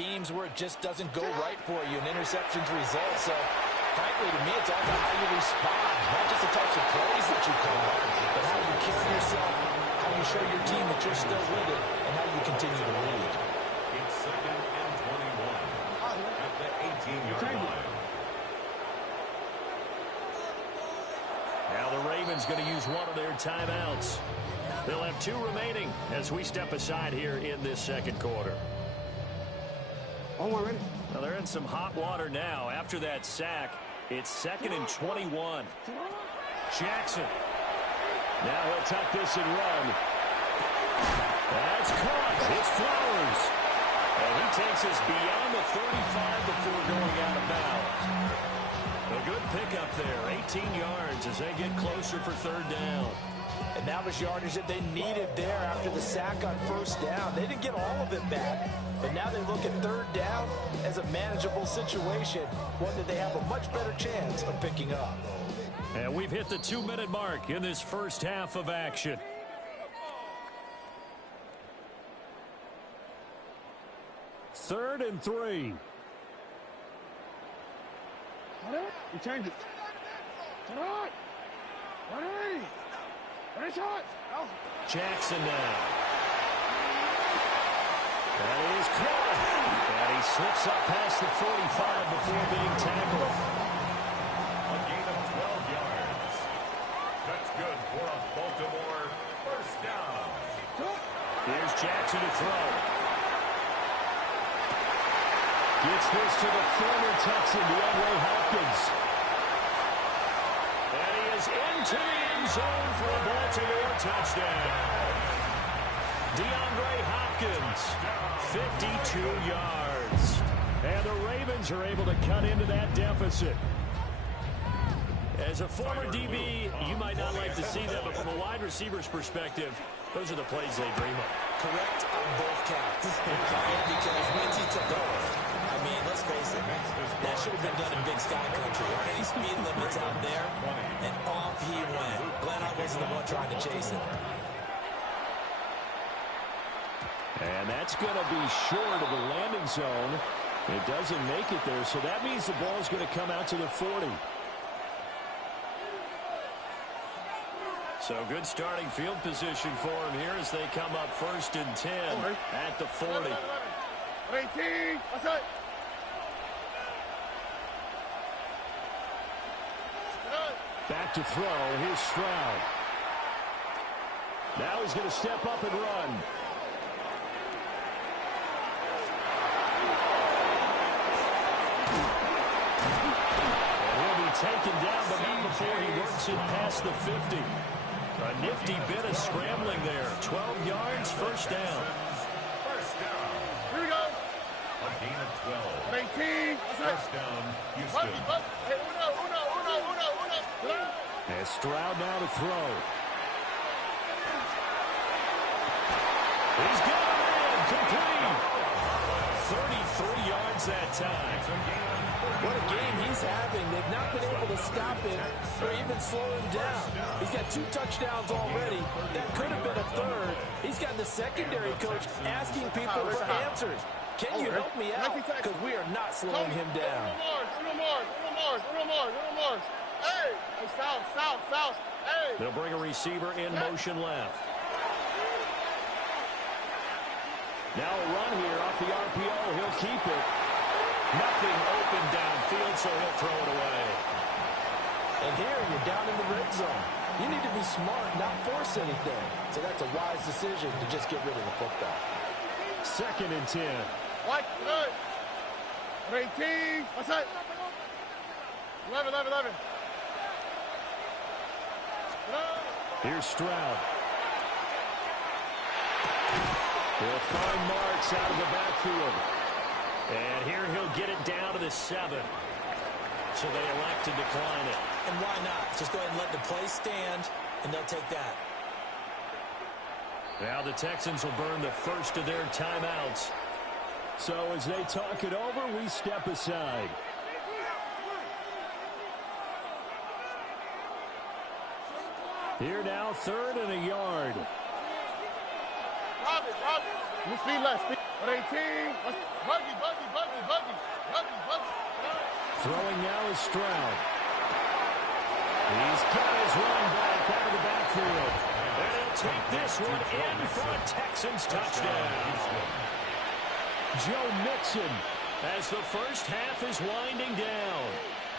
games where it just doesn't go right for you and interceptions result. So, frankly, to me, it's all about how you respond. Not just the types of plays that you call, but how you carry yourself, how you show your team that you're still with it, and how you continue to lead. It's 2nd and 21 at the 18-yard line. Now the Ravens going to use one of their timeouts. They'll have 2 remaining as we step aside here in this second quarter. Well, they're in some hot water now. After that sack, it's 2nd and 21. Jackson. Now he'll tuck this and run. That's caught. It's Flowers. And he takes us beyond the 35 before going out of bounds. A good pickup there. 18 yards as they get closer for 3rd down. And that was yardage that they needed there after the sack on 1st down. They didn't get all of it back, but now they look at 3rd down as a manageable situation, one that they have a much better chance of picking up. And we've hit the 2-minute mark in this first half of action. Third and 3. You changed it. Jackson now. That is caught. And he slips up past the 45 before being tackled. A gain of 12 yards. That's good for a Baltimore 1st down. Here's Jackson to throw. Gets this to the former Texan, Na-illy Hopkins. And he is into the end zone for a Baltimore touchdown. DeAndre Hopkins, 52 yards. And the Ravens are able to cut into that deficit. As a former DB, you might not like to see that, but from a wide receiver's perspective, those are the plays they dream of. Correct on both counts. Because once he took off, I mean, let's face it, that should have been done in Big Sky Country. There aren't any speed limits out there, and off he went. Glad I wasn't the one trying to chase him. And that's going to be short of the landing zone. It doesn't make it there, so that means the ball's going to come out to the 40. So good starting field position for him here as they come up 1st and 10 at the 40. 18. What's up? Back to throw. Here's Stroud. Now he's going to step up and run. And he'll be taken down, but not before he works it past the 50. A nifty bit of scrambling there. 12 yards, 1st down. Here we go. A gain of 12. 18. 1st down, Houston. And Stroud now to throw. He's got it in. Complete. 33 yards that time. What a game he's having. They've not been able to stop him or even slow him down. He's got 2 touchdowns already. That could have been a 3rd. He's got the secondary coach asking people for answers. Can you help me out? Because we are not slowing him down. Hey, south. Hey. They'll bring a receiver in motion left. Now a run here off the RPO. He'll keep it. Nothing open downfield, so he'll throw it away. And here you're down in the red zone. You need to be smart, not force anything. So that's a wise decision to just get rid of the football. 2nd and 10. What? 18. What's that? 11. Here's Stroud. He'll find Marks out of the backfield. And here he'll get it down to the 7. So they elect to decline it. And why not? Just go ahead and let the play stand, and they'll take that. Now the Texans will burn the first of their timeouts. So as they talk it over, we step aside. Here now, 3rd and a yard. Robbie. You speed less. 18. Buggy. Throwing now is Stroud. He's got his running back out of the backfield. And he'll take this one in for a Texans touchdown. Joe Mixon as the first half is winding down.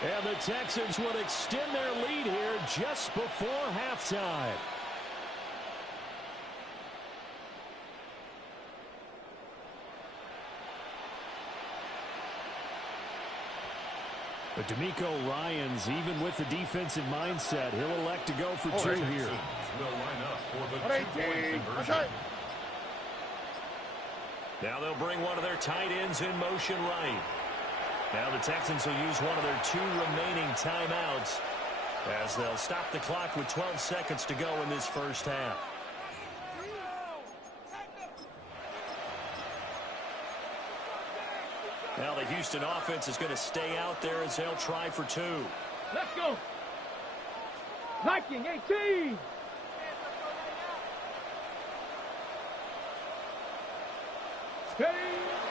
And the Texans would extend their lead here just before halftime. But D'Amico Ryans, even with the defensive mindset, he'll elect to go for two here. Will line up for the two-point conversion. Now they'll bring one of their tight ends in motion right. Now the Texans will use one of their two remaining timeouts as they'll stop the clock with 12 seconds to go in this first half. Now the Houston offense is going to stay out there as they'll try for two. Let's go. Viking 18.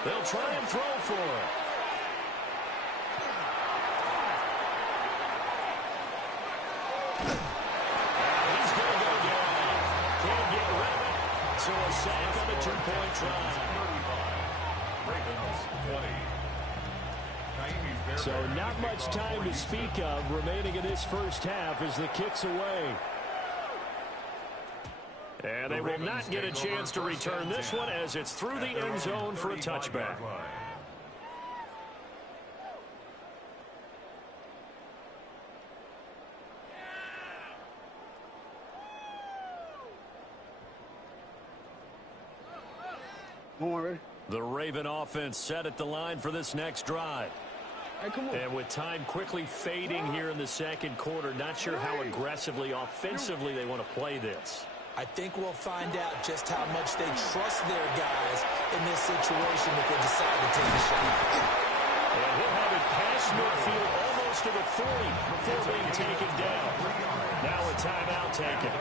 They'll try and throw for it. He's going to go down. Can't get rid of it. So a sack on a two-point try. Ravens 20. So not much time to speak of remaining in this first half as the kick's away. And they will not get a chance to return this one as it's through the end zone for a touchback. The Raven offense set at the line for this next drive. And with time quickly fading here in the second quarter, not sure how aggressively, offensively they want to play this. I think we'll find out just how much they trust their guys in this situation if they decide to take a shot. And he'll have it past midfield almost to the 40 before being taken down. Now a timeout taken.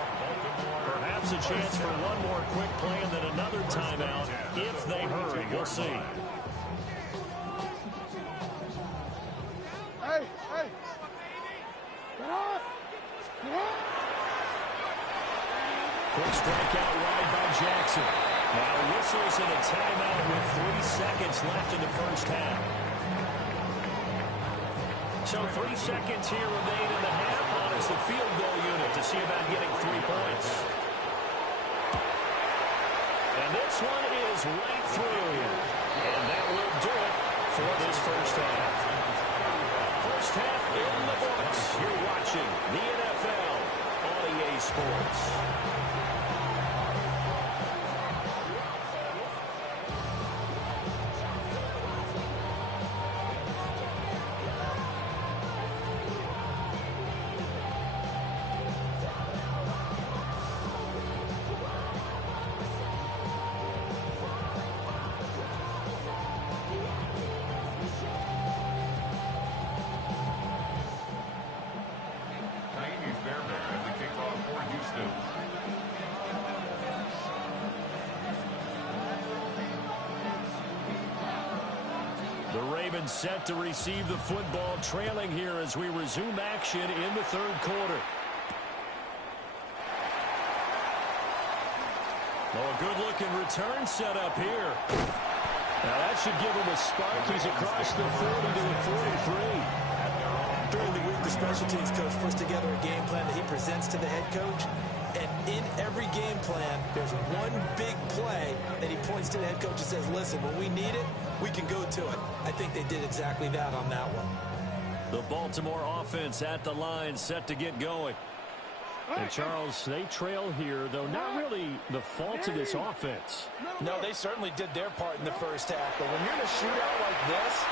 Perhaps a chance for one more quick play and then another timeout if they hurry. We'll see. Hey, hey. Get off. Get off. Quick strike out wide by Jackson. Now whistles in a timeout with 3 seconds left in the first half. So 3 seconds here remain in the half. On is the field goal unit to see about getting 3 points. And this one is right through. And that will do it for this first half. First half in the books. You're watching the NFL on EA Sports. Set to receive the football, trailing here as we resume action in the third quarter. Oh, a good-looking return set up here. Now that should give him a spark. He's across the 40 to the 43. During the week, the special teams coach puts together a game plan that he presents to the head coach. And in every game plan, there's one big play that he points to the head coach and says, listen, when we need it, we can go to it. I think they did exactly that on that one. The Baltimore offense at the line, set to get going. And Charles, they trail here, though not really the fault of this offense. No, they certainly did their part in the first half. But when you're in a shootout like this,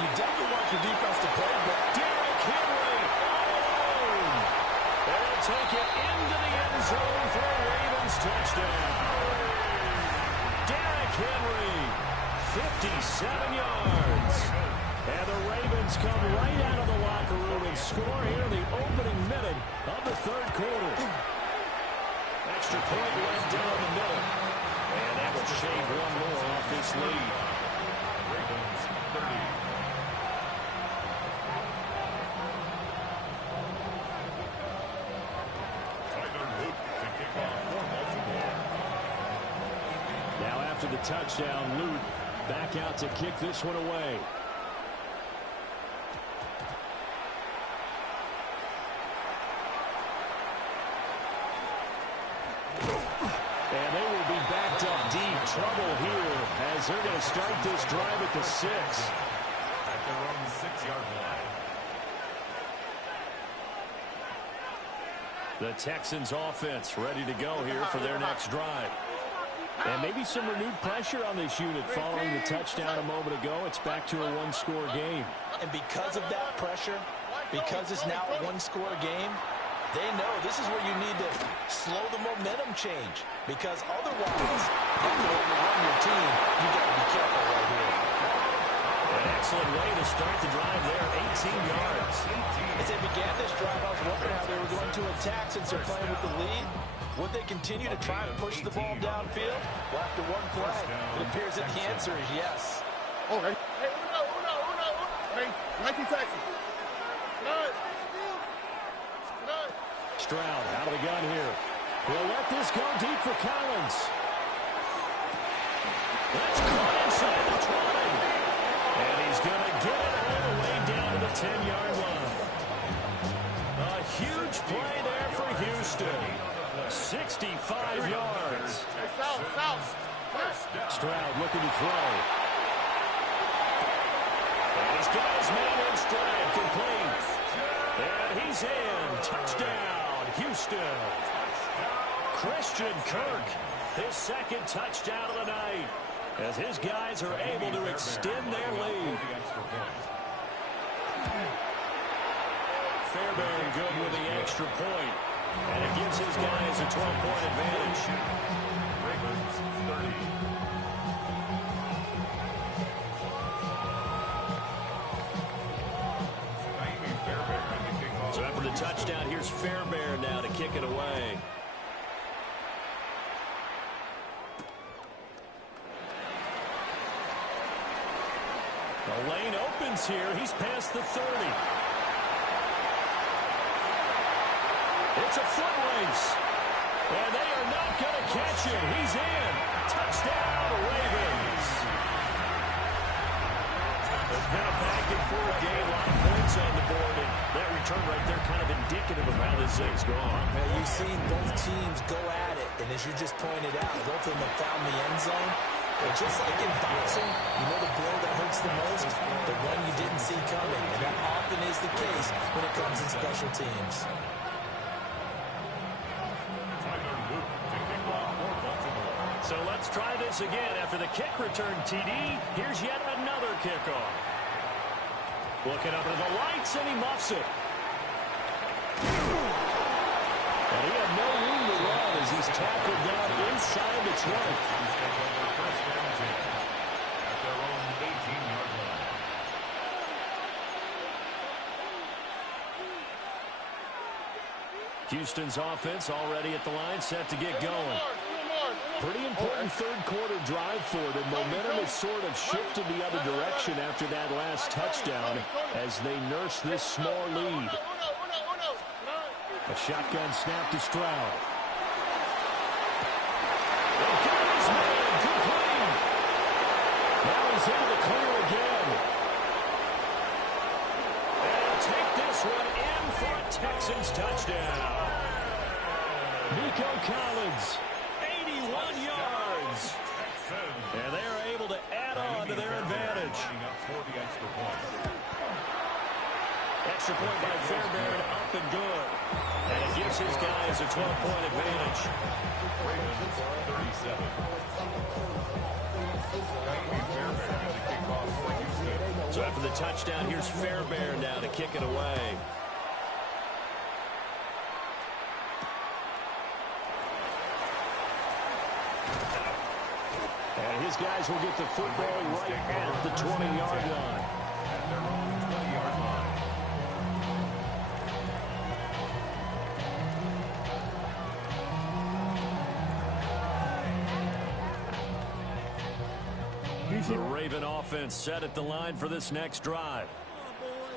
you definitely want your defense to play. But Derrick Henry, they'll take it into the end zone for a Ravens touchdown. Derrick Henry, 57 yards. And the Ravens come right out of the locker room and score here in the opening minute of the third quarter. Extra point left down the middle. And that will shave one more off this lead. Ravens 30. touchdown. Lute back out to kick this one away. And they will be backed up deep. Trouble here as they're going to start this drive at the 6. At their own 6-yard line. The Texans offense ready to go here for their next drive. And maybe some renewed pressure on this unit following the touchdown a moment ago. It's back to a one-score game. And because of that pressure, because it's now a one-score game, they know this is where you need to slow the momentum change. Because otherwise, you can overrun your team. You got to be careful right here. An excellent way to start the drive there, 18 yards. As they began this drive, I was wondering how they were going to attack since they're playing with the lead. Would they continue to try and push the ball downfield? Well, after one play, it appears that the answer is yes. Okay. Hey, uno. Hey, 19 Texas. Good. Stroud out of the gun here. He'll let this go deep for Collins. That's caught inside the 20. And he's going to get it all the way down to the 10-yard line. A huge play there for Houston. 65 yards. Stroud looking to throw. And he's got his man in stride, complete. And he's in. Touchdown, Houston. Christian Kirk, his second touchdown of the night, as his guys are able to extend their lead. Fairbairn good with the extra point, and it gives his guys a 12-point advantage. Ravens 30. So after the touchdown, here's Fairbairn now to kick it away. The lane opens here. He's past the 30. It's a foot race. And they are not going to catch it. He's in. Touchdown, Ravens. There's been a back-and-forth game. A lot of points on the board. And that return right there kind of indicative of how this thing's going. Now, you've seen both teams go at it. And as you just pointed out, both of them have found the end zone. But just like in boxing, you know the blow that hurts the most? The one you didn't see coming. And that often is the case when it comes in special teams. So let's try this again. After the kick return, TD, here's yet another kickoff. Looking up into the lights, and he muffs it. And he had no room to run as he's tackled down inside the 20. Houston's offense already at the line, set to get going. Pretty important third-quarter drive for them. Momentum has sort of shifted the other direction after that last touchdown as they nurse this small lead. A shotgun snap to Stroud. They've got his man complete. Now he's into the clear again. And he'll take this one in for a Texans touchdown. Nico Collins, 81 yards. And they are able to add on to their advantage. Extra point by Fairbairn, up and good. And it gives his guys a 12-point advantage. So after the touchdown, here's Fairbairn now to kick it away. And his guys will get the football right at the 20-yard line. The Raven offense set at the line for this next drive.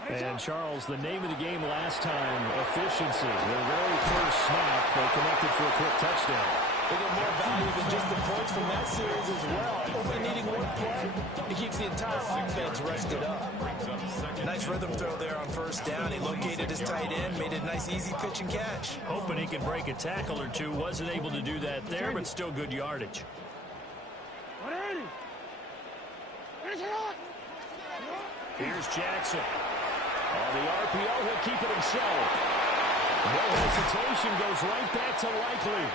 And, Charles, the name of the game last time, efficiency. Their very first snap, they connected for a quick touchdown. They get more value than just the points from that series as well. Only needing one play, he keeps the entire offense rested up. Nice rhythm throw there on first down. He located his tight end, made a nice easy pitch and catch. Hoping he can break a tackle or two. Wasn't able to do that there, but still good yardage. Here's Jackson. On the RPO, he'll keep it himself. No hesitation, goes right back to Likely.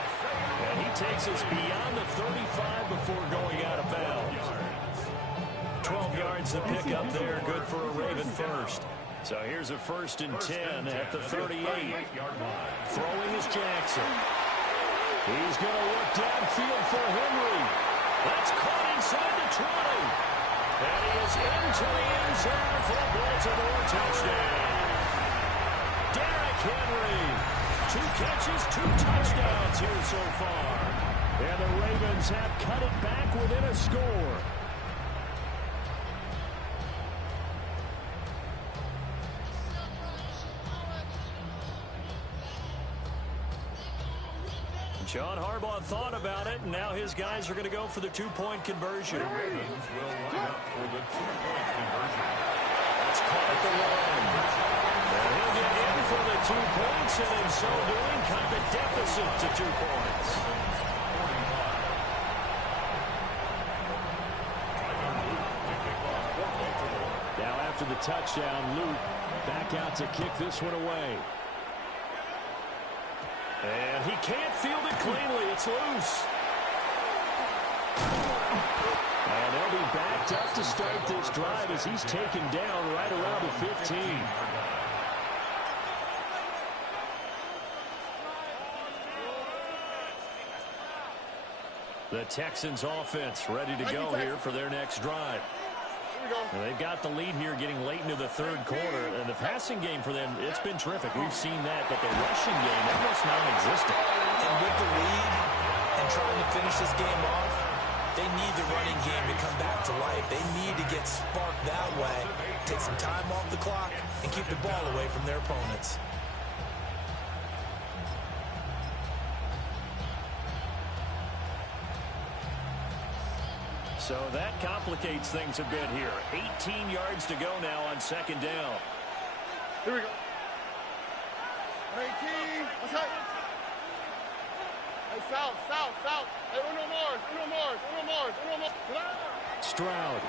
And he takes us beyond the 35 before going out of bounds. 12 yards to pick up there, good for a Raven first. So here's a 1st and 10 at the 38. Throwing is Jackson. He's going to look downfield for Henry. That's caught inside the 20. And he is into the end zone for a Baltimore touchdown. Derrick Henry. 2 catches, 2 touchdowns here so far. And the Ravens have cut it back within a score. John Harbaugh thought about it, and now his guys are going to go for the 2-point conversion. The Ravens will line up for the 2-point conversion. That's caught at the 1. And he'll get in for the 2 points, and in so doing, cut the deficit to 2 points. Now after the touchdown, Luke back out to kick this one away. And he can't field it cleanly. It's loose. And they'll be backed up to start this drive as he's taken down right around the 15. The Texans offense ready to go here for their next drive. And they've got the lead here getting late into the 3rd quarter. And the passing game for them, it's been terrific. We've seen that, but the rushing game, almost non-existent. And with the lead and trying to finish this game off, they need the running game to come back to life. They need to get sparked that way, take some time off the clock, and keep the ball away from their opponents. So that complicates things a bit here. 18 yards to go now on 2nd down. Here we go. 18. What's up? Hey, south. Hey, uno more. Stroud.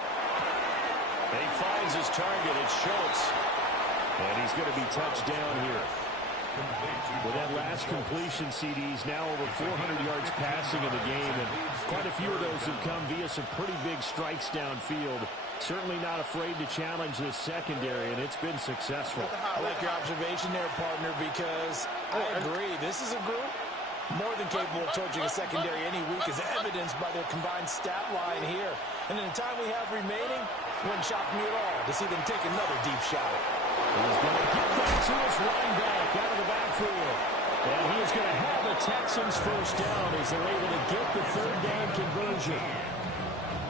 And he finds his target. It's Schultz. And he's going to be touched down here. With that last completion, CD's now over 400 yards passing in the game, and quite a few of those have come via some pretty big strikes downfield. Certainly not afraid to challenge this secondary, and it's been successful. I like your observation there, partner, because I agree. This is a group more than capable of torching a secondary any week, as evidenced by their combined stat line here. And in the time we have remaining, it wouldn't shock me at all to see them take another deep shot. He's going to get that to his running back out of the backfield. And he's going to have the Texans first down as they're able to get the 3rd down conversion.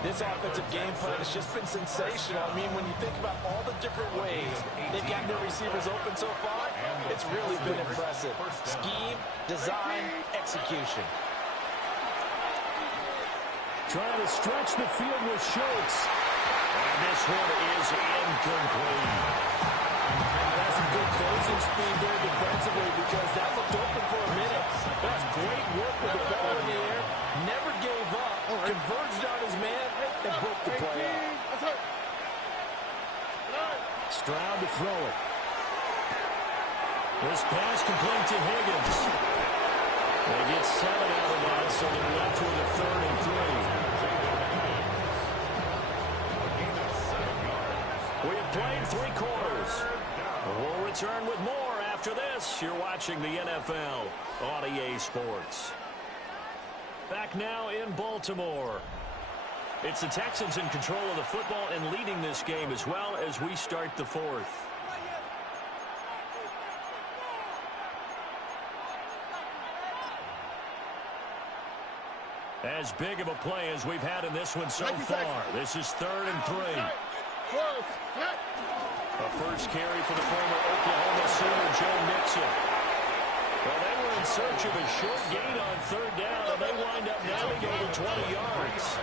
This offensive game plan has just been sensational. I mean, when you think about all the different ways they've gotten their receivers open so far, it's really been impressive. Scheme, design, execution. Trying to stretch the field with Schultz. And this one is incomplete. That's some good closing speed there defensively, because that looked open for a minute. That's great work with the ball in the air. Never gave up. Converged on his man and broke the play up. Stroud to throw it. This pass complete to Higgins. They get 7 out of that, so they're left with a 3rd and 3. We have played 3 quarters. We'll return with more after this. You're watching the NFL on EA Sports. Back now in Baltimore. It's the Texans in control of the football and leading this game as well as we start the 4th. As big of a play as we've had in this one so far. This is 3rd and 3. A first carry for the former Oklahoma Sooner, Joe Mixon. Well, they were in search of a short gain on third down, and they wind up nailing over 20 yards.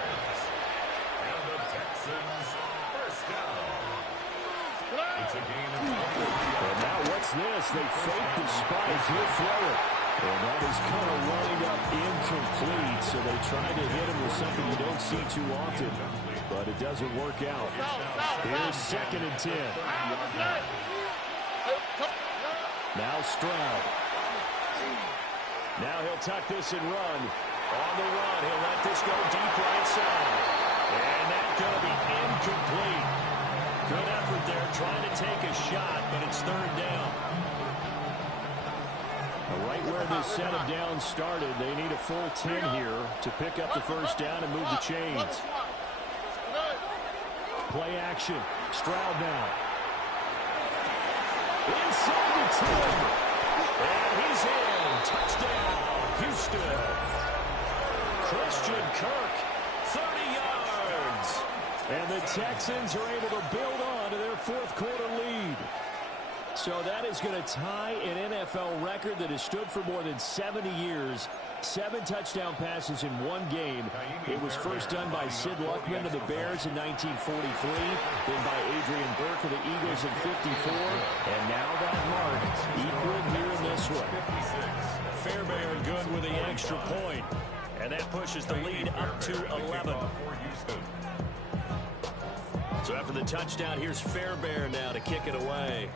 And the Texans first down. It's a gain of 20. And now what's this? They fake the spike. He'll throw it. And that is kind of lined up incomplete, so they try to hit him with something you don't see too often, but it doesn't work out. Here's 2nd and 10. Now Stroud. Now he'll tuck this and run. On the run, he'll let this go deep right side. And that's going to be incomplete. Good effort there trying to take a shot, but it's 3rd down. Right where this set of downs started, they need a full 10 here to pick up the first down and move the chains. Play action. Stroud now. Inside the 10. And he's in. Touchdown, Houston. Christian Kirk, 30 yards. And the Texans are able to build on to their 4th quarter lead. So that is going to tie an NFL record that has stood for more than 70 years. 7 touchdown passes in one game. It was first done by Sid Luckman of the Bears in 1943, then by Adrian Burke of the Eagles in 54, and now that mark equaled here in this one. Fairbairn good with the extra point, and that pushes the lead up to 11. So after the touchdown, here's Fairbairn now to kick it away.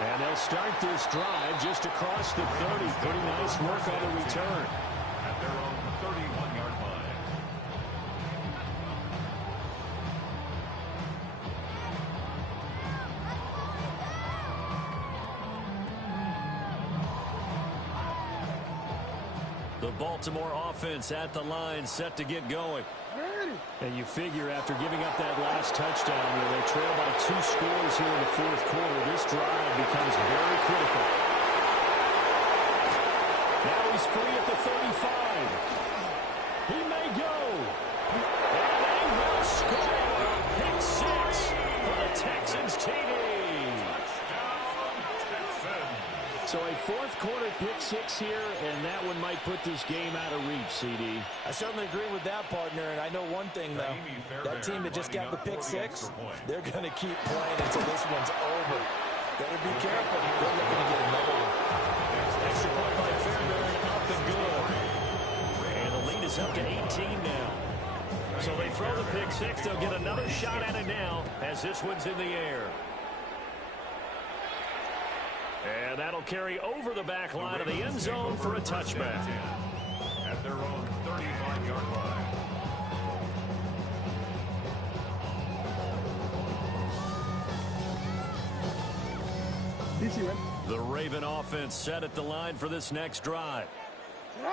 And they'll start this drive just across the 30. Pretty nice work on the return. At their own 31-yard line. The Baltimore offense at the line, set to get going. And you figure after giving up that last touchdown where they trail by 2 scores here in the 4th quarter, this drive becomes very critical. Now he's free at the 35. He may go. And they will score. Pick 6 for the Texans TD. So a 4th quarter pick 6 here, and that one might put this game out of reach, CD. I certainly agree with that, partner, and I know one thing, though. That team that just got the pick 6, they're going to keep playing until this one's over. Better be careful. They're looking to get another one. Extra point by Fairbairn, up and good. And the lead is up to 18 now. So they throw the pick 6. They'll get another shot at it now as this one's in the air. And that'll carry over the back line of the end zone for a touchback. At their own 35-yard line. The Raven offense set at the line for this next drive.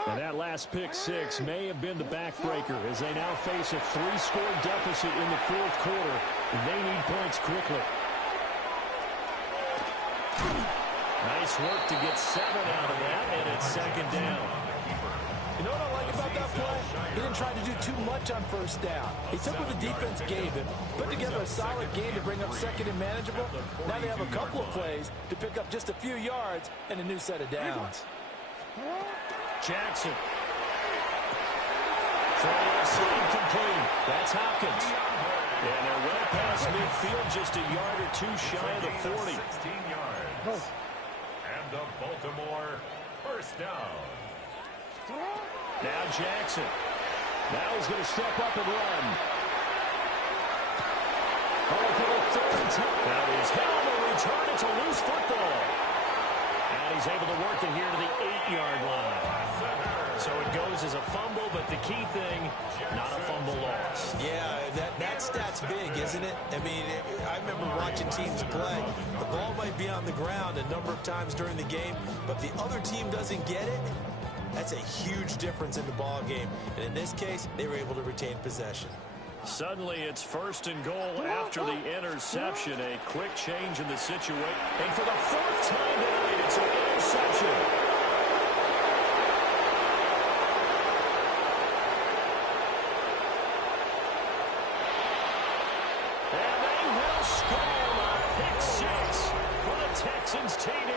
And that last pick 6 may have been the backbreaker as they now face a 3-score deficit in the 4th quarter. They need points quickly. Nice work to get 7 out of that, and it's 2nd down. You know what I like about that play? He didn't try to do too much on 1st down. He took what the defense gave him, put together a solid game to bring up 2nd and manageable. Now they have a couple of plays to pick up just a few yards and a new set of downs. Jackson. Throw outside complete. That's Hopkins. And they're well past midfield, just a yard or 2 shy of the 40. 16 yards. And the Baltimore first down. Now Jackson. Now he's going to step up and run. Oh, for the 3rd time. Now he's down the return. It's a loose football. And he's able to work it here to the 8-yard line. So it goes as a fumble, but the key thing, not a fumble loss. Yeah, that stat's big, isn't it? I mean, I remember watching teams play. The ball might be on the ground a number of times during the game, but the other team doesn't get it. That's a huge difference in the ball game. And in this case, they were able to retain possession. Suddenly, it's 1st and goal after the interception. A quick change in the situation. And for the 4th time tonight, it's an interception. Ravens TD.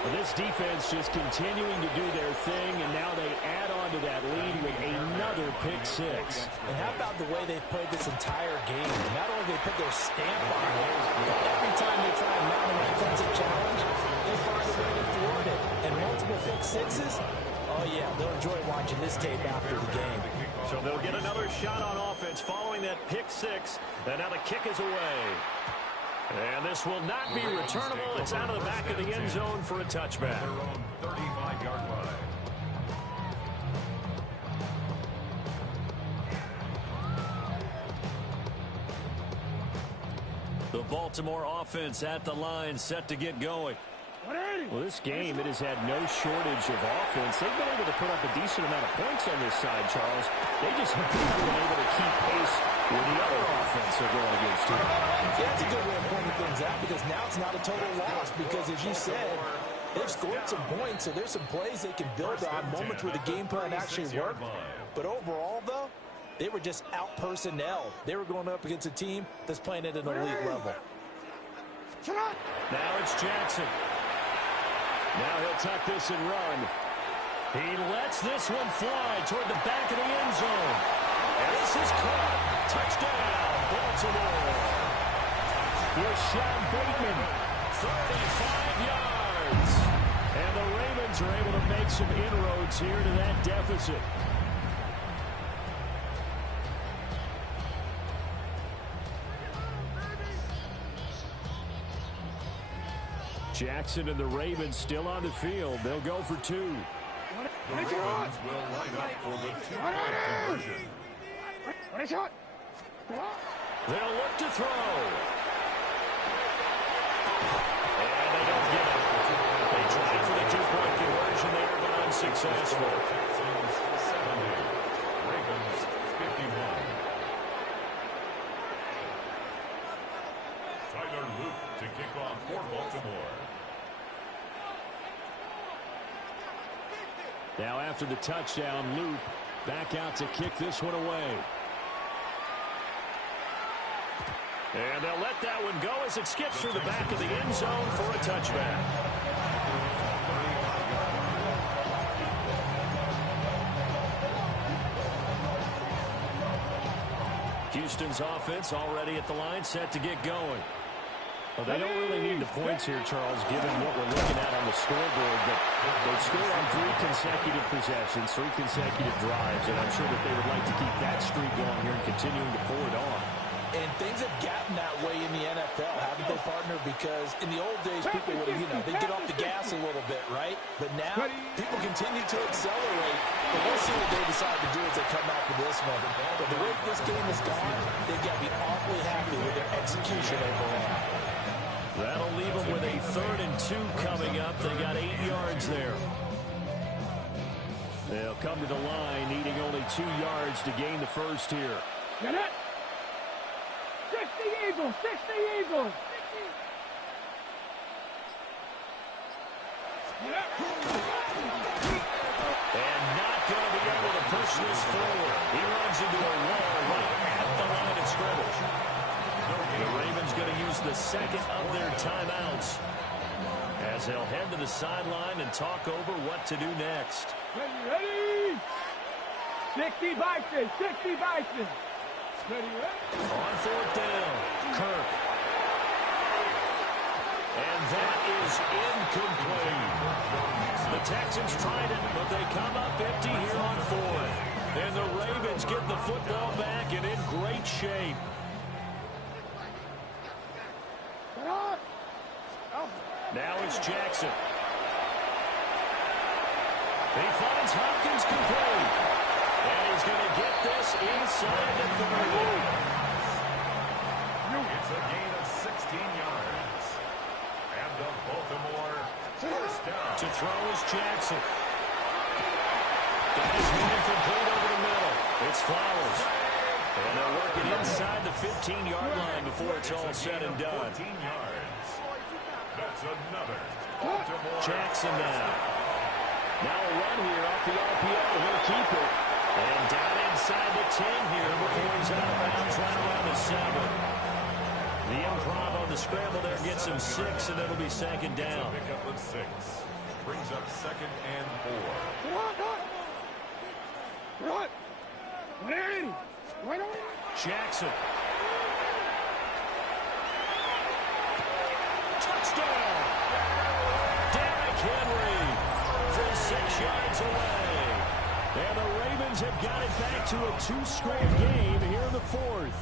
Well, this defense just continuing to do their thing, and now they add on to that lead with another pick six. And how about the way they've played this entire game? Not only do they put their stamp on it, but every time they try and mount an offensive challenge, they find a way to thwart it. And multiple pick sixes, oh yeah, they'll enjoy watching this tape after the game. So they'll get another shot on offense following that pick six, and now the kick is away. And this will not be returnable. It's out of the back of the end zone for a touchback. 35-yard line. The Baltimore offense at the line, set to get going. Well, this game, it has had no shortage of offense. They've been able to put up a decent amount of points on this side, Charles. They just haven't been able to keep pace with the other offense they're going against here. Yeah, that's a good way of pointing things out, because now it's not a total loss, because as you said, they've scored some points, so there's some plays they can build on, moments where the game plan actually worked. But overall, though, they were just out-personnel. They were going up against a team that's playing at an elite level. Now it's Jackson. Now he'll tuck this and run. He lets this one fly toward the back of the end zone. And this is caught. Touchdown, Baltimore. Rashad Bateman, 35 yards. And the Ravens are able to make some inroads here to that deficit. Jackson and the Ravens still on the field. They'll go for two. The Ravens will line up for the two-point conversion. They'll look to throw. And they don't get it. They tried for the two-point conversion there, but unsuccessful. Ravens 51. Tyler Luke to kick off for Baltimore. Now after the touchdown, Luke back out to kick this one away. And they'll let that one go as it skips through the back of the end zone for a touchback. Houston's offense already at the line, set to get going. Well, they don't really need the points here, Charles, given what we're looking at on the scoreboard. But they've scored on 3 consecutive possessions, 3 consecutive drives, and I'm sure that they would like to keep that streak going here and continuing to pour it on. And things have gotten that way in the NFL, haven't they, partner? Because in the old days, people would, they'd get off the gas a little bit, right? But now, people continue to accelerate. But we'll see what they decide to do as they come out with this one. But the way this game has gone, they've got to be awfully happy with their execution overall. That'll leave them with a 3rd and 2 coming up. They got 8 yards there. They'll come to the line, needing only 2 yards to gain the first here. Get it! 60 Eagles! 60 Eagles! And not going to be able to push this forward. He runs into a wall right at the line of scrimmage. The Ravens going to use the second of their timeouts as they'll head to the sideline and talk over what to do next. Ready? 60 Bison! 60 Bison! Ready? On 4th down, Kirk. And that is incomplete. The Texans tried it, but they come up empty here on 4th. And the Ravens get the football back and in great shape. Now it's Jackson. He finds Hopkins complete. And he's going to get this inside the 30. It's a gain of 16 yards. And the Baltimore first down. To throw is Jackson. Got his man complete over the middle. It's Flowers. And they'll work it inside the 15-yard line before it's all said and done. 14 yards. That's another Baltimore. Jackson now. Now a run here off the RPO. He'll keep it. And down inside the 10 here before he's out of bounds right around the 7. The improv on the scramble there gets him 6, and it'll be second down. Pick up of 6. Brings up 2nd and 4. Jackson. Touchdown! Derrick Henry from 6 yards away. And the Ravens have got it back to a 2-score game here in the 4th.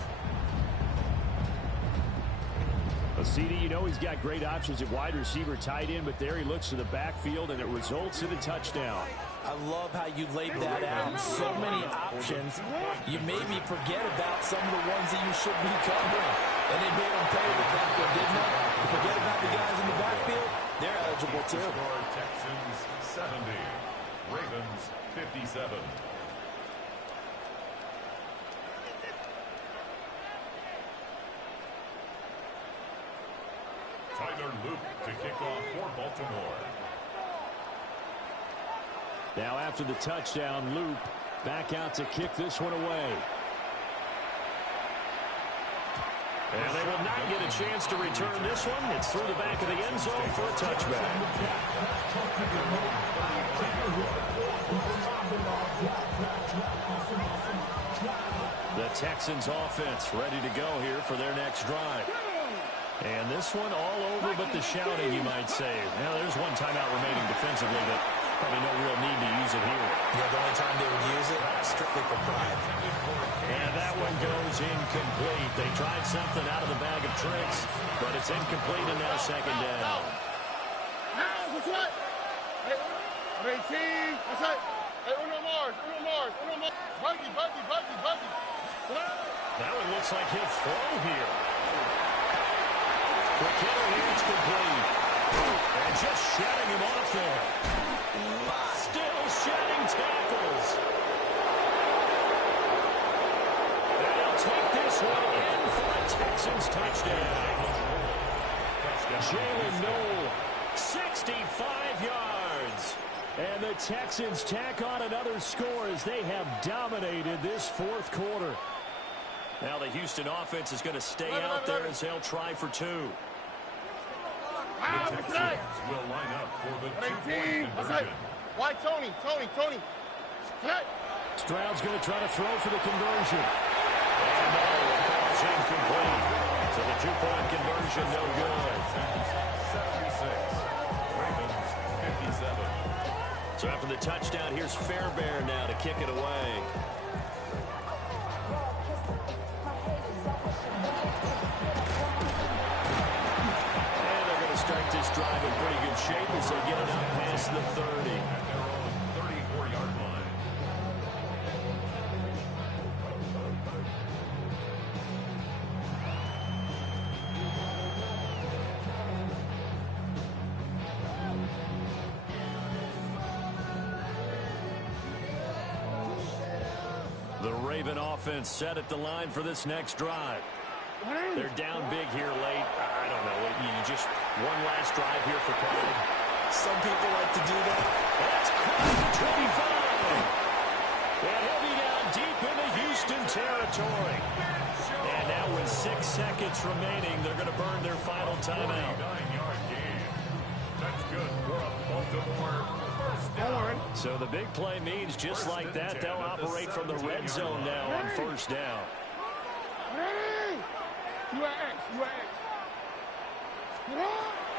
A CD, you know he's got great options at wide receiver, tight end, but there he looks to the backfield, and it results in a touchdown. I love how you laid that out. So many options. You maybe forget about some of the ones that you should be covering. And they made them pay with that one, didn't they? Forget about the guys in the backfield. They're eligible too. Score Texans 70. Ravens 57. Tyler Luke to kick off for Baltimore. Now after the touchdown, Loop back out to kick this one away. And they will not get a chance to return this one. It's through the back of the end zone for a touchback. The Texans offense ready to go here for their next drive. And this one all over but the shouting, you might say. Now, there's one timeout remaining defensively, but probably no real need to use it here. Yeah, the only time they would use it, strictly for pride. And that one goes incomplete. They tried something out of the bag of tricks, but it's incomplete and now second down. That one looks like he'll throw here. Quick here, it's complete. And just shutting him off there. Still shedding tackles. And he'll take this one in for a Texans touchdown. Jalen Noel, 65 yards. And the Texans tack on another score as they have dominated this 4th quarter. Now the Houston offense is going to stay out there as they'll try for 2. The Texans will line up for the 2-point conversion. Why Tony? Stroud's going to try to throw for the conversion. And no, it falls incomplete. So the 2-point conversion no good. 76. Ravens 57. So after the touchdown, here's Fairbairn now to kick it away. And they're going to start this drive in pretty good shape as they get it out past the 30. At their own 34-yard line. The Raven offense set at the line for this next drive. They're down big here late. I don't know. You just one last drive here for Pride. Some people like to do that. That's close to 25. And he'll be down deep into Houston territory. And now with 6 seconds remaining, they're going to burn their final timeout. 9-yard gain. That's good for a Baltimore first down. So the big play means just like that, they'll operate from the red zone now on first down.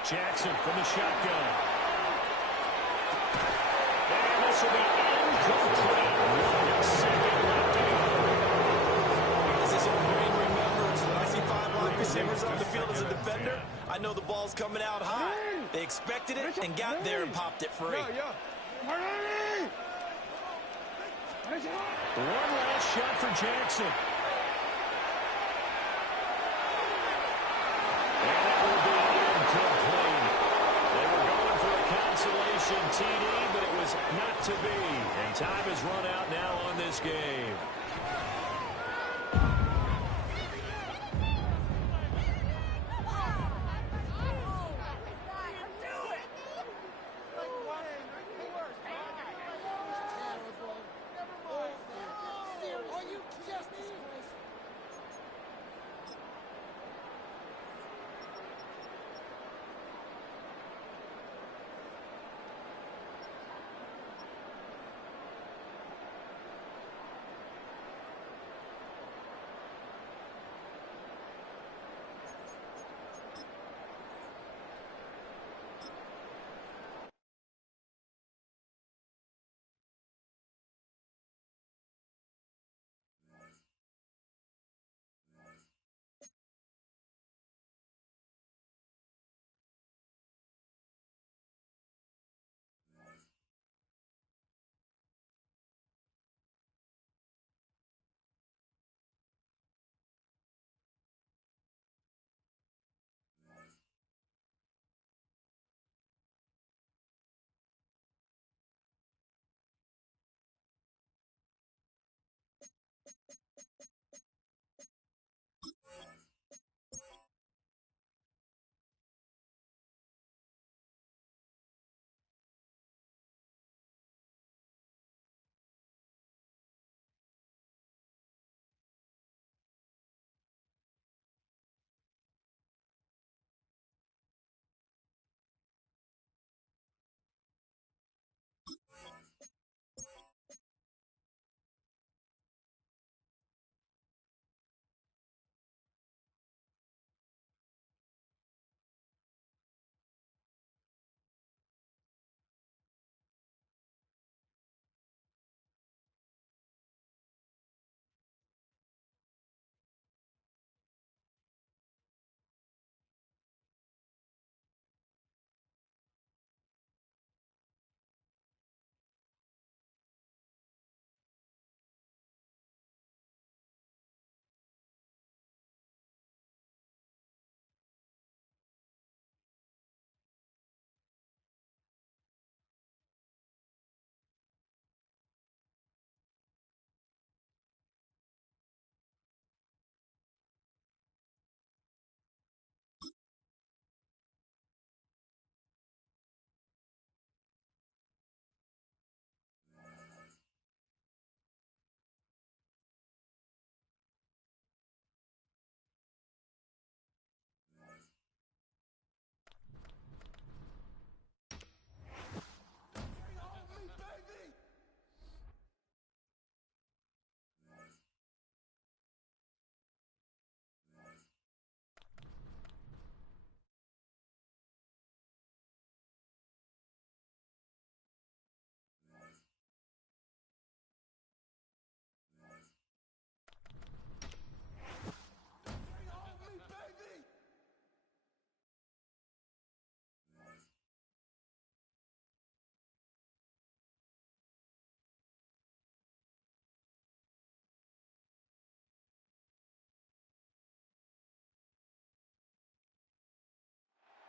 Jackson from the shotgun. And this will be incomplete. 1 second left to go. As this old brain remembers, when I see 5 wide receivers on the field as a defender, I know the ball's coming out high. They expected it and got there and popped it free. One last shot for Jackson. And it will be incomplete. They were going for a consolation TD, but it was not to be. And time has run out now on this game.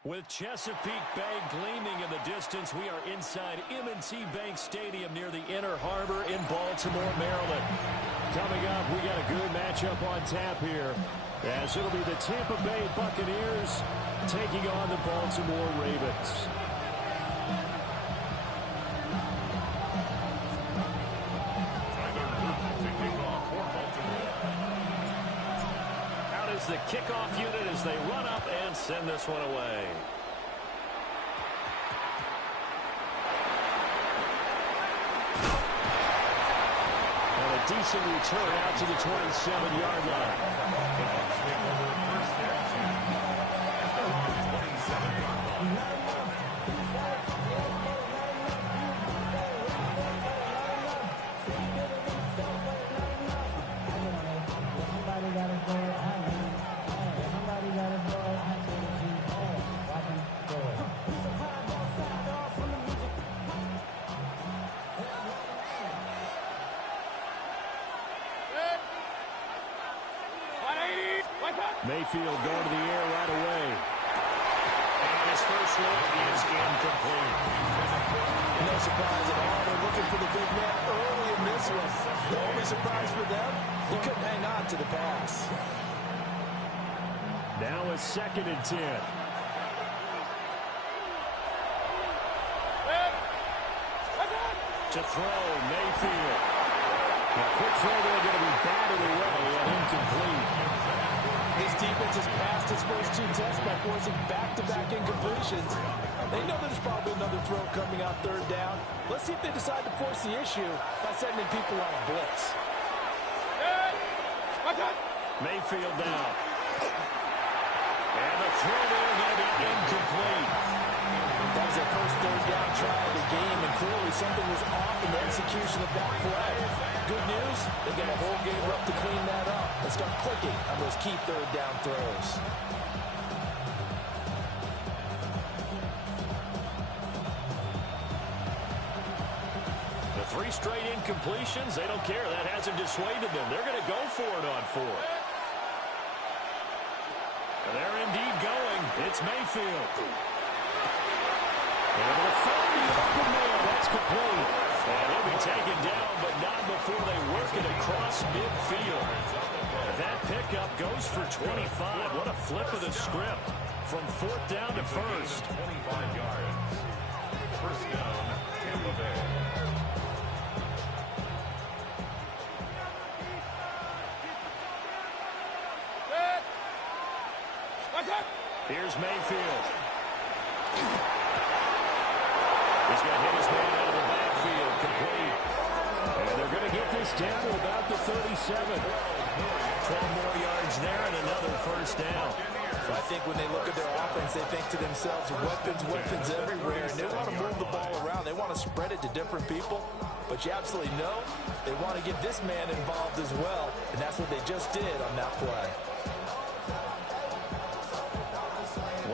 With Chesapeake Bay gleaming in the distance, we are inside M&T Bank Stadium near the Inner Harbor in Baltimore, Maryland. Coming up, we got a good matchup on tap here, as it'll be the Tampa Bay Buccaneers taking on the Baltimore Ravens. Out is the kickoff unit as they run up and send this one away. Decent return out to the 27-yard line. Mayfield going to the air right away. And his first look is incomplete. No surprise at all. They're looking for the big man early in this one. The only surprise for them, he couldn't hang on to the pass. Now a 2nd and 10. To throw, Mayfield. A quick throw there going to be batted away and incomplete. His defense has passed his first 2 tests by forcing back-to-back incompletions. They know there's probably another throw coming out 3rd down. Let's see if they decide to force the issue by sending people on a blitz. Mayfield down. And the throw there going to be incomplete. That was their first 3rd down try of the game, and clearly something was off in the execution of that play. Good news, they get a whole game up to clean that up and start clicking on those key 3rd down throws. The 3 straight incompletions, they don't care. That hasn't dissuaded them. They're going to go for it on 4th. And they're indeed going. It's Mayfield. Able to find the open man. That's complete. And he'll be taken down, but not before they work it across midfield. That pickup goes for 25. What a flip of the script. From 4th down to 1st. 25 yards. First down, Tampa Bay. Here's Mayfield. He's going to hit his man out of the backfield, complete. And they're going to get this down to about the 37. 12 more yards there and another first down. So I think when they look at their offense, they think to themselves, weapons everywhere. And they want to move the ball around. They want to spread it to different people. But you absolutely know they want to get this man involved as well. And that's what they just did on that play.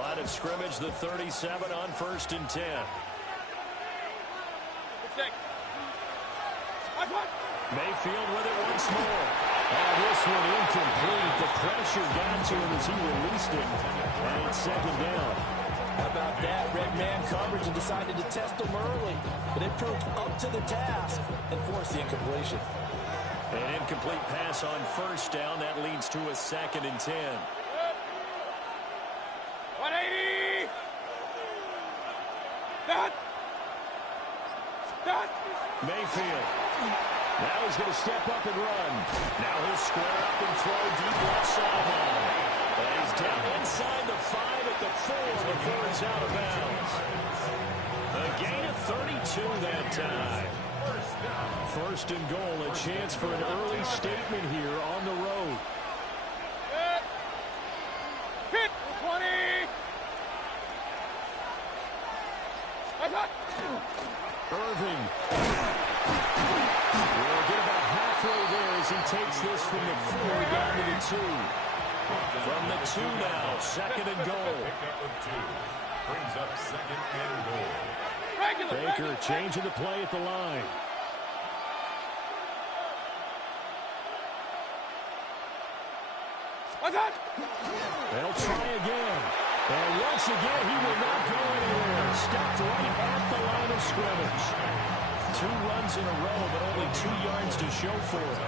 Line of scrimmage, the 37 on 1st and 10. Mayfield with it once more. And this one incomplete. The pressure got to him as he released it. And it's 2nd down. How about that? Red man coverage and decided to test him early. But it proved up to the task and forced the incompletion. An incomplete pass on 1st down. That leads to a 2nd and 10. 180! Mayfield. Now he's going to step up and run. Now he'll square up and throw deep left sideline. And he's down inside the 5 at the 4 before he's out of bounds. A gain of 32 that time. 1st and goal, a chance for an early statement here on the road. Hit 20! Irving. We'll get about halfway there as he takes this from the 4 down to the 2. From the 2 now, 2nd and goal. Pickup of 2. Brings up 2nd and goal. Baker changing the play at the line. They'll try again. And once again, he will not go anywhere. Stopped right at the line of scrimmage. 2 runs in a row, but only 2 yards to show for it.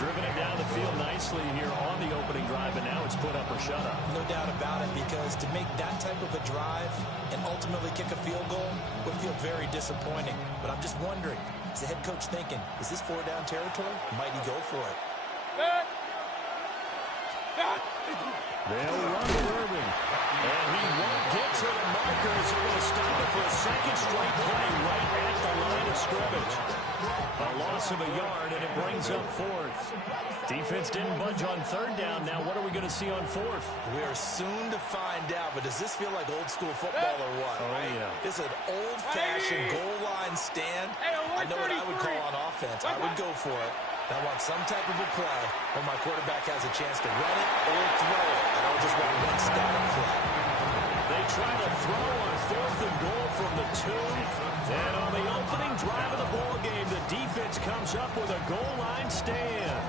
Driven it down the field nicely here on the opening drive, and now it's put up or shut up. No doubt about it, because to make that type of a drive and ultimately kick a field goal would feel very disappointing. But I'm just wondering, is the head coach thinking, is this 4-down territory? Might he go for it? They'll run to Irving. And he won't get to the markers. They're going to stop it for a second straight play right at the line of scrimmage. A loss of a yard, and it brings up 4th. Defense didn't budge on 3rd down. Now what are we going to see on 4th? We are soon to find out, but does this feel like old school football or what? Oh, yeah. It's an old-fashioned goal line stand. I know what I would call on offense. I would go for it. I want some type of a play where my quarterback has a chance to run it or throw it. I don't just want one static play. They try to throw on 4th and goal from the 2. And on the opening drive of the ball game, the defense comes up with a goal line stand.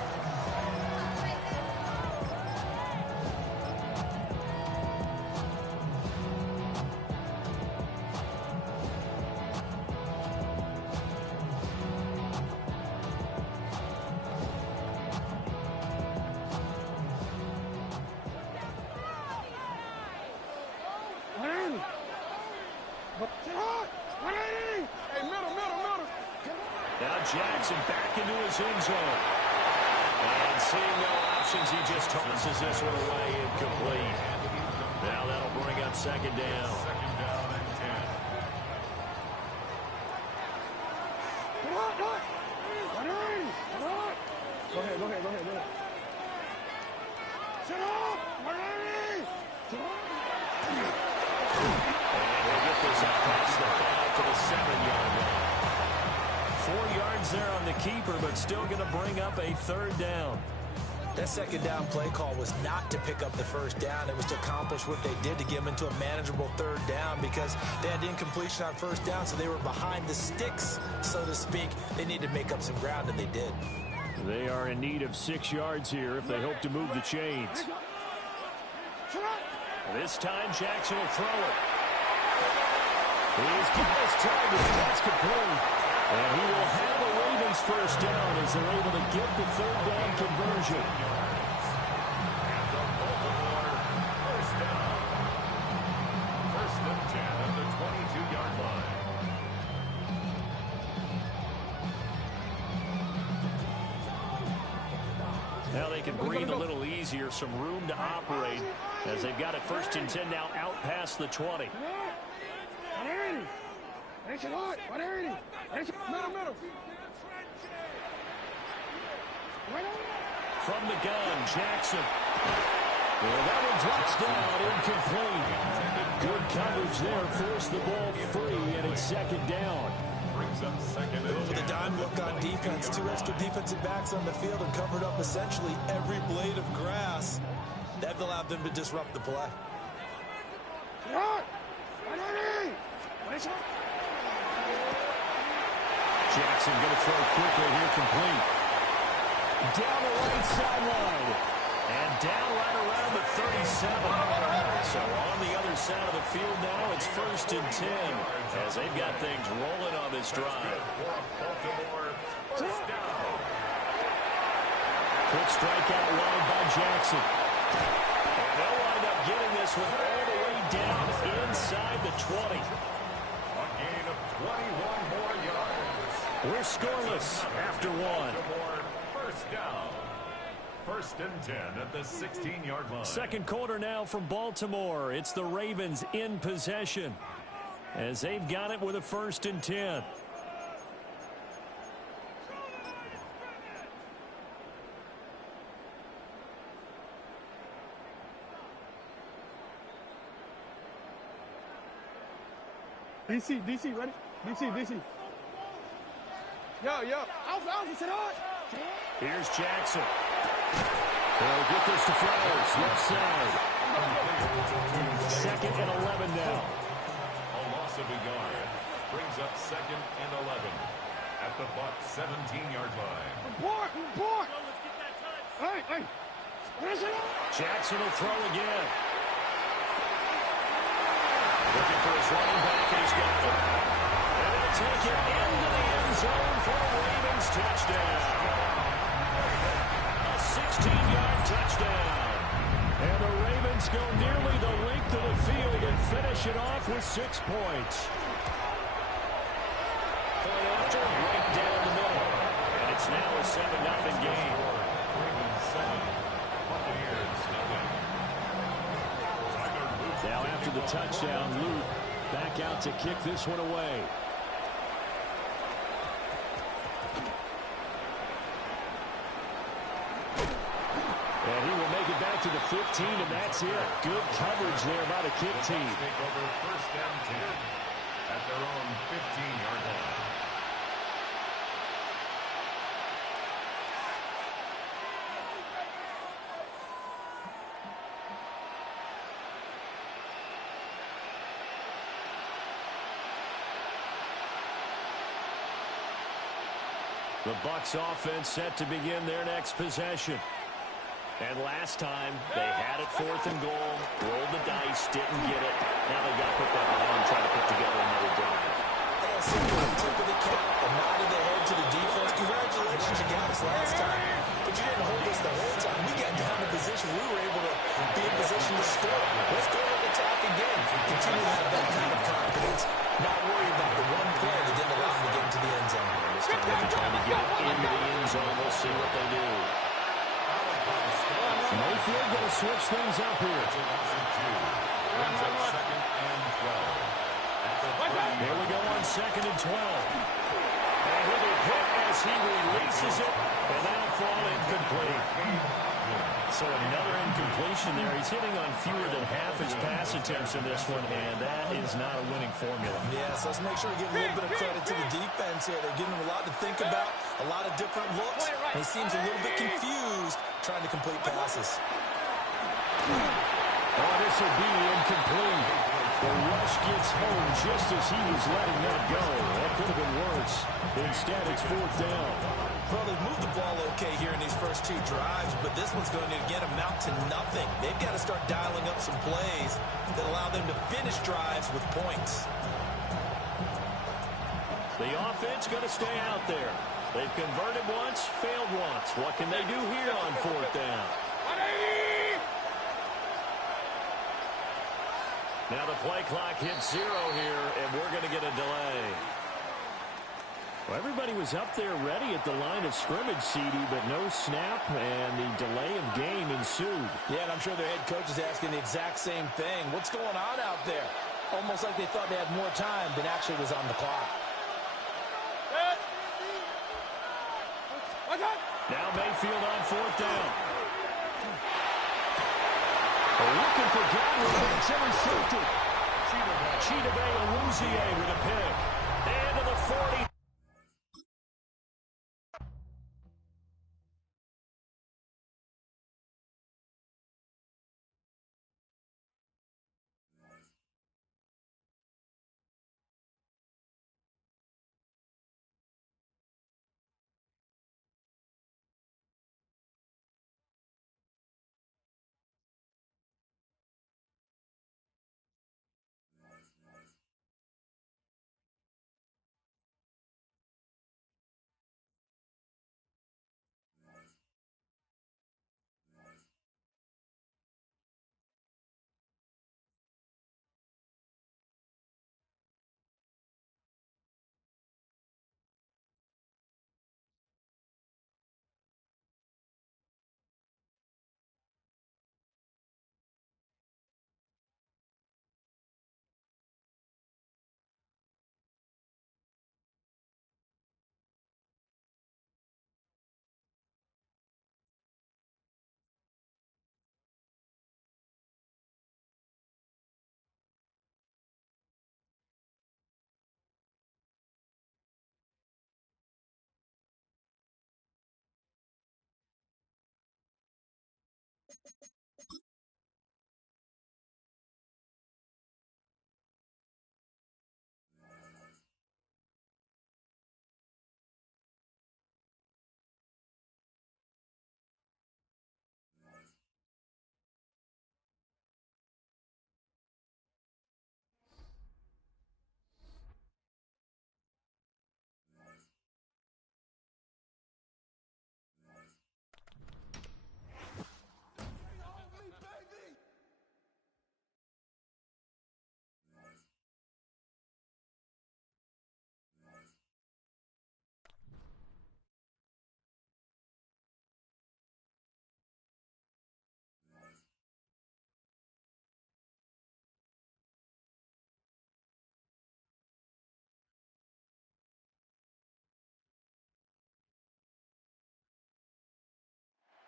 Now Jackson back into his end zone. And seeing no options, he just tosses this one away, incomplete. Now that'll bring up 2nd down. 2nd down and 10. Go ahead. Shut up! And he'll get this out past the 5 to the 7-yard line. 4 yards there on the keeper, but still going to bring up a 3rd down. That 2nd down play call was not to pick up the 1st down. It was to accomplish what they did to get them into a manageable 3rd down, because they had incompletion on 1st down, so they were behind the sticks, so to speak. They needed to make up some ground, and they did. They are in need of 6 yards here if they hope to move the chains. This time, Jackson will throw it. He's got his target. That's complete. And he will have the Ravens 1st down as they're able to get the 3rd down conversion. And the Baltimore 1st down. 1st and 10 at the 22-yard line. Now they can breathe a little easier, some room to operate as they've got it 1st and 10 now out past the 20. From the gun, Jackson. Well, that one drops down, incomplete. Good coverage there, forced the ball free, and it's 2nd down. Brings up 2nd and 10. With a dime look on defense, 2 extra defensive backs on the field and covered up essentially every blade of grass. That allowed them to disrupt the play. Jackson going to throw quickly here, complete. Down the right sideline. And down right around the 37. So on the other side of the field now, it's 1st and 10 as they've got things rolling on this drive. Baltimore 1st down. Quick strikeout line by Jackson. And they'll wind up getting this one all the way down inside the 20. A gain of 21 more yards. We're scoreless after 1. Baltimore 1st down. 1st and 10 at the 16-yard line. 2nd quarter now from Baltimore. It's the Ravens in possession as they've got it with a 1st and 10. DC, ready? DC. Yo. Alpha, sit on. Here's Jackson. They'll get this to Flowers, left side. 2nd and 11 now. A loss of a yard. Brings up 2nd and 11 at the Buck 17-yard line. Report. Hey. Jackson will throw again. Looking for his running back, and he's got it. And they'll take it into the end zone for a Ravens touchdown. A 16-yard touchdown. And the Ravens go nearly the length of the field and finish it off with 6 points. Point after, right down the middle. And it's now a 7-0 game. Ravens 7, Buccaneers nothing. Now after the touchdown, Luke back out to kick this one away. And he will make it back to the 15, and that's it. Good coverage there by the kick team. Take over first and 10 at their own 15-yard line. The Bucs offense set to begin their next possession. And last time, they had it 4th and goal, rolled the dice, didn't get it. Now they've got to put that behind and try to put together another drive. That's a tip of the cap, a nod of the head to the defense. Congratulations, you got us last time. But you didn't hold us the whole time. We got down in position. We were able to be in position to score. Let's go and attack again. Continue to have that kind of confidence. Not worry about the one play that didn't allow them to get into the end zone. This time they'll be trying to get it into the end zone. We'll see what they do. Mayfield going to switch things up here. Brings up 2nd and 12. Here we go on 2nd and 12. And he'll be hit as he releases it, and that'll fall incomplete. So another incompletion there. He's hitting on fewer than half his pass attempts in this one, and that is not a winning formula. Yes, let's make sure we give a little bit of credit to the defense here. They're giving him a lot to think about, a lot of different looks, and he seems a little bit confused trying to complete passes. Oh, this will be incomplete. The rush gets home just as he was letting that go. That could have been worse. Instead, it's 4th down. Well, they've moved the ball okay here in these first 2 drives, but this one's going to again amount to nothing. They've got to start dialing up some plays that allow them to finish drives with points. The offense going to stay out there. They've converted once, failed once. What can they do here on 4th down? Now the play clock hits 0 here, and we're going to get a delay. Well, everybody was up there ready at the line of scrimmage, CD, but no snap, and the delay of game ensued. Yeah, and I'm sure their head coach is asking the exact same thing. What's going on out there? Almost like they thought they had more time than actually was on the clock. Now Mayfield on 4th down. Looking for Godwin, but it's intercepted. Chidobe Awuzie with a pick. And to the 40.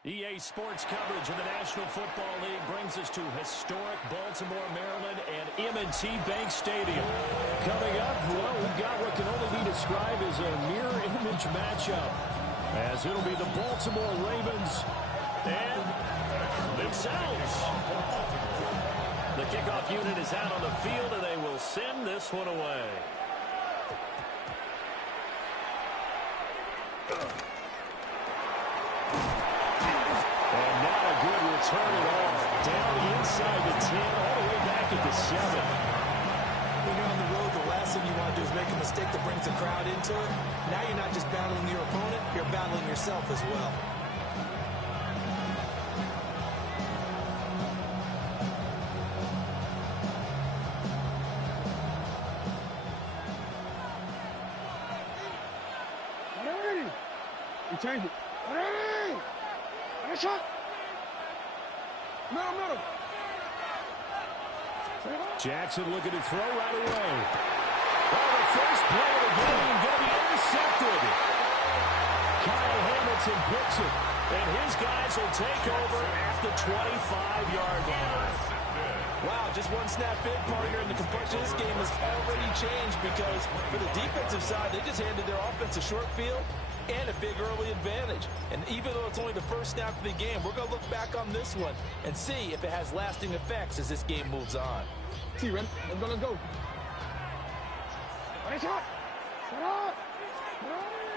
EA Sports coverage of the National Football League brings us to historic Baltimore, Maryland, and M&T Bank Stadium. Coming up, well, we've got what can only be described as a mirror image matchup, as it'll be the Baltimore Ravens and themselves. The kickoff unit is out on the field, and they will send this one away. And not a good return at all. Down inside the 10, all the way back at the 7. When you're on the road, the last thing you want to do is make a mistake that brings the crowd into it. Now you're not just battling your opponent, you're battling yourself as well. You change it. Ready! And a shot. Middle. Jackson looking to throw right away. Oh, the first play of the game going to be intercepted. Kyle Hamilton picks it, and his guys will take over at the 25-yard line. Wow, just one snap in, partner, and the complexion of this game has already changed because for the defensive side, they just handed their offense a short field and a big early advantage. And even though it's only the first snap of the game, we're going to look back on this one and see if it has lasting effects as this game moves on. See, Ren. Let's go. Ready, shot. Shut up.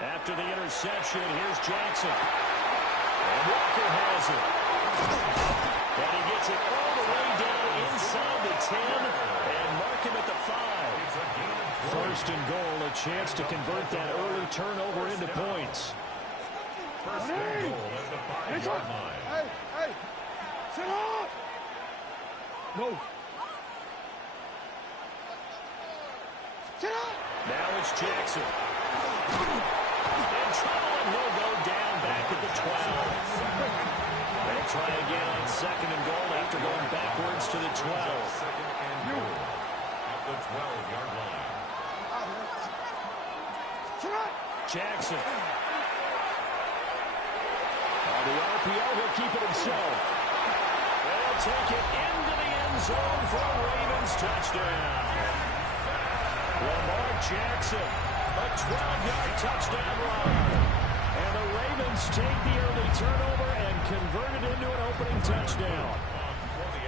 After the interception, here's Jackson. And Walker has it. And he gets it all the way down inside the 10 and mark him at the 5. First and goal, a chance to convert that early turnover into points. First and goal at the 5-yard line. Hey. Shut up. No. Shut up. Now it's Jackson. In trouble, and he'll go down back at the 12. They'll try again on second and goal after going backwards to the 12. Second and goal at the 12-yard line. Jackson. On the RPO, he'll keep it himself. They'll take it into the end zone for a Ravens touchdown. Lamar Jackson, a 12-yard touchdown run. And the Ravens take the early turnover and convert it into an opening touchdown.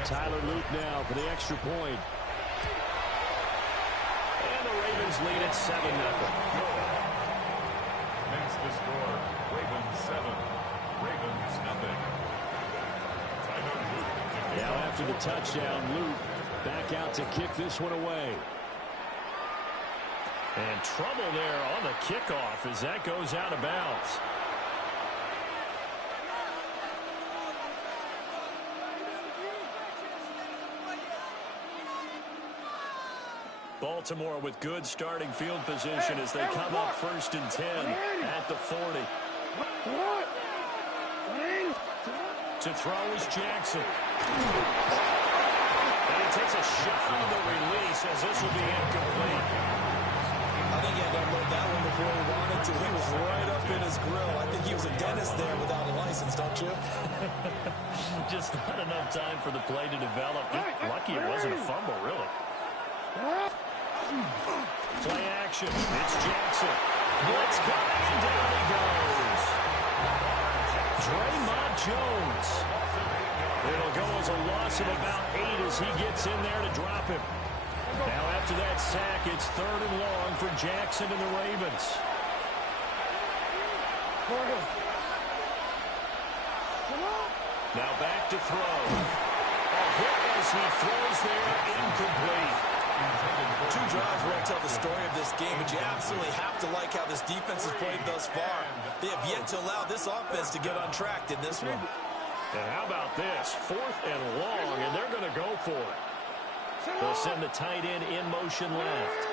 Tyler Luke now for the extra point. And the Ravens lead at 7-0. Makes the score Ravens 7, Ravens nothing. Tyler Luke. Now after the touchdown, Luke back out to kick this one away. And trouble there on the kickoff as that goes out of bounds. Baltimore with good starting field position as they come up first and 10 at the 40. To throw is Jackson. And he takes a shot on the release as this will be incomplete. I think he had to unload that one before he wanted to. He was right up in his grill. I think he was a dentist there without a license, don't you? Just not enough time for the play to develop. Lucky it wasn't a fumble, really. Play action. It's Jackson. Blitz coming, and down he goes. Draymond Jones. It'll go as a loss of about 8 as he gets in there to drop him. Now after that sack, it's third and long for Jackson and the Ravens. Now back to throw. A hit as he throws there, incomplete. 2 drives won't tell the story of this game, but you absolutely have to like how this defense has played thus far. They have yet to allow this offense to get untracked in this one. And how about this? 4th and long, and they're going to go for it. They'll send the tight end in motion left.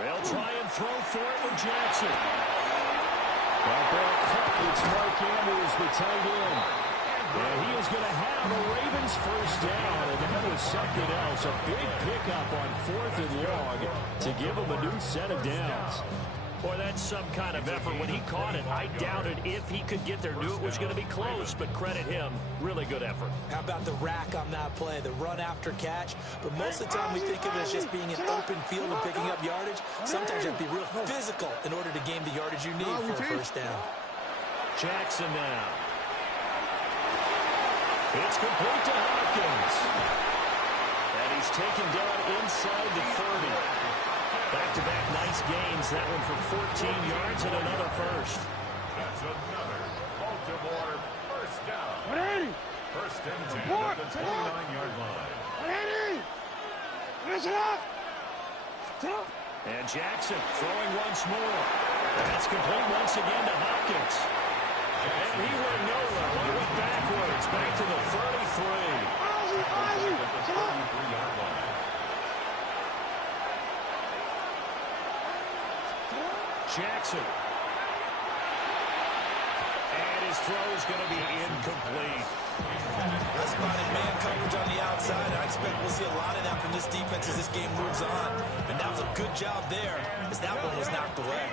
They'll try and throw for it with Jackson. That ball caught. It's Mark Andrews, the tight end. And he is going to have the Ravens first down, and that was something else. A big pickup on 4th and long to give them a new set of downs. Boy, that's some kind of effort. When he caught it, I doubted if he could get there. Knew it was going to be close, but credit him. Really good effort. How about the rack on that play, the run after catch? But most of the time we think of it as just being an open field and picking up yardage. Sometimes you have to be real physical in order to gain the yardage you need for a first down. Jackson now. It's complete to Hopkins. And he's taken down inside the 30. Back-to-back nice gains. That one for 14 yards and another first. That's another Baltimore first down. First and 10 at the 29-yard line. And Jackson throwing once more. That's complete once again to Hopkins. And he went nowhere. He went backwards. Back to the 33. Jackson. And his throw is going to be incomplete. I spotted man coverage on the outside. I expect we'll see a lot of that from this defense as this game moves on. And that was a good job there as that one was knocked away.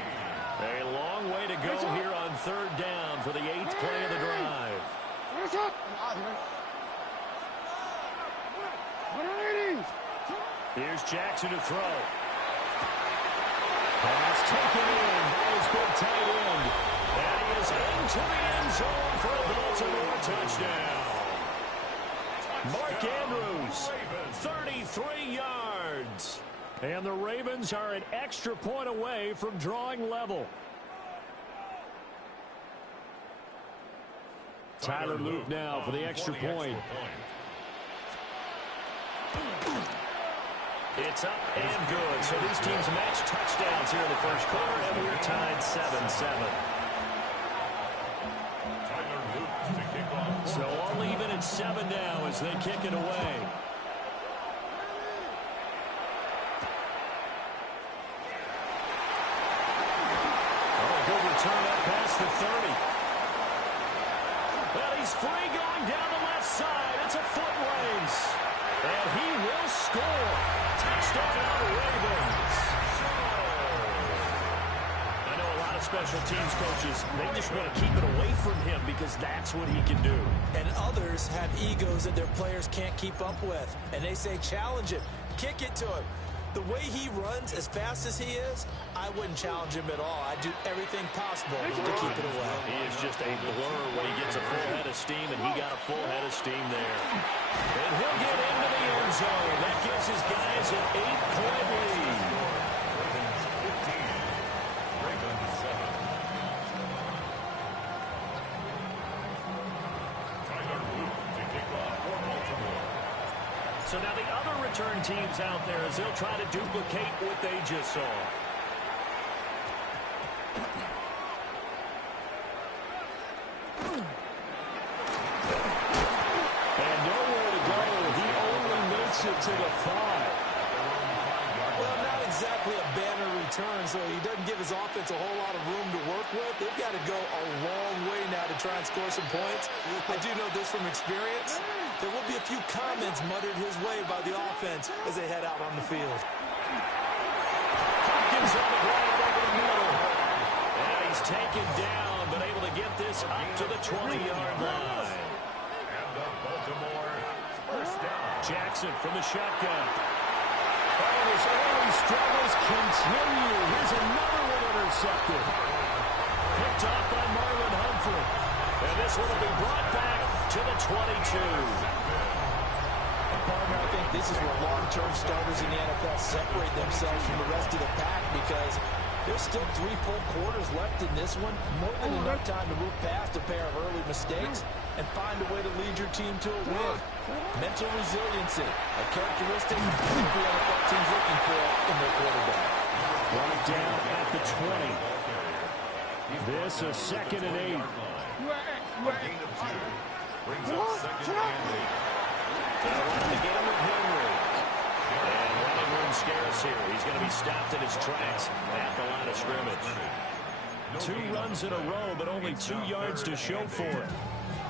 A long way to go here on third down for the 8th play of the drive. Here's Jackson to throw. Pass taken in by his big tight end. And he is into the end zone for a Baltimore touchdown. Mark Andrews, 33 yards. And the Ravens are an extra point away from drawing level. Tyler Luke now for the extra point. It's up and good. So these teams match touchdowns here in the first quarter, and we're tied 7-7. So all even at 7 now as they kick it away. Oh, a good return up past the 30. Well, he's free going down the left side. It's a foot race. And he will score. Touchdown, Ravens. I know a lot of special teams coaches, they just want to keep it away from him because that's what he can do. And others have egos that their players can't keep up with. And they say, challenge him, kick it to him. The way he runs as fast as he is, I wouldn't challenge him at all. I'd do everything possible to keep it away. He is just a blur when he gets a full head of steam, and he got a full head of steam there. And he'll get into the end zone. That gives his guys an 8-point lead. Ravens 15, Ravens 7. Tyler Luke to kick off for Baltimore. So now the other return teams out there as they'll try to duplicate what they just saw. And nowhere to go. He only makes it to the 5. Well, not exactly a banner return, so he doesn't give his offense a whole lot of room to work with. They've got to go a long way now to try and score some points. I do know this from experience. There will be a few comments muttered his way by the offense as they head out on the field. Hopkins on the ground over the middle. And he's taken down, but able to get this up to the 20-yard line. And the Baltimore first down. Jackson from the shotgun. And his early struggles continue. Here's another one intercepted. Picked off by Marlon Humphrey. And this one will be brought back to the 22. Partner, I think this is where long-term starters in the NFL separate themselves from the rest of the pack because there's still 3 full quarters left in this one. More than enough time to move past a pair of early mistakes and find a way to lead your team to a win. Mental resiliency, a characteristic every NFL team's looking for in their quarterback. Right down at the 20. This is 2nd and 8. A gain of 2. Brings up 2nd and 8. Now running the game with Henry. And running room scarce here. He's going to be stopped in his tracks at the line of scrimmage. 2 runs in a row, but only 2 yards to show for it.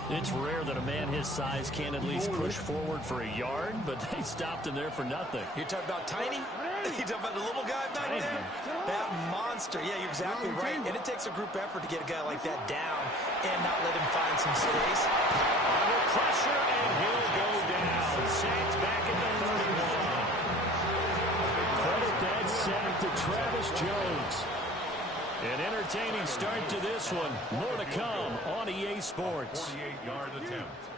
It's rare that a man his size can't at least push forward for a yard, but they stopped him there for nothing. You're talking about tiny? You talking about the little guy back there? That monster. Yeah, you're exactly right. And it takes a group effort to get a guy like that down and not let him find some space. Under pressure, and he'll go down. Sacked back at the 31. Credit that sack to Travis Jones. An entertaining start to this one. More to come on EA Sports. 48-yard attempt.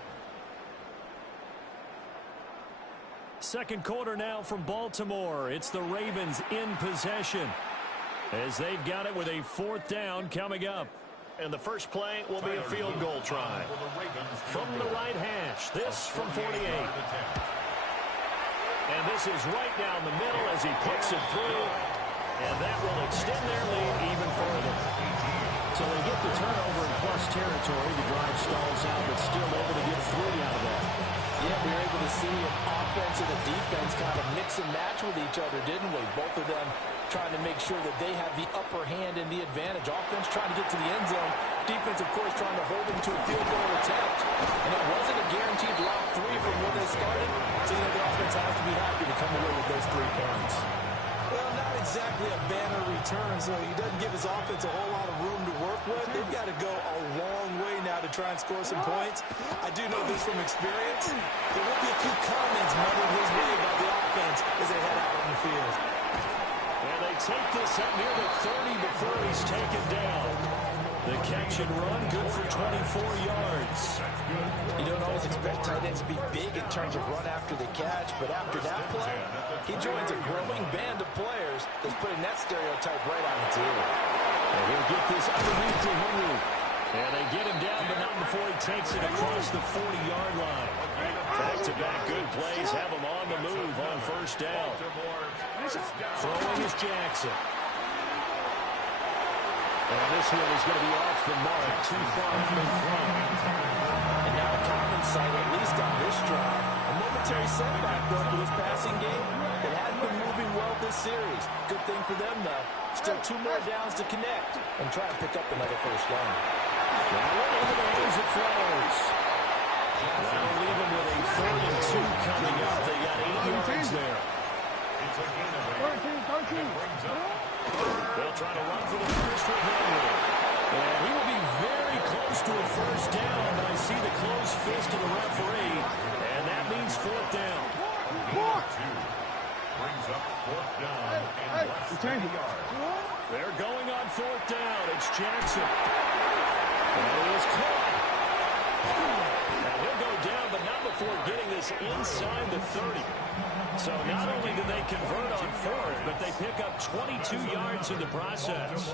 Second quarter now from Baltimore. It's the Ravens in possession as they've got it with a fourth down coming up. And the first play will be a field goal try. From the right hash, this from 48. And this is right down the middle as he puts it through. And that will extend their lead even further. So they get the turnover in plus territory. The drive stalls out, but still able to get 3 out of that. Yeah, we were able to see an offense and a defense kind of mix and match with each other, didn't we? Both of them trying to make sure that they have the upper hand and the advantage. Offense trying to get to the end zone. Defense, of course, trying to hold them to a field goal attempt. And it wasn't a guaranteed lock 3 from where they started. So, you know, the offense has to be happy to come away with those 3 points. Well, not exactly a banner return, so he doesn't give his offense a whole lot of room to work with. They've got to go a long way now to try and score some points. I do know this from experience. There will be a few comments muttered his way by the offense as they head out on the field. And they take this up near the 30 before he's taken down. The catch and run, good for 24 yards. You don't always expect tight ends to be big in terms of run after the catch, but after that play, he joins a growing band of players that's putting that stereotype right on its ear. And he'll get this underneath to Henry. And they get him down, but not before he takes it across the 40-yard line. Back-to-back good plays have him on the move on first down. Throwing is Jackson. And this one is going to be off the mark, too far in front. And now a common sight, at least on this drive. A momentary setback, though, for this passing game. It has been moving well this series. Good thing for them, though. Still 2 more downs to connect and try to pick up another first down. Now into the hands of Flowers. That'll leave them with a 3rd and 2 coming up. They got 8 yards there. It's a gain of 8. They'll try to run for the first with Henry. And he will be very close to a first down, but I see the closed fist of the referee, and that means 4th down. Brings up 4th down and less than a yard. They're going on 4th down. It's Jackson. And he is caught. Now he'll go down, but not before getting this inside the 30. So not only do they convert on 4th, but they pick up 22 yards in the process.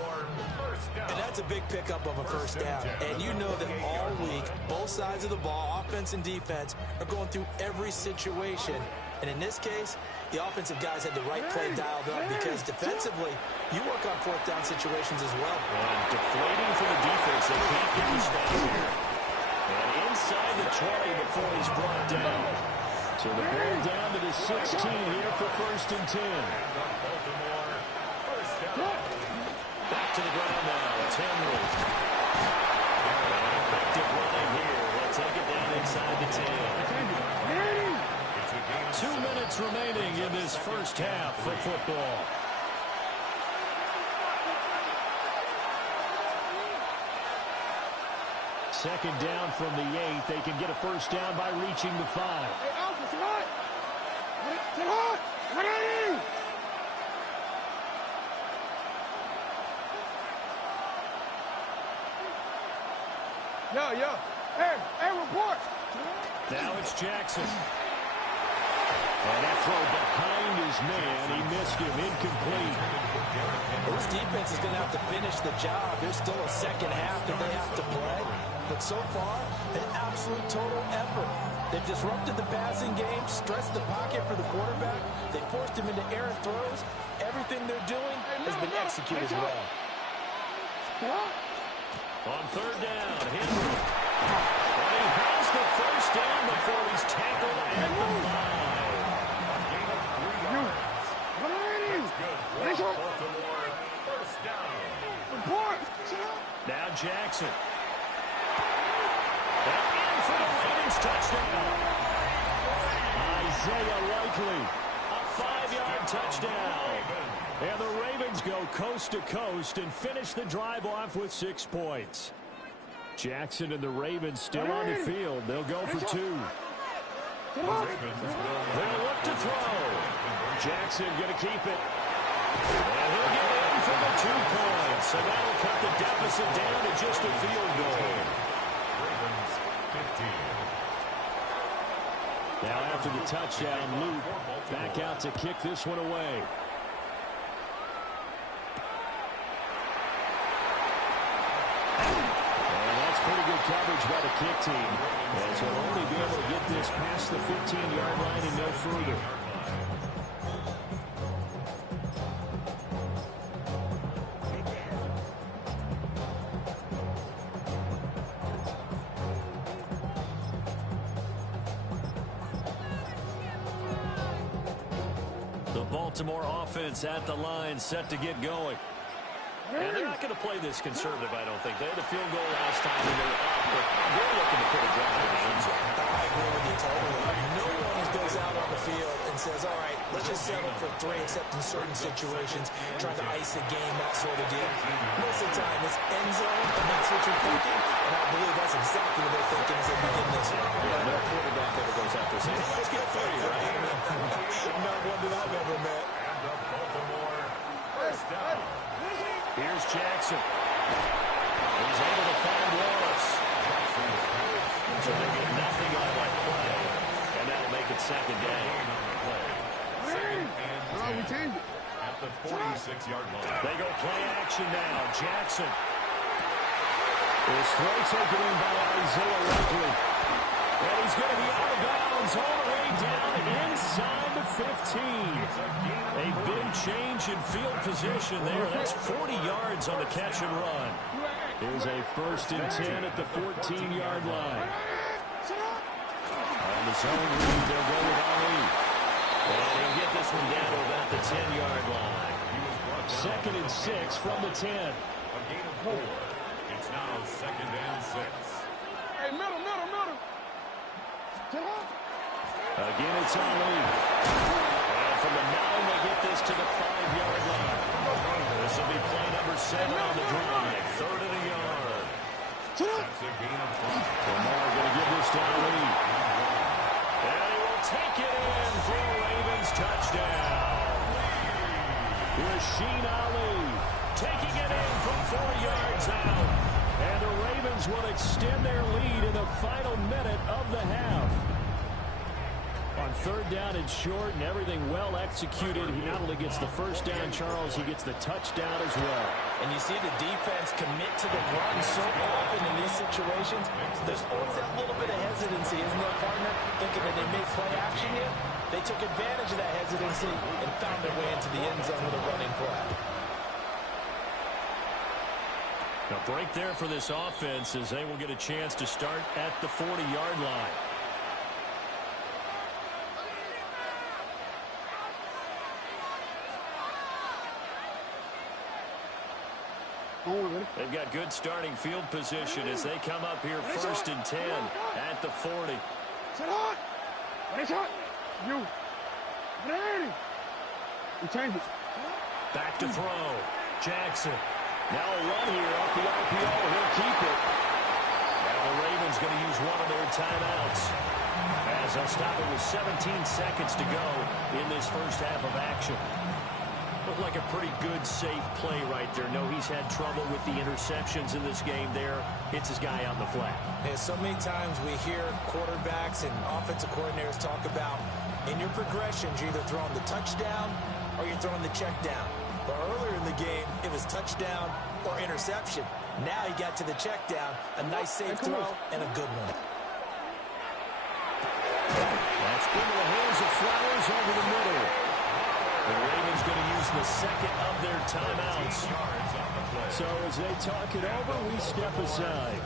And that's a big pickup of a first down. And you know that all week, both sides of the ball, offense and defense, are going through every situation. And in this case, the offensive guys had the right play dialed up because defensively, you work on 4th down situations as well. And deflating for the defense. They can't get the stop here. And inside the 20 before he's brought down. So the ball down to the 16 here for 1st and 10. Back to the ground now. It's Henry. And effective running here. They'll take it down inside the 10. 2 minutes remaining in this first half for football. Second down from the 8. They can get a first down by reaching the 5. Yo. Hey, report. Now it's Jackson. And that throw behind his man. He missed him. Incomplete. Well, this defense is going to have to finish the job. There's still a second half that they have to play. But so far, an absolute total effort. They've disrupted the passing game, stressed the pocket for the quarterback. They forced him into errant throws. Everything they're doing has been executed well. On 3rd down, Henry. And he has the first down before he's tackled at the 5. Now Jackson. And in for the Ravens touchdown. Isaiah Likely. A 5-yard touchdown. And the Ravens go coast to coast and finish the drive off with 6 points. Jackson and the Ravens still on the field. They'll go for 2. They'll look to throw. Jackson going to keep it. And he'll get in for the 2 points. And that'll cut the deficit down to just a field goal. Ravens 15. Now after the touchdown, Luke back out to kick this one away. Pretty good coverage by the kick team, as he'll only be able to get this past the 15-yard line and no further. The Baltimore offense at the line, set to get going. And they're not going to play this conservative, I don't think. They had a field goal last time when they were up, but they're looking to put a drive in the end zone. I agree with you totally. No one goes out on the field and says, all right, let's just settle for 3, except in certain situations, trying to ice a game, that sort of deal. Most of the time, it's end zone, and that's what you're thinking. And I believe that's exactly what they're thinking as they begin this one. Yeah, no quarterback ever goes out there saying, let's get 3, right? Not one that I've ever met. And the Baltimore first down. Here's Jackson. He's able to find Wallace. So they get nothing on that play. And that'll make it second down. Second and 10 at the 46-yard line. They go play action now. Jackson. His throw taken in by Isaiah Likely. And he's going to be out of bounds all the way down inside the 15. A big change in field position there. That's 40 yards on the catch and run. Here's a 1st and 10 at the 14-yard line. On the zone read, they'll go with Ali. And he'll get this one down to about the 10-yard line. 2nd and 6 from the 10. A gain of 4. It's now 2nd and 6. Hey, middle. Again, it's Ali. And from the 9, they get this to the 5-yard line. This will be play number 7 on the drive. 3rd and a yard. That's a gain of 5. Lamar going to give this to Ali. And he will take it in for a Ravens touchdown. Rasheen Ali taking it in from 4 yards out. And the Ravens will extend their lead in the final minute of the half. On 3rd down and short and everything well executed, he not only gets the first down, Charles, he gets the touchdown as well. And you see the defense commit to the run so often in these situations. There's always that little bit of hesitancy, isn't there, partner? Thinking that they may play action yet. They took advantage of that hesitancy and found their way into the end zone with a running play. A break there for this offense as they will get a chance to start at the 40-yard line. They've got good starting field position as they come up here 1st and 10 at the 40. Back to throw. Jackson. Now a run here off the RPO. He'll keep it. Now the Ravens going to use one of their timeouts as they'll stop it with 17 seconds to go in this first half of action. Looked like a pretty good, safe play right there. No, he's had trouble with the interceptions in this game there. Hits his guy out in the flat. And so many times we hear quarterbacks and offensive coordinators talk about in your progressions, you're either throwing the touchdown or you're throwing the check down. But earlier in the game, it was touchdown or interception. Now he got to the check down, a nice safe throw, and a good one. That's into the hands of Flowers over the middle. The Ravens going to use the 2nd of their timeouts. So as they talk it over, we step aside.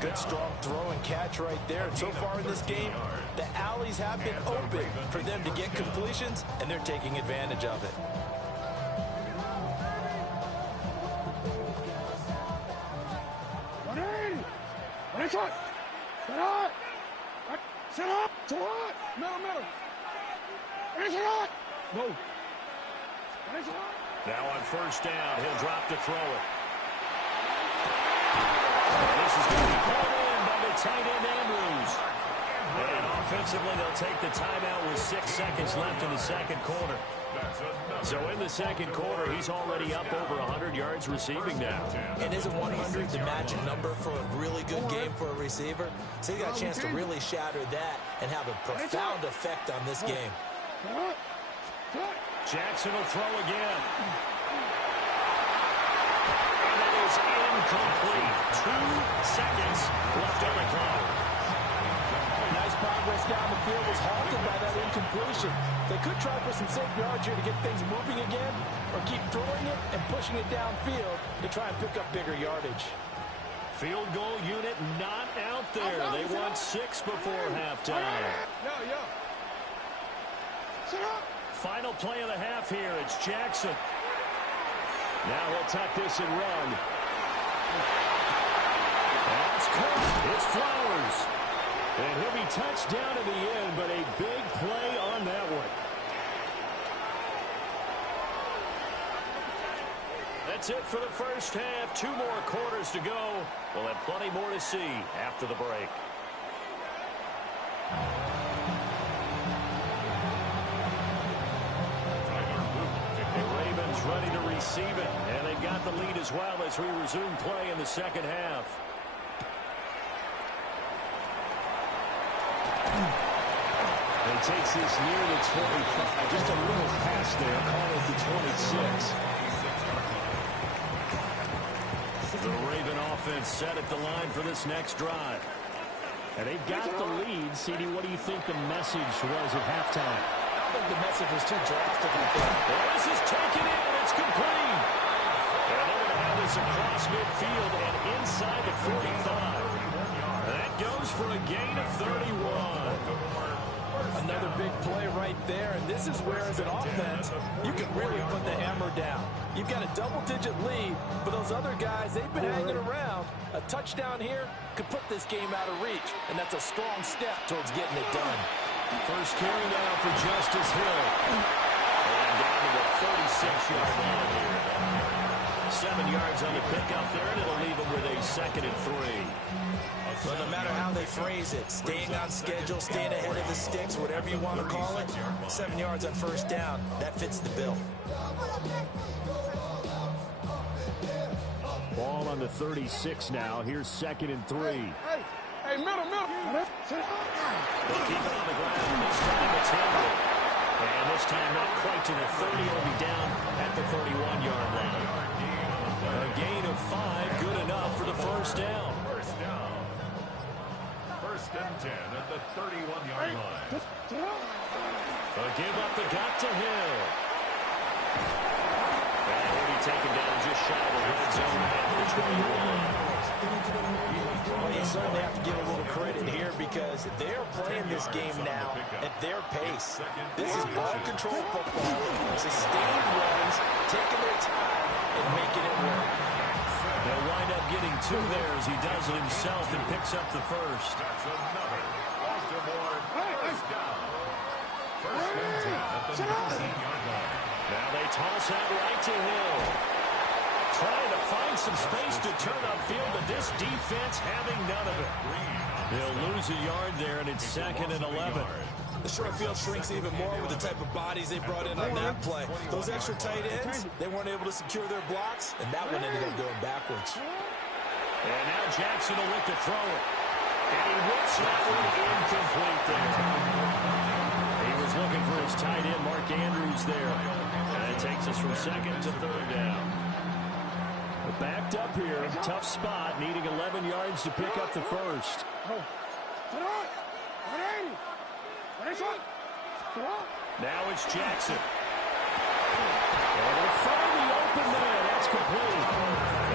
Good strong throw and catch right there. And so far in this game, the alleys have been open for them to get completions, and they're taking advantage of it. Middle. Now on first down, he'll drop to throw it. And this is going to be pulled in by the tight end, Andrews. And offensively, they'll take the timeout with 6 seconds left in the second quarter. So in the second quarter, he's already up over 100 yards receiving now. And isn't 100 the magic number for a really good game for a receiver? So he got a chance to really shatter that and have a profound effect on this game. Jackson will throw again. And it is incomplete. 2 seconds left on the clock. Nice progress down the field was halted by that incompletion. They could try for some safe yards here to get things moving again, or keep throwing it and pushing it downfield to try and pick up bigger yardage. Field goal unit not out there. They want 6 before halftime. Final play of the half here. It's Jackson. Now he'll tuck this and run. That's caught. It's Flowers. And he'll be touched down at the end, but a big play on that one. That's it for the first half. 2 more quarters to go. We'll have plenty more to see after the break. The Ravens ready to receive it, and they've got the lead as well as we resume play in the second half. He takes this near the 25. Just a little pass there. Call it the 26. The Raven offense set at the line for this next drive. And they've got the lead. CD, what do you think the message was at halftime? I think the message was too drastic. Well, this is taken in. It's complete. And they're going to have this across midfield and inside the 45. That goes for a gain of 31. Another big play right there, and this is where, as an offense, you can really put the hammer down. You've got a double-digit lead, but those other guys, they've been hanging around. A touchdown here could put this game out of reach, and that's a strong step towards getting it done. First carry now for Justice Hill. And down to the 36-yard line here. 7 yards on the pickup there, and it'll leave him with a 2nd and 3. But no matter how they phrase it, staying on schedule, staying ahead of the sticks, whatever you want to call it, 7 yards on first down, that fits the bill. Ball on the 36 now. Here's 2nd and 3. Hey, middle. They keep it on the ground. This time it's handled. And this time not quite to the 30. It'll be down at the 31-yard line. A gain of 5, good enough for the first down. First and 10 at the 31-yard line. A give up the got to Hill. And he'll be taken down just shy of the red zone at the 21. Well, you certainly have to give a little credit here because they're playing this game now at their pace. This is ball control football, sustained runs, taking their time and making it work. They'll wind up getting 2 there as he does it himself and picks up the first. That's another Baltimore first down. First and 10 at the 19-yard line. Now they toss that right to Hill. Trying to find some space to turn upfield, but this defense having none of it. They'll lose a yard there, and it's 2nd and 11. The short field shrinks even more with the type of bodies they brought in on that play. Those extra tight ends, they weren't able to secure their blocks, and that one ended up going backwards. And now Jackson will look to throw it. And he whips that one incomplete there. He was looking for his tight end, Mark Andrews, there. And it takes us from 2nd to 3rd down. We're backed up here. Tough spot, needing 11 yards to pick up the first. Now it's Jackson. And he'll find the open man. That's complete.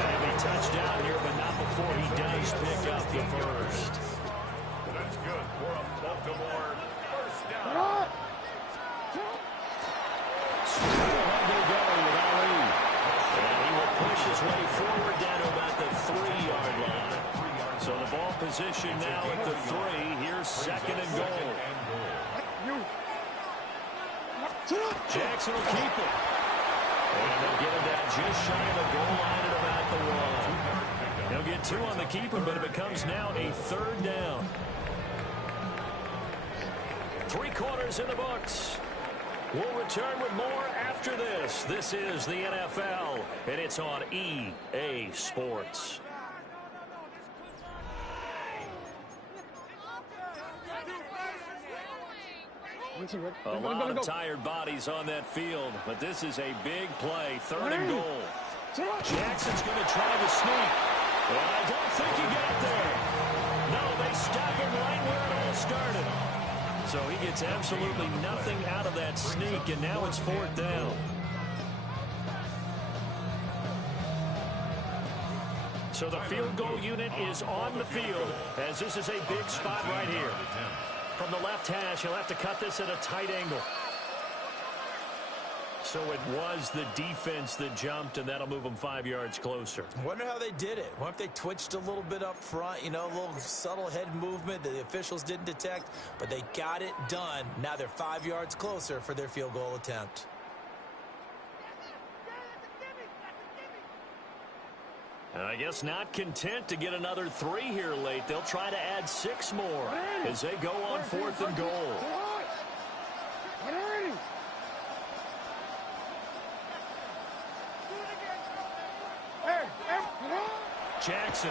And he touchdown here, but not before he does pick up the first. That's good for a Baltimore first down. Ahead they go with Na-illy. And he will push his way forward down to about the 3-yard line. So the ball position now at the 3. Here's 2nd and goal. Jackson will keep it. And they'll get him down just shy of the goal line at about the 1. They'll get 2 on the keeper, but it becomes now a 3rd down. 3 quarters in the books. We'll return with more after this. This is the NFL, and it's on EA Sports. A lot of tired bodies on that field, but this is a big play, 3rd and goal. Jackson's going to try to sneak. Well, I don't think he got there. No, they stop him right where it all started. So he gets absolutely nothing out of that sneak, and now it's 4th down. So the field goal unit is on the field, as this is a big spot right here. From the left hash, he'll have to cut this at a tight angle. So it was the defense that jumped, and that'll move them 5 yards closer. I wonder how they did it. What if they twitched a little bit up front, you know, a little subtle head movement that the officials didn't detect, but they got it done. Now they're 5 yards closer for their field goal attempt. And I guess not content to get another 3 here late. They'll try to add 6 more as they go on 4th and goal. Jackson.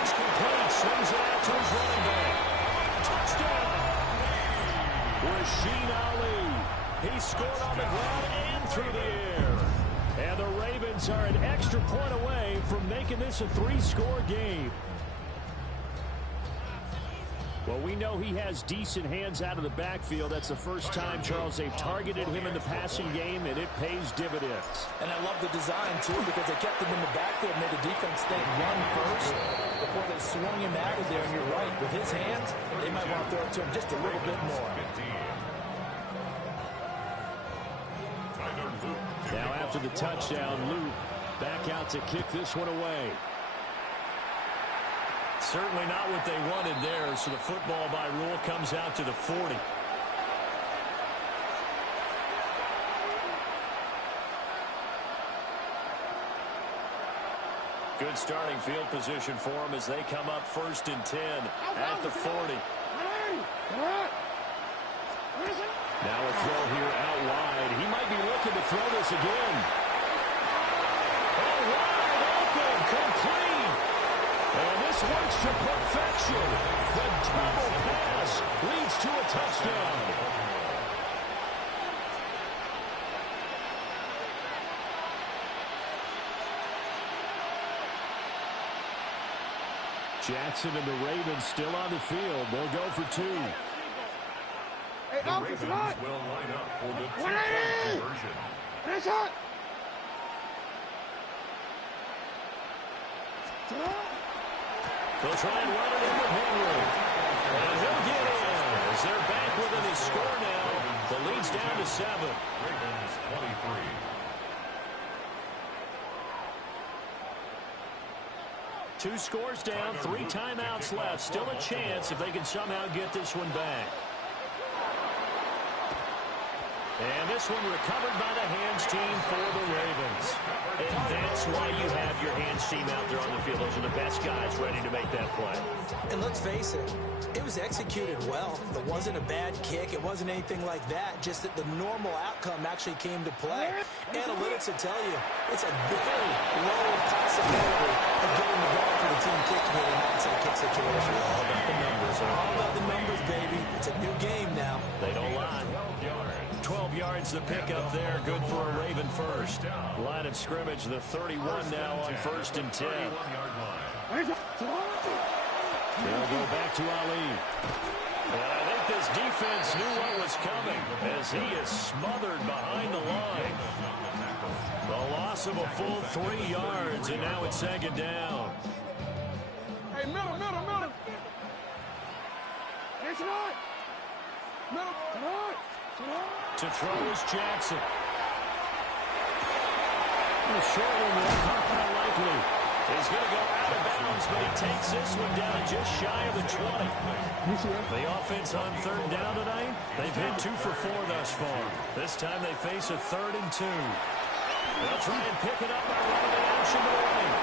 It's complete. Swings it out to his running back. Touchdown. Na-illy. He scored on the ground and through the air. And the Ravens are an extra point away from making this a 3-score game. Well, we know he has decent hands out of the backfield. That's the first time, Charles, they've targeted him in the passing game, and it pays dividends. And I love the design, too, because they kept him in the backfield, made the defense think run first before they swung him out of there. And you're right, with his hands, they might want to throw it to him just a little bit more. Now after the touchdown, Luke back out to kick this one away. Certainly not what they wanted there, so the football by rule comes out to the 40. Good starting field position for them as they come up 1st and 10 at the 40. Now a throw here out wide. He might be looking to throw this again. Oh, wide open, complete. And this works to perfection. The double pass leads to a touchdown. Jackson and the Ravens still on the field. They'll go for 2. The Ravens will line up for the 2-point conversion. They'll try and run it in with Henry. And he'll get in as they're back within the score now. The lead's down to 7. Ravens 23. Two scores down, 3 timeouts left. Still a chance if they can somehow get this one back. And this one recovered by the hands team for the Ravens. And that's why you have your hands team out there on the field. Those are the best guys ready to make that play. And let's face it, it was executed well. It wasn't a bad kick. It wasn't anything like that. Just that the normal outcome actually came to play. Analytics will tell you it's a very low possibility of getting the ball for the team kick hit in an outside kick situation. All about the numbers. All about the numbers, baby. It's a new game now. They don't lie. 12 yards the pickup there. Good for a Raven first. Line of scrimmage, the 31 now on 1st and 10. They'll go back to Ali. And I think this defense knew what was coming as he is smothered behind the line. The loss of a full 3 yards, and now it's 2nd down. Hey, middle. It's not. Middle. To throw is Jackson. A short one there, not likely. He's going to go out of bounds, but he takes this one down just shy of the 20. The offense on third down tonight, they've hit 2 for 4 thus far. This time they face a 3rd and 2. They'll try and pick it up by running the action to the right.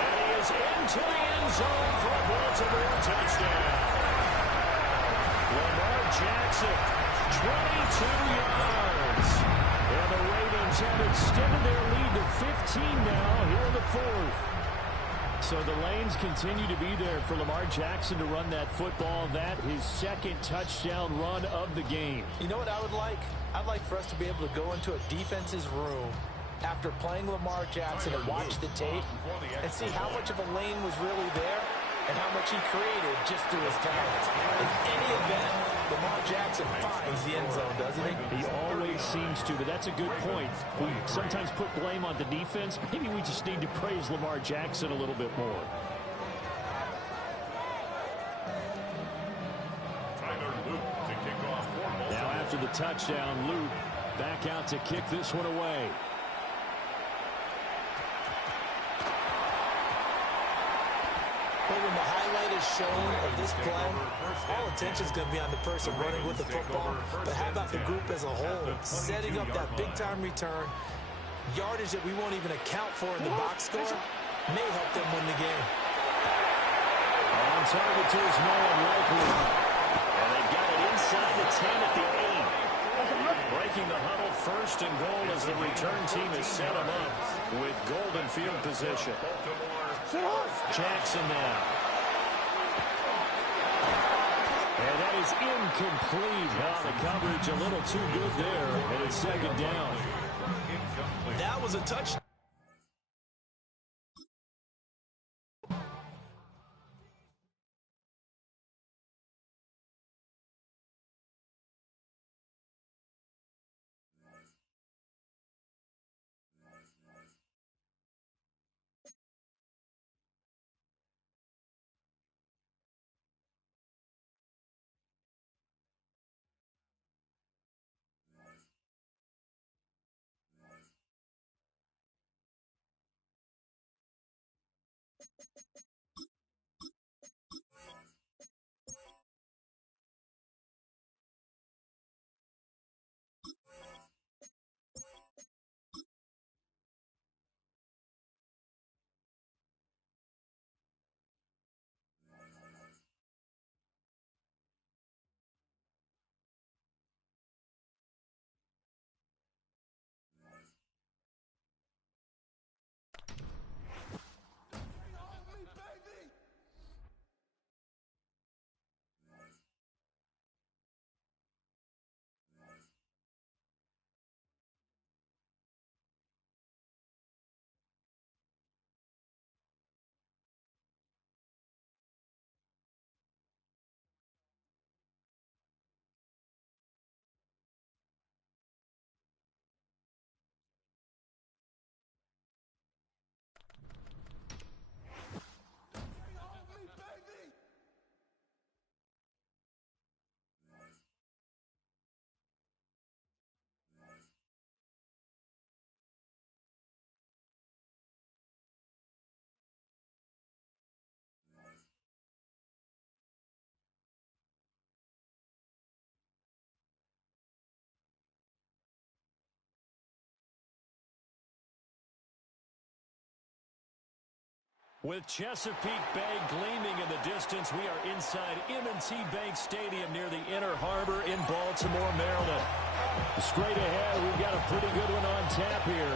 And he is into the end zone for a Baltimore touchdown. Lamar Jackson, 22 yards. And the Ravens have extended their lead to 15 now here in the 4th. So the lanes continue to be there for Lamar Jackson to run that football. That his 2nd touchdown run of the game. You know what I would like? I'd like for us to be able to go into a defense's room after playing Lamar Jackson and watch the tape and see how much of a lane was really there and how much he created just through his talents. In any event, Lamar Jackson finds the end zone, doesn't he? He always seems to, but that's a good point. We sometimes put blame on the defense. Maybe we just need to praise Lamar Jackson a little bit more. Now after the touchdown, Luke back out to kick this one away. But when the highlight is shown of this play, all attention is going to be on the person running with the football. But how about the group as a whole, setting up that big-time return, yardage that we won't even account for in the box score, may help them win the game. On target to his man, likely. And they've got it inside the 10 at the 8. Breaking the huddle, 1st and goal as the return team has set them up with golden field position. Jackson now. And that is incomplete. The coverage a little too good there, and it's 2nd down. That was a touchdown. With Chesapeake Bay gleaming in the distance, we are inside M&T Bank Stadium near the Inner Harbor in Baltimore, Maryland. Straight ahead, we've got a pretty good one on tap here,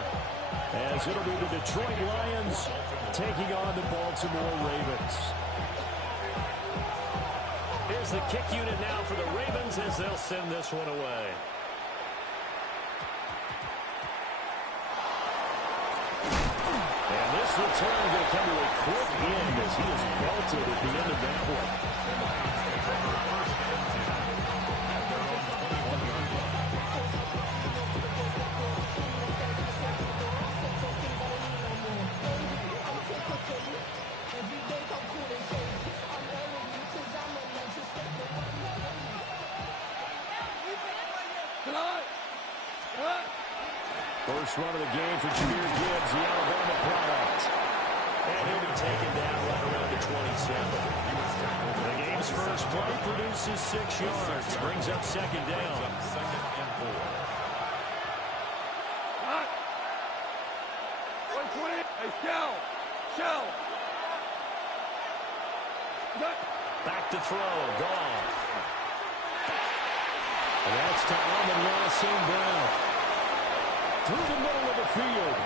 as it'll be the Detroit Lions taking on the Baltimore Ravens. Here's the kick unit now for the Ravens as they'll send this one away. And this return going to come to a quick end as he is belted at the end of that one. First run of the game for Jahmyr Gibbs, the Alabama product. And he'll be taken down right around produces 6 yards. Brings up second down. Second and 4. 120. Hey, shell. Back to throw. Goff. And that's to Amon-Ra St. Brown. Through the middle of the field.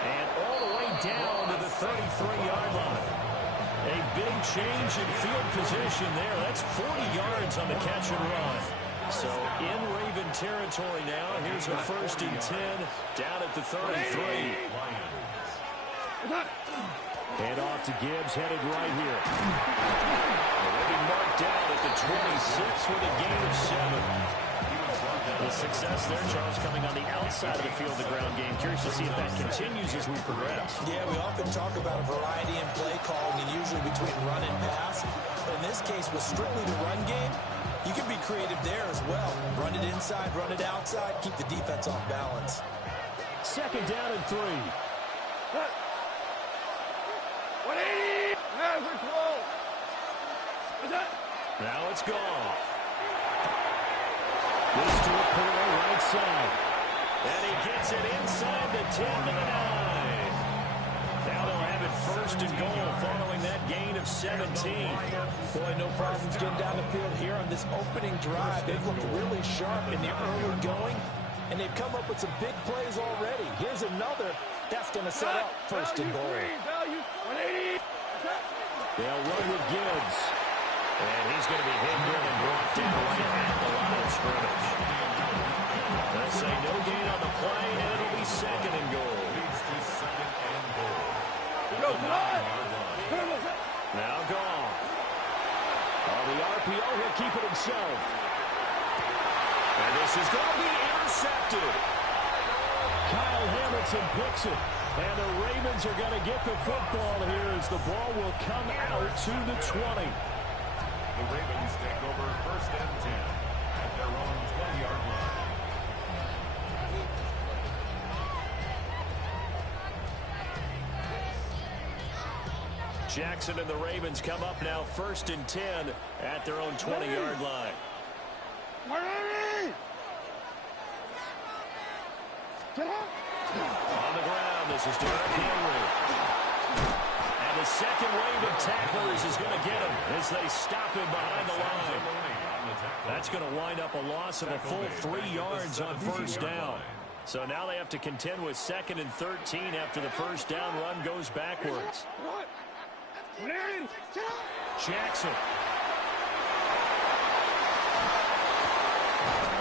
And all the way down to the 33-yard line. A big change in field position there. That's 40 yards on the catch and run. So in Raven territory now. Here's a 1st and 10 down at the 33. Hand off to Gibbs, headed right here. They'll be marked down at the 26 with a gain of 7. The success there, Charles, coming on the outside of the field, the ground game. Curious to see if that continues as we progress. Yeah, we often talk about a variety in play calling, and usually between run and pass. But in this case, with strictly the run game, you can be creative there as well. Run it inside, run it outside, keep the defense off balance. Second down and 3. 180. Now it's gone. This to a corner right side. And he gets it inside the 10 to the 9. Now they'll have it 1st and goal following that gain of 17. Boy, no problems getting down the field here on this opening drive. They've looked really sharp in the early going, and they've come up with some big plays already. Here's another. That's going to set up 1st and goal. Value. 180. They'll run with Gibbs. And he's going to be hemmed in and brought down right at the line of scrimmage. They'll say no gain on the play, and it'll be 2nd and goal. Leads to 2nd and goal. Now Goff. On the RPO, he'll keep it himself. And this is going to be intercepted. Kyle Hamilton picks it. And the Ravens are going to get the football here as the ball will come out to the 20. The Ravens take over 1st and 10 at their own 20-yard line. Jackson and the Ravens come up now 1st and 10 at their own 20-yard line. 180. On the ground, this is Derrick Henry. And the second wave of tacklers is going to get him as they stop him behind the line. That's going to wind up a loss of a full 3 yards on 1st down. So now they have to contend with 2nd and 13 after the 1st down run goes backwards. Jackson.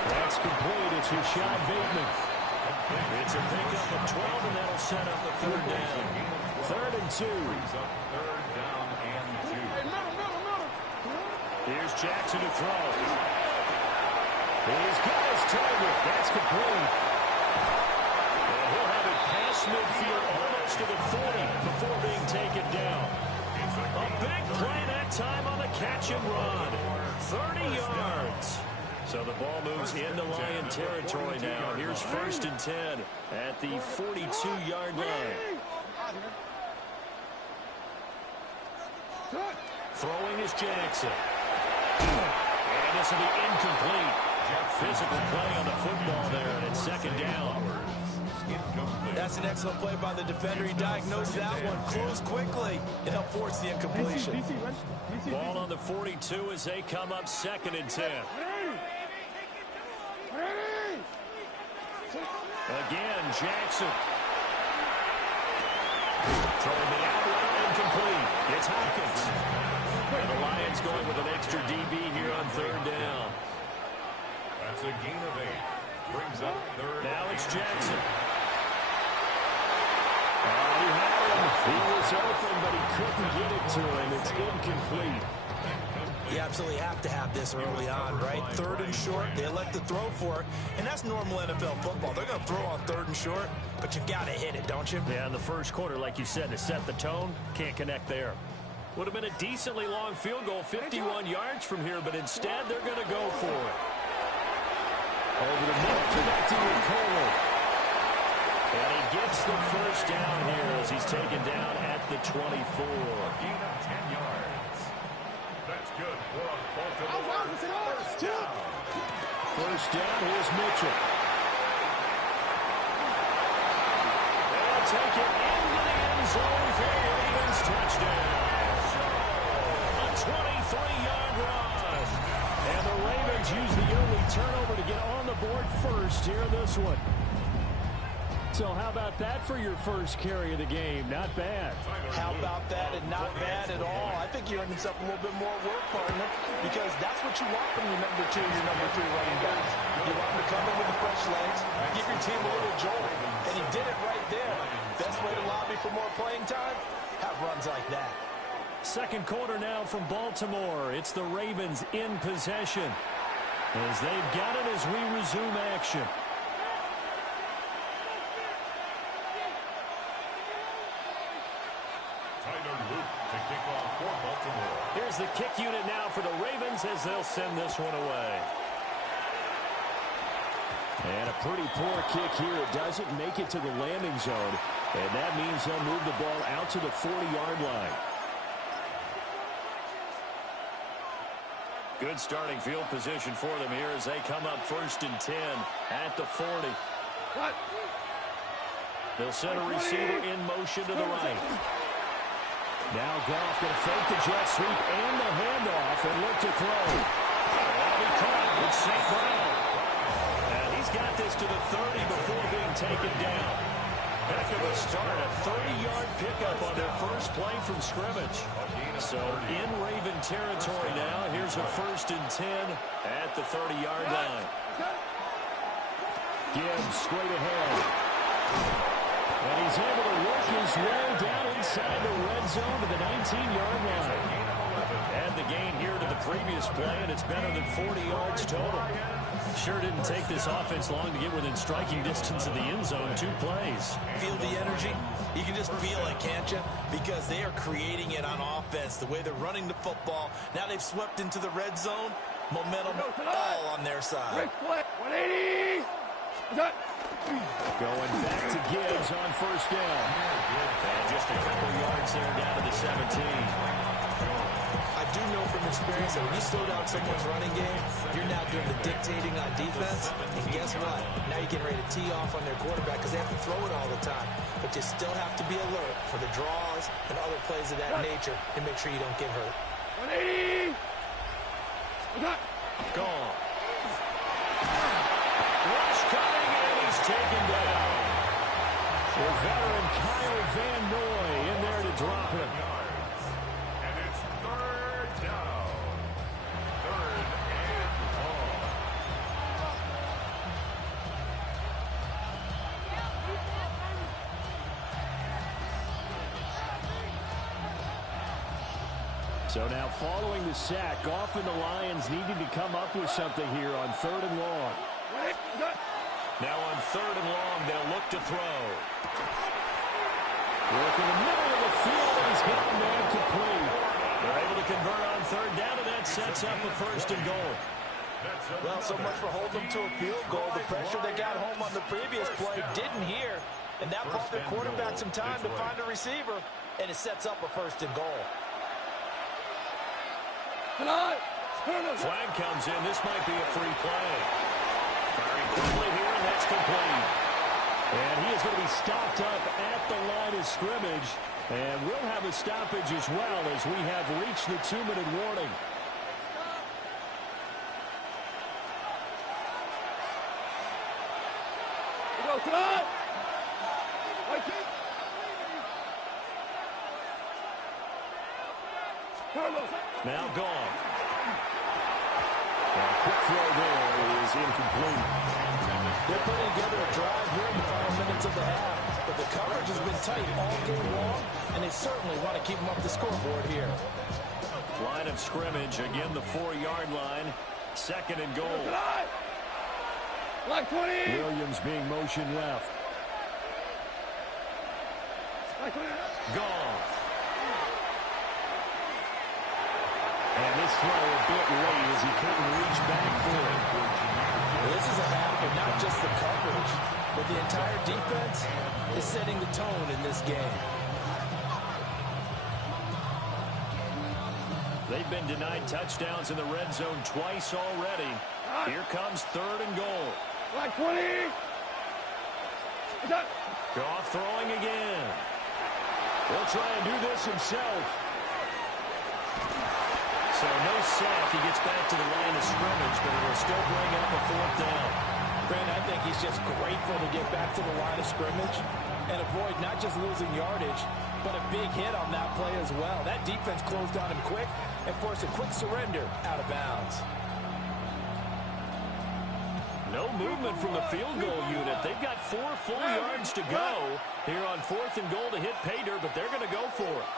That's complete. It's Rashad Bateman. It's a pickup of 12, and that'll set up the 3rd down. 3rd and 2. Third down and 2. Here's Jackson to throw. He's got his target. That's complete. And he'll have it past midfield almost to the 40 before being taken down. A big play that time on the catch and run. 30 yards. So the ball moves into Lion territory now. Here's 1st and 10 at the 42-yard line. Throwing is Jackson. And this will be incomplete. Physical play on the football there, and it's 2nd down. That's an excellent play by the defender. He diagnosed that one, closed quickly, and helped force the incompletion. Ball on the 42 as they come up 2nd and 10. Again, Jackson. Throwing the out route, incomplete. It's Hopkins. And the Lions going with an extra DB here on 3rd down. That's a gain of 8. Brings up 3rd. Now it's Jackson. He had him. He was open, but he couldn't get it to him. It's incomplete. You absolutely have to have this early on, right? 3rd and short, they elect to throw for it, and that's normal NFL football. They're going to throw on 3rd and short, but you've got to hit it, don't you? Yeah, in the first quarter, like you said, to set the tone, can't connect there. Would have been a decently long field goal, 51 yards from here, but instead they're going to go for it. Over the middle, connecting with Cole. And he gets the 1st down here as he's taken down at the 24. Gain of 10 yards. That's good for a Baltimore first down. First down, here's Mitchell. They'll take it into the end zone for a Ravens touchdown. A 23-yard run. And the Ravens use the early turnover to get on the board first here in this one. So how about that for your first carry of the game? Not bad. How about that, and not bad at all. I think you earned yourself a little bit more work, partner, because that's what you want from your number 2, your number 3 running backs. You want them to come in with the fresh legs, give your team a little jolt, and he did it right there. Best way to lobby for more playing time? Have runs like that. Second quarter now from Baltimore. It's the Ravens in possession as they've got it as we resume action. Here's the kick unit now for the Ravens as they'll send this one away. And a pretty poor kick here. It doesn't make it to the landing zone. And that means they'll move the ball out to the 40-yard line. Good starting field position for them here as they come up first and 10 at the 40. They'll send a receiver in motion to the right. Now Goff going to fake the jet sweep and the handoff and look to throw. And he caught with St. Brown. And he's got this to the 30 before being taken down. Heck of a start, a 30-yard pickup on their first play from scrimmage. So in Raven territory now, here's a first and 10 at the 30-yard line. Gibbs straight ahead. And he's able to work his way down inside the red zone to the 19-yard line. And the gain here to the previous play, and it's better than 40 yards total. Sure didn't take this offense long to get within striking distance of the end zone. 2 plays. Feel the energy? You can just feel it, can't you? Because they are creating it on offense, the way they're running the football. Now they've swept into the red zone. Momentum all on their side. 180! Going back to Gibbs on first down. And just a couple yards there down to the 17. I do know from experience that when you slow down someone's running game, you're now doing the dictating on defense. And guess what? Now you're getting ready to tee off on their quarterback because they have to throw it all the time. But you still have to be alert for the draws and other plays of that nature and make sure you don't get hurt. 180! Gone. Rush coming in. He's taken down. The veteran Kyle Van Noy in there to drop him. And it's third down. Third and long. So now following the sack, Goff and the Lions needing to come up with something here on third and long. Now on third and long, they'll look to throw. Work in the middle of the field, and he's got a man complete. They're able to convert on third down, and that sets up a first and goal. Well, so much for holding them to a field goal. The pressure they got home on the previous play didn't hear, and that bought their quarterback some time to find a receiver, and it sets up a first and goal. Flag comes in. This might be a free play. Firing quickly here, and that's complete. And he is going to be stopped up at the line of scrimmage. And we'll have a stoppage as well as we have reached the 2-minute warning. Now gone. A quick throw there is incomplete. They're putting together a drive here in the final minutes of the half, but the coverage has been tight all game long, and they certainly want to keep them up the scoreboard here. Line of scrimmage, again the 4-yard line. Second and goal. Like 20! Williams being motioned left. Goff. And this throw a bit late as he couldn't reach back for it. Well, this is a half of not just the coverage, but the entire defense is setting the tone in this game. They've been denied touchdowns in the red zone twice already. Here comes 3rd and goal. Like 20. Goff throwing again. He'll try and do this himself. So no sack. He gets back to the line of scrimmage, but it will still bring up a 4th down. Brandon, I think he's just grateful to get back to the line of scrimmage and avoid not just losing yardage, but a big hit on that play as well. That defense closed on him quick and forced a quick surrender out of bounds. No movement from the field goal unit. They've got 4 full yards to go here on 4th and goal to hit pay dirt, but they're going to go for it.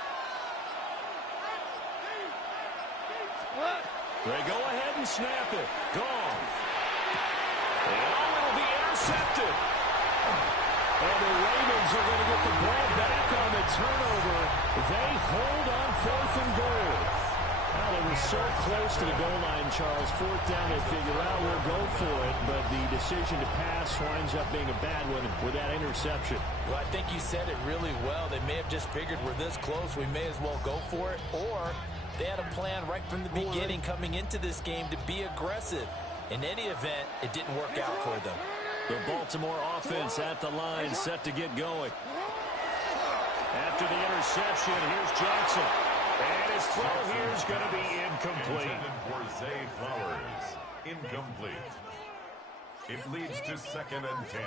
They go ahead and snap it. Gone. It'll be intercepted. And the Ravens are going to get the ball back on the turnover. They hold on 4th and goal. Well, they were so close to the goal line, Charles. 4th down, they figure out we'll go for it, but the decision to pass winds up being a bad one with that interception. Well, I think you said it really well. They may have just figured we're this close, we may as well go for it, or they had a plan right from the beginning coming into this game to be aggressive. In any event, it didn't work out for them. The Baltimore offense at the line, set to get going. After the interception, here's Jackson. And his throw here is going to be incomplete. Intended for Zay Flowers. Incomplete. It leads to 2nd and 10.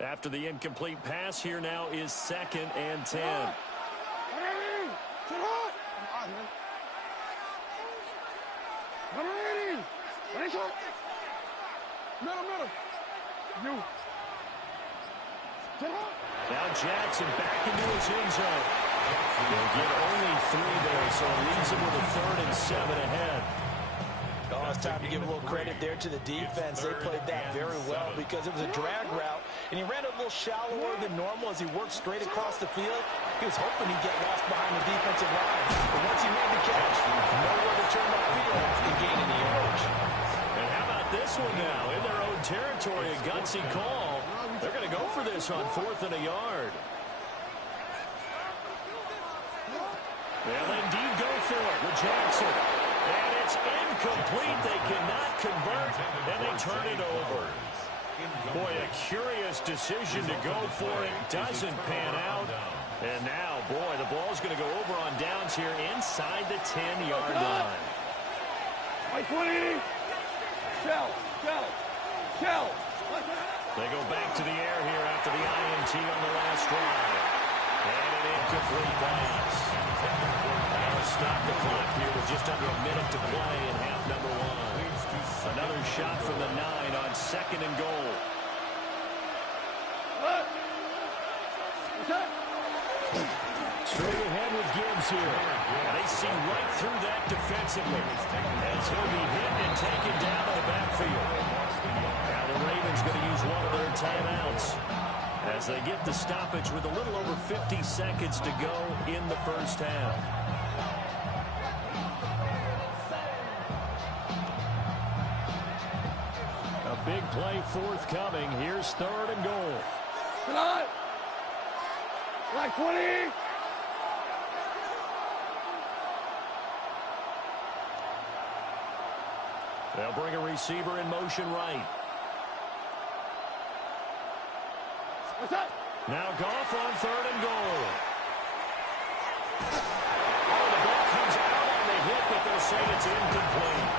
After the incomplete pass, here now is 2nd and 10. Now Jackson back into his end zone. They'll get only 3 there, so it leaves him with a 3rd and 7 ahead. Oh, it's time to give a little credit there to the defense. They played that very well because it was a drag route, and he ran a little shallower than normal as he worked straight across the field. He was hoping he'd get lost behind the defensive line. But once he made the catch, nowhere to turn upfield and gain any yardage. And how about this one now? In their own territory, a gutsy call. They're going to go for this on 4th and a yard. They'll indeed go for it with Jackson. And it's incomplete. They cannot convert, and they turn it over. Boy, a curious decision to go for it. Doesn't pan out. And now, boy, the ball's going to go over on downs here inside the 10-yard line. They go back to the air here after the INT on the last drive. And an incomplete pass. Now stop the clock here with just under a minute to play in half number 1. Another shot from the 9 on 2nd and goal. Straight ahead with Gibbs here. And they see right through that defensively as he'll be hit and taken down in the backfield. Now the Ravens going to use one of their timeouts as they get the stoppage with a little over 50 seconds to go in the first half. A big play forthcoming. Here's 3rd and goal. Like 20. They'll bring a receiver in motion right. Now Goff on 3rd and goal. Oh, the ball comes out on the hit, but they'll say it's incomplete.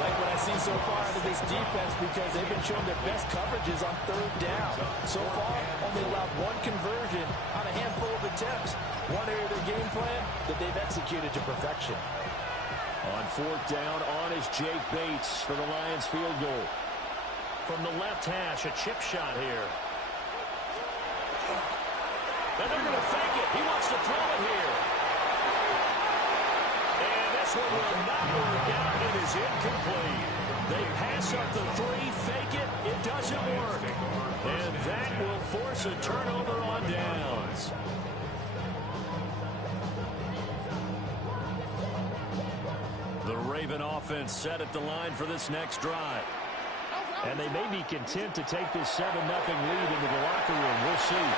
Like what I've seen so far out of this defense because they've been showing their best coverages on 3rd down. So far, only allowed 1 conversion on a handful of attempts. One area of their game plan that they've executed to perfection. On 4th down, on is Jake Bates for the Lions field goal. From the left hash, a chip shot here. And they're going to fake it. He wants to throw it here. And this one will not work out. It is incomplete. They pass up the 3, fake it. It doesn't work. And that will force a turnover on downs. The Raven offense set at the line for this next drive. And they may be content to take this 7-0 lead into the locker room. We'll see.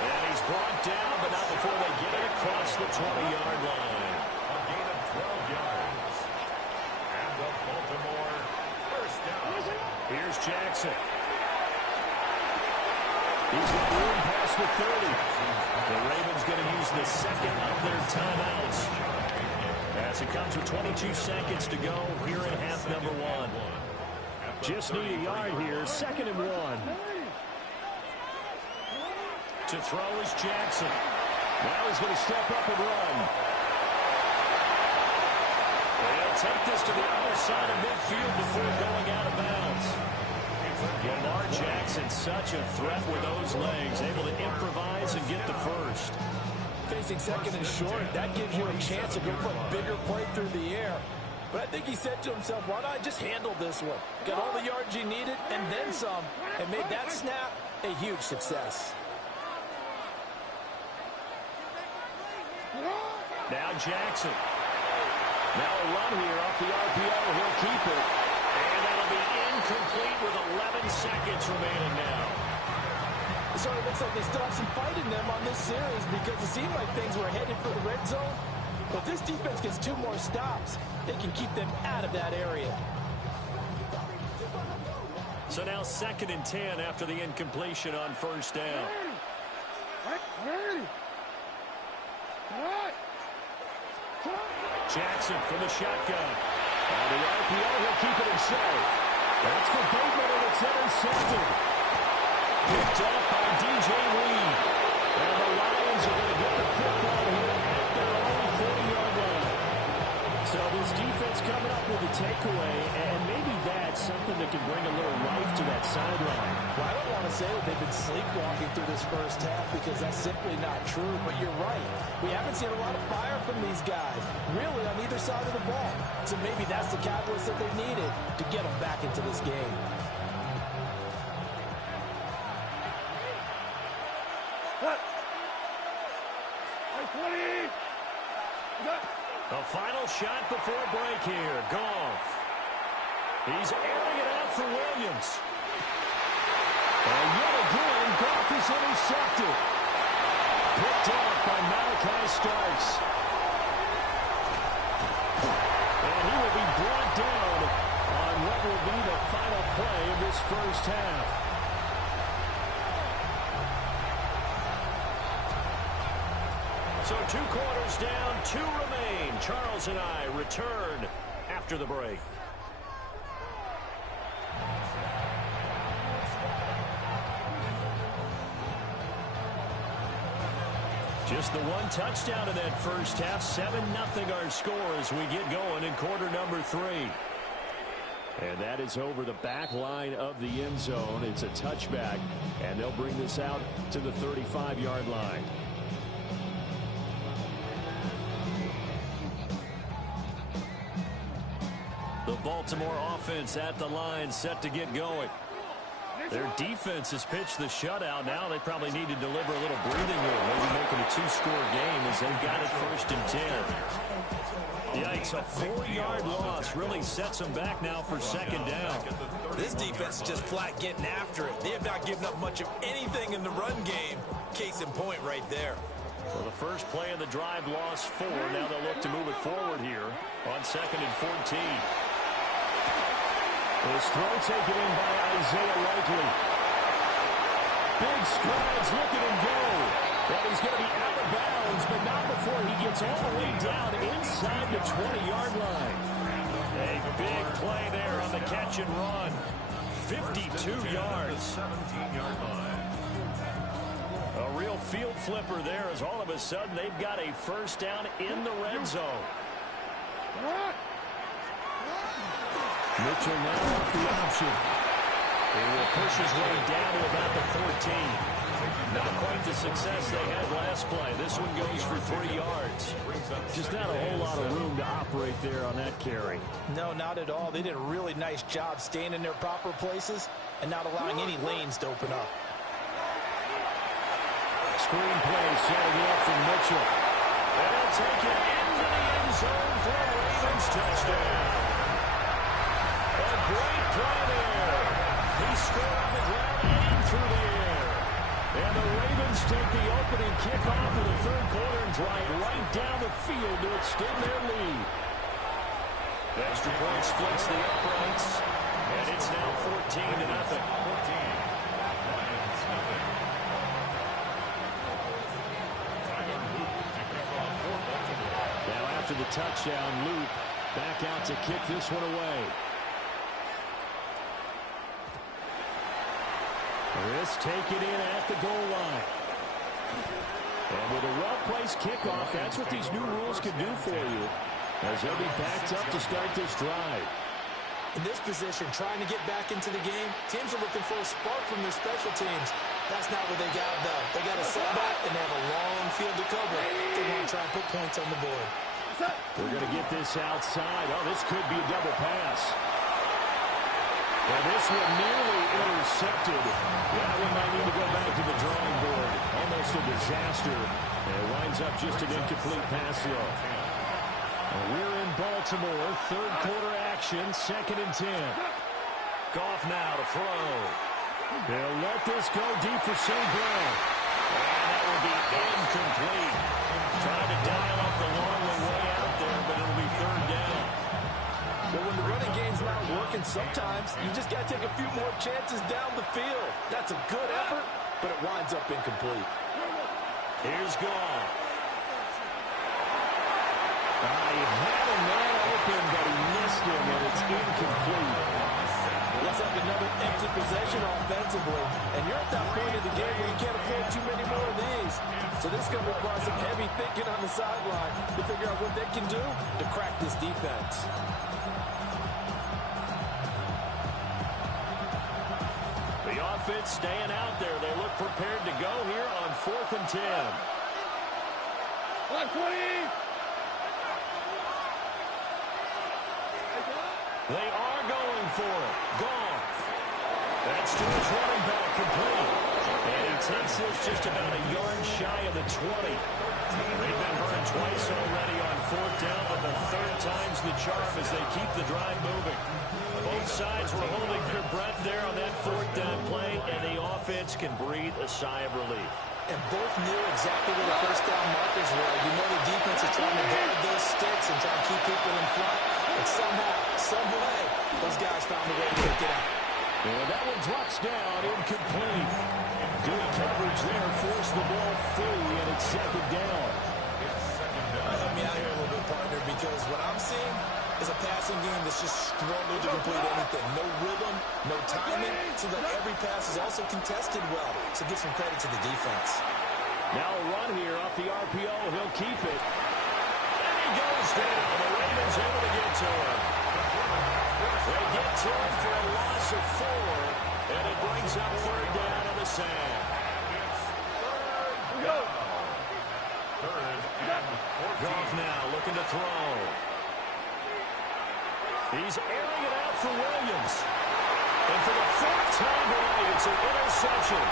And he's brought down, but not before they get it across the 20-yard line. A gain of 12 yards. And the Baltimore first down. Here's Jackson. He's got room past the 30. The Ravens going to use the second of their timeouts, as it comes with 22 seconds to go here in half number one. Just need a yard here, 2nd and 1. To throw is Jackson. Now he's going to step up and run. They'll take this to the other side of midfield before going out of bounds. Lamar Jackson, such a threat with those legs, able to improvise and get the first. Facing 2nd and short, that gives you a chance to go for a bigger play through the air. But I think he said to himself, why not just handle this one? Got all the yards you needed and then some, and made that snap a huge success. Now Jackson. Now a run here off the RPO. He'll keep it. And that'll be incomplete with 11 seconds remaining now. So it looks like they still have some fight in them on this series, because it seemed like things were headed for the red zone. But this defense gets 2 more stops. They can keep them out of that area. So now 2nd and 10 after the incompletion on first down. Jackson from the shotgun. On the RPO, he'll keep it himself. That's for Bateman, and it's intercepted. Picked up by DJ Reed. And the Lions are going to get the football here at their own 40-yard line. So this defense coming up with a takeaway, and maybe that's something that can bring a little life to that sideline. Well, I don't want to say that they've been sleepwalking through this first half, because that's simply not true, but you're right. We haven't seen a lot of fire from these guys, really, on either side of the ball. So maybe that's the catalyst that they needed to get them back into this game. The final shot before break here. Goff. He's airing it out for Williams. And yet again, Goff is intercepted. Picked off by Malachi Starks. And he will be brought down on what will be the final play of this first half. So 2 quarters down, 2 remain. Charles and I return after the break. Just the 1 touchdown in that first half. 7-0 our score as we get going in quarter number 3. And that is over the back line of the end zone. It's a touchback, and they'll bring this out to the 35-yard line. The Baltimore offense at the line, set to get going. Their defense has pitched the shutout. Now they probably need to deliver a little breathing room, maybe making a 2-score game as they've got it 1st and 10. Yikes, a 4-yard loss really sets them back now for 2nd down. This defense is just flat getting after it. They have not given up much of anything in the run game. Case in point right there. Well, the first play of the drive lost 4. Now they'll look to move it forward here on 2nd and 14. This throw taken in by Isaiah Likely. Big strides, look at him go. Well, he's going to be out of bounds, but not before he gets all the way down inside the 20-yard line. A big play there on the catch and run. 52 yards. 17-yard line. A real field flipper there, as all of a sudden they've got a first down in the red zone. Mitchell now off the option. He will push his way down to about the 14. Not quite the success they had last play. This one goes for 3 yards. Just not a whole lot of room to operate there on that carry. No, not at all. They did a really nice job staying in their proper places and not allowing any lanes to open up. Screen play setting up for Mitchell. And they'll take it into the end zone score on the ground and through the air. And the Ravens take the opening kickoff of the third quarter and drive right down the field to extend their lead. Extra point splits the uprights, and it's now 14-0. Now after the touchdown, Luke back out to kick this one away. This taken in at the goal line. And with a well-placed kickoff, that's what these new rules can do for you, as they'll be backed up to start this drive. In this position, trying to get back into the game, teams are looking for a spark from their special teams. That's not what they got, though. They got a setback, and they have a long field to cover. They want to try and put points on the board. They're going to get this outside. Oh, this could be a double pass. And this one nearly intercepted. That one might need to go back to the drawing board. Almost a disaster. And it winds up just an incomplete pass throw. We're in Baltimore. Third quarter action. 2nd and 10. Goff now to throw. They'll let this go deep for St. Brown. And that will be incomplete. Trying to dial up the long way out there, but it'll be third down. But when the running game's not working, sometimes you just got to take a few more chances down the field. That's a good effort, but it winds up incomplete. Here's Goff. He had a man open, but he missed him, and it's incomplete. Looks like another empty possession offensively, and you're at that point in the game where you can't afford too many more of these. So this is going to require some heavy thinking on the sideline to figure out what they can do to crack this defense. The offense staying out there. They look prepared to go here on 4th and 10. 120. They are going for it. Goff. That's to his running back, complete. And he takes this just about a yard shy of the 20. They've been burned twice already on 4th down, but the third time's the charm as they keep the drive moving. Both sides were holding their breath there on that 4th down play, and the offense can breathe a sigh of relief. And both knew exactly where the first down markers were. You know the defense is trying to guard those sticks and try to keep people in front. And somehow, some way, those guys found a way to get it out. And that one drops down, incomplete. Good coverage there, forced the ball free, and it's 2nd down. Help me out here a little bit, partner, because what I'm seeing is a passing game that's just struggled to complete anything. No rhythm, no timing. Seems like every pass is also contested well. So give some credit to the defense. Now a run here off the RPO. He'll keep it. And he goes down. The Ravens able to get to him. They get to him for a loss of 4. And it brings up 3rd down on the sand. Goff now looking to throw. He's airing it out for Williams. And for the 4th time tonight, it's an interception.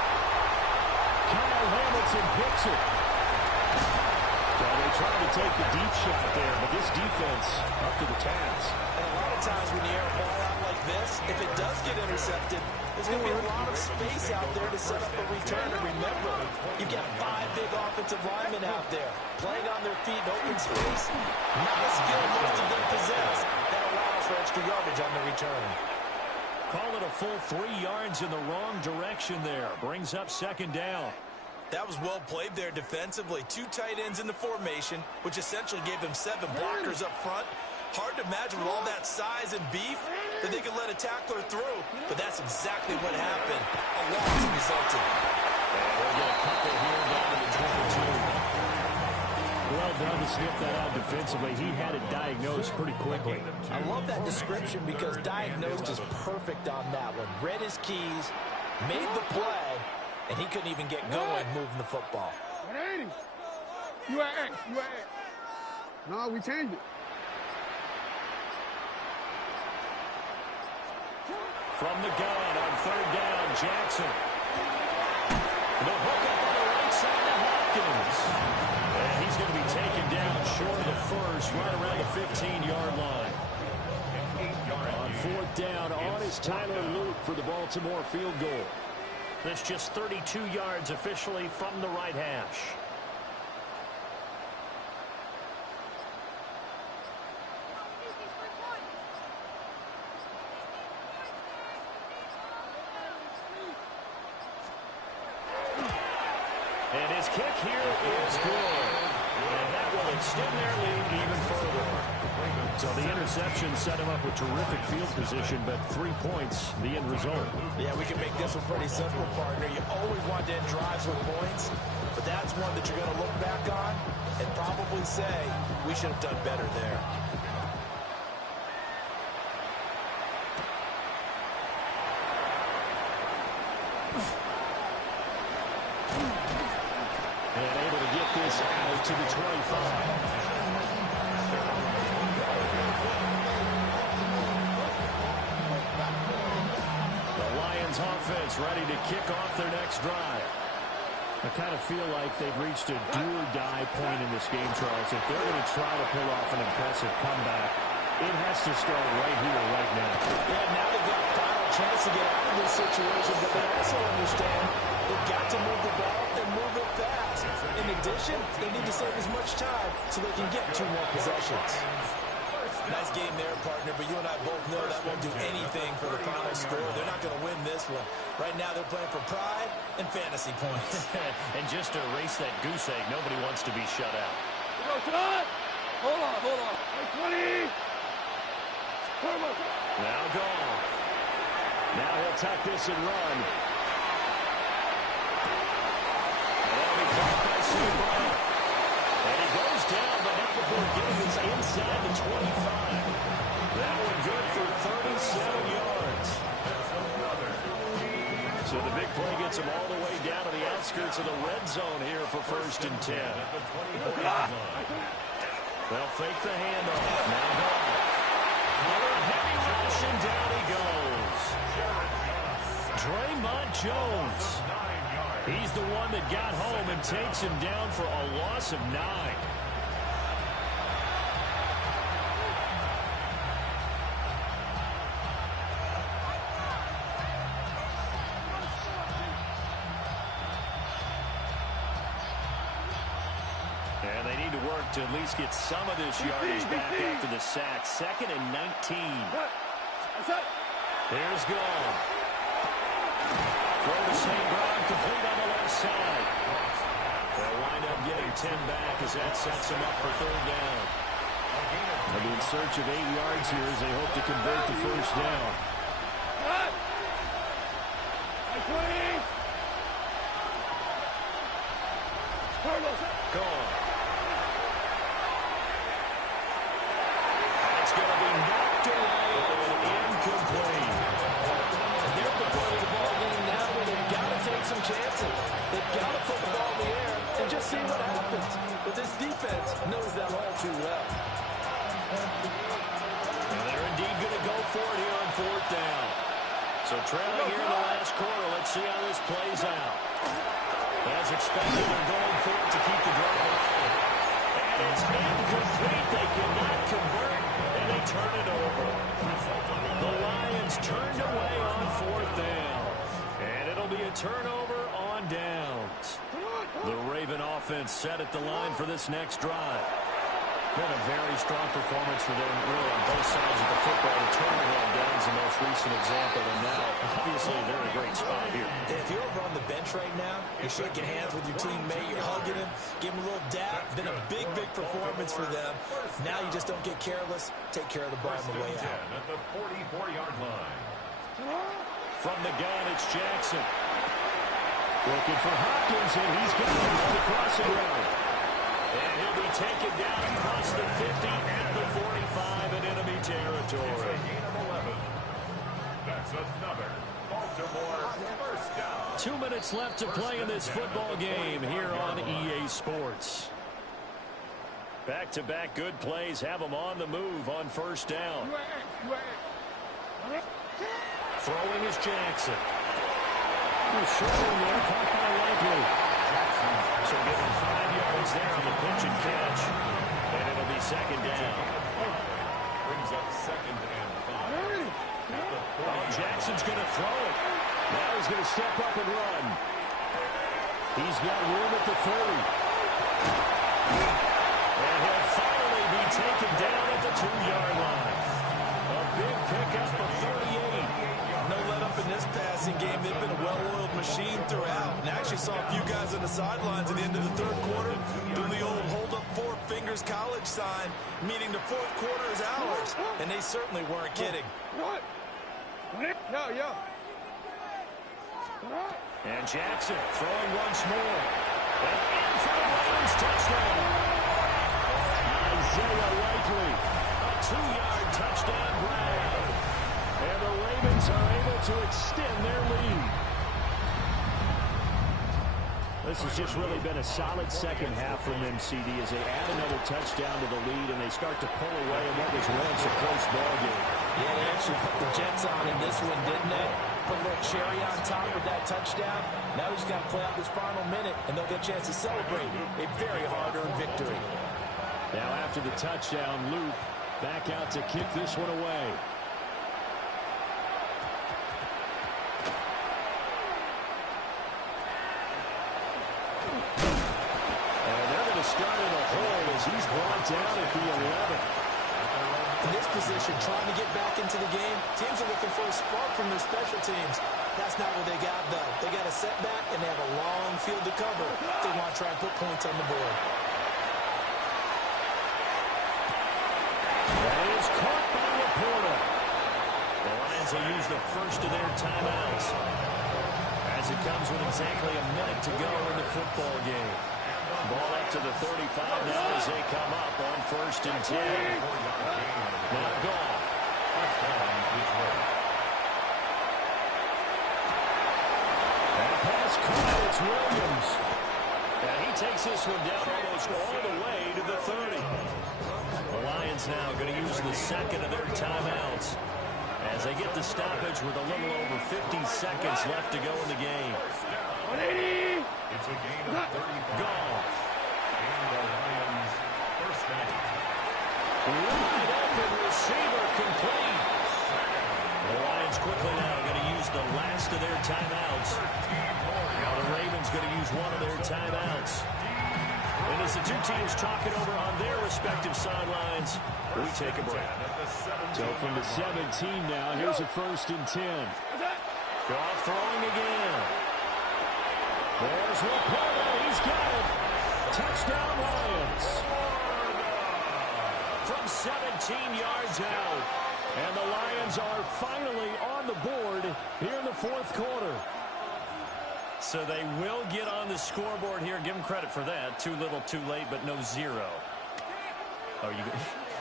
Kyle Hamilton picks it. So they tried to take the deep shot there, but this defense up to the task. And a lot of times when you air a ball out like this, if it does get intercepted, there's going to be a lot of space out there to set up a return. And remember, you've got 5 big offensive linemen out there playing on their feet in open space. Not a skill most of them possess. That allows for extra yardage on the return. Call it a full 3 yards in the wrong direction there. Brings up 2nd down. That was well played there defensively. 2 tight ends in the formation, which essentially gave them 7 blockers up front. Hard to imagine with all that size and beef that they could let a tackler through, but that's exactly what happened. A loss resulted. They'll get a couple here down to the 22. Well done to sniff that out defensively. He had it diagnosed pretty quickly. I love that description because diagnosed is perfect on that one. Read his keys, made the play, and he couldn't even get going moving the football. 180. You at X. You at X. No, we changed it. From the gun on 3rd down, Jackson. The hook up on the right side to Hopkins. And he's going to be taken down short of the 1st, right around the 15-yard line. On 4th down, on is Tyler Luke for the Baltimore field goal. This just 32 yards officially from the right hash. And his kick here is good. And that will extend their lead even further. So the interception set him up with terrific field position, but 3 points, the end result. Yeah, we can make this one pretty simple, partner. You always want to end drives with points, but that's one that you're going to look back on and probably say, we should have done better there. And able to get this out to the 25. Offense ready to kick off their next drive. I kind of feel like they've reached a do-or-die point in this game, Charles. If they're going to try to pull off an impressive comeback, it has to start right here, right now. Yeah, now they've got a final chance to get out of this situation, but they also understand they've got to move the ball and move it fast. In addition, they need to save as much time so they can get 2 more possessions. Nice game there, partner, but you and I both know that won't do anything for the final score. They're not going to win this one. Right now, they're playing for pride and fantasy points. And just to erase that goose egg, nobody wants to be shut out. Hold on. 20. Now Goff. Now he'll tuck this and run. And that'll be caught by St. Brown. And he goes down, but not before getting this inside the 25. That one good for 37 yards. So the big play gets him all the way down to the outskirts of the red zone here for 1st and 10. They'll fake the handoff. Now Goff. Another heavy rush, and down he goes. Draymond Jones. He's the one that got home and takes him down for a loss of 9. And they need to work to at least get some of this yardage back after the sack. 2nd and 19. Here's Goff. Throw to St. Brown, complete on the left side. They'll wind up getting 10 back as that sets them up for 3rd down. They'll be in search of 8 yards here as they hope to convert the 1st down. Gone. It's going to be knocked away and incomplete. They're at the point of the ball game now where they've got to take some chances. They've got to put the ball in the air and just see what happens. But this defense knows that all too well. And they're indeed going to go for it here on 4th down. So trailing here in the last quarter, let's see how this plays out. As expected, they're going for it to keep the drive alive. And it's incomplete. They cannot convert, and they turn it over. The Lions turned away on 4th down. And it'll be a turnover on downs. The Raven offense set at the line for this next drive. Been a very strong performance for them, really, on both sides of the football. The turnover on downs the most recent example, and now, obviously, they're in a great spot here. If you're over on the bench right now, you're shaking hands with your teammate, you're hugging him, give him a little dap. Been a big, big performance for them. Now you just don't get careless. Take care of the ball on the way out. At the 44-yard line. From the gun, it's Jackson. Looking for Hopkins, and he's got him on the crossing route. And he'll be taken down across the 50 at the 45 in enemy territory. It's a gain of 11. That's another Baltimore 1st down. 2 minutes left to play in this football game here on EA Sports. Back-to-back good plays have them on the move on 1st down. Throwing is Jackson. Showing there, caught by Likely. So give him 5 yards there on the pitch and catch. And it'll be 2nd down. Brings up 2nd and 5. Oh, Jackson's going to throw it. Now he's going to step up and run. He's got room at the 30. And he'll finally be taken down at the 2-yard line. A big pickup of 38. No let up in this passing game. They've been a well-oiled machine throughout. And I actually saw a few guys on the sidelines at the end of the third quarter doing the old hold up 4 fingers college sign, meaning the fourth quarter is ours. And they certainly weren't kidding. And Jackson throwing once more. And in for the Ravens touchdown. Isaiah Likely, a 2-yard touchdown grab. And the Ravens are able to extend their lead. This has just really been a solid second half from them, CD, as they add another touchdown to the lead and they start to pull away in what was once a close ball game. Yeah, they actually put the Jets on in this one, didn't they? Put a little cherry on top with that touchdown. Now they just got to play out this final minute, and they'll get a chance to celebrate a very hard-earned victory. Now after the touchdown, Luke back out to kick this one away. And they're going to start in a hole as he's brought down at the 11. In this position, trying to get back into the game, teams are looking for a spark from their special teams. That's not what they got, though. They got a setback, and they have a long field to cover if they want to try and put points on the board. That is caught by Laporta. The Lions will use the first of their timeouts as it comes with exactly a minute to go in the football game. Ball up to the 35 now as they come up on 1st and 10. Now Goff. That pass caught. It's Williams. And he takes this one down almost all the way to the 30. The Lions now going to use the second of their timeouts as they get the stoppage with a little over 50 seconds left to go in the game. It's a gain of 35. Goff. And the Lions first down. Wide open receiver complete. The Lions quickly now going to use the last of their timeouts. Now the Ravens going to use one of their timeouts. And as the two teams talk it over on their respective sidelines, we take a break. So from the 17 now, here's a 1st and 10. Goff throwing again. There's Laporta. He's got it. Touchdown Lions. From 17 yards out. And the Lions are finally on the board here in the fourth quarter. So they will get on the scoreboard here. Give them credit for that. Too little, too late, but no 0. Oh,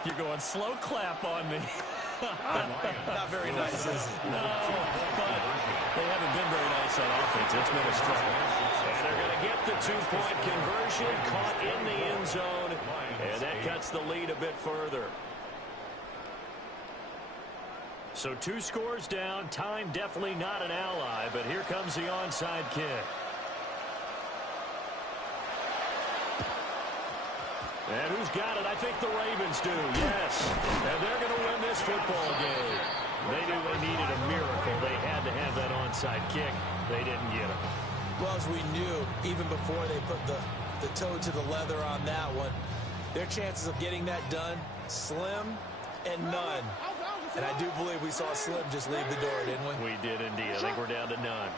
you're going slow clap on me. Not very nice, is it? No, but they haven't been very nice on offense. It's been a struggle. And they're going to get the 2-point conversion, caught in the end zone, and that cuts the lead a bit further. So 2 scores down. Time definitely not an ally, but here comes the onside kick. And who's got it? I think the Ravens do, yes. And they're going to win this football game. They knew they needed a miracle. They had to have that onside kick. They didn't get it. Well, as we knew, even before they put the toe to the leather on that one, their chances of getting that done, slim and none. And I do believe we saw Slim just leave the door, didn't we? We did indeed. I think we're down to none.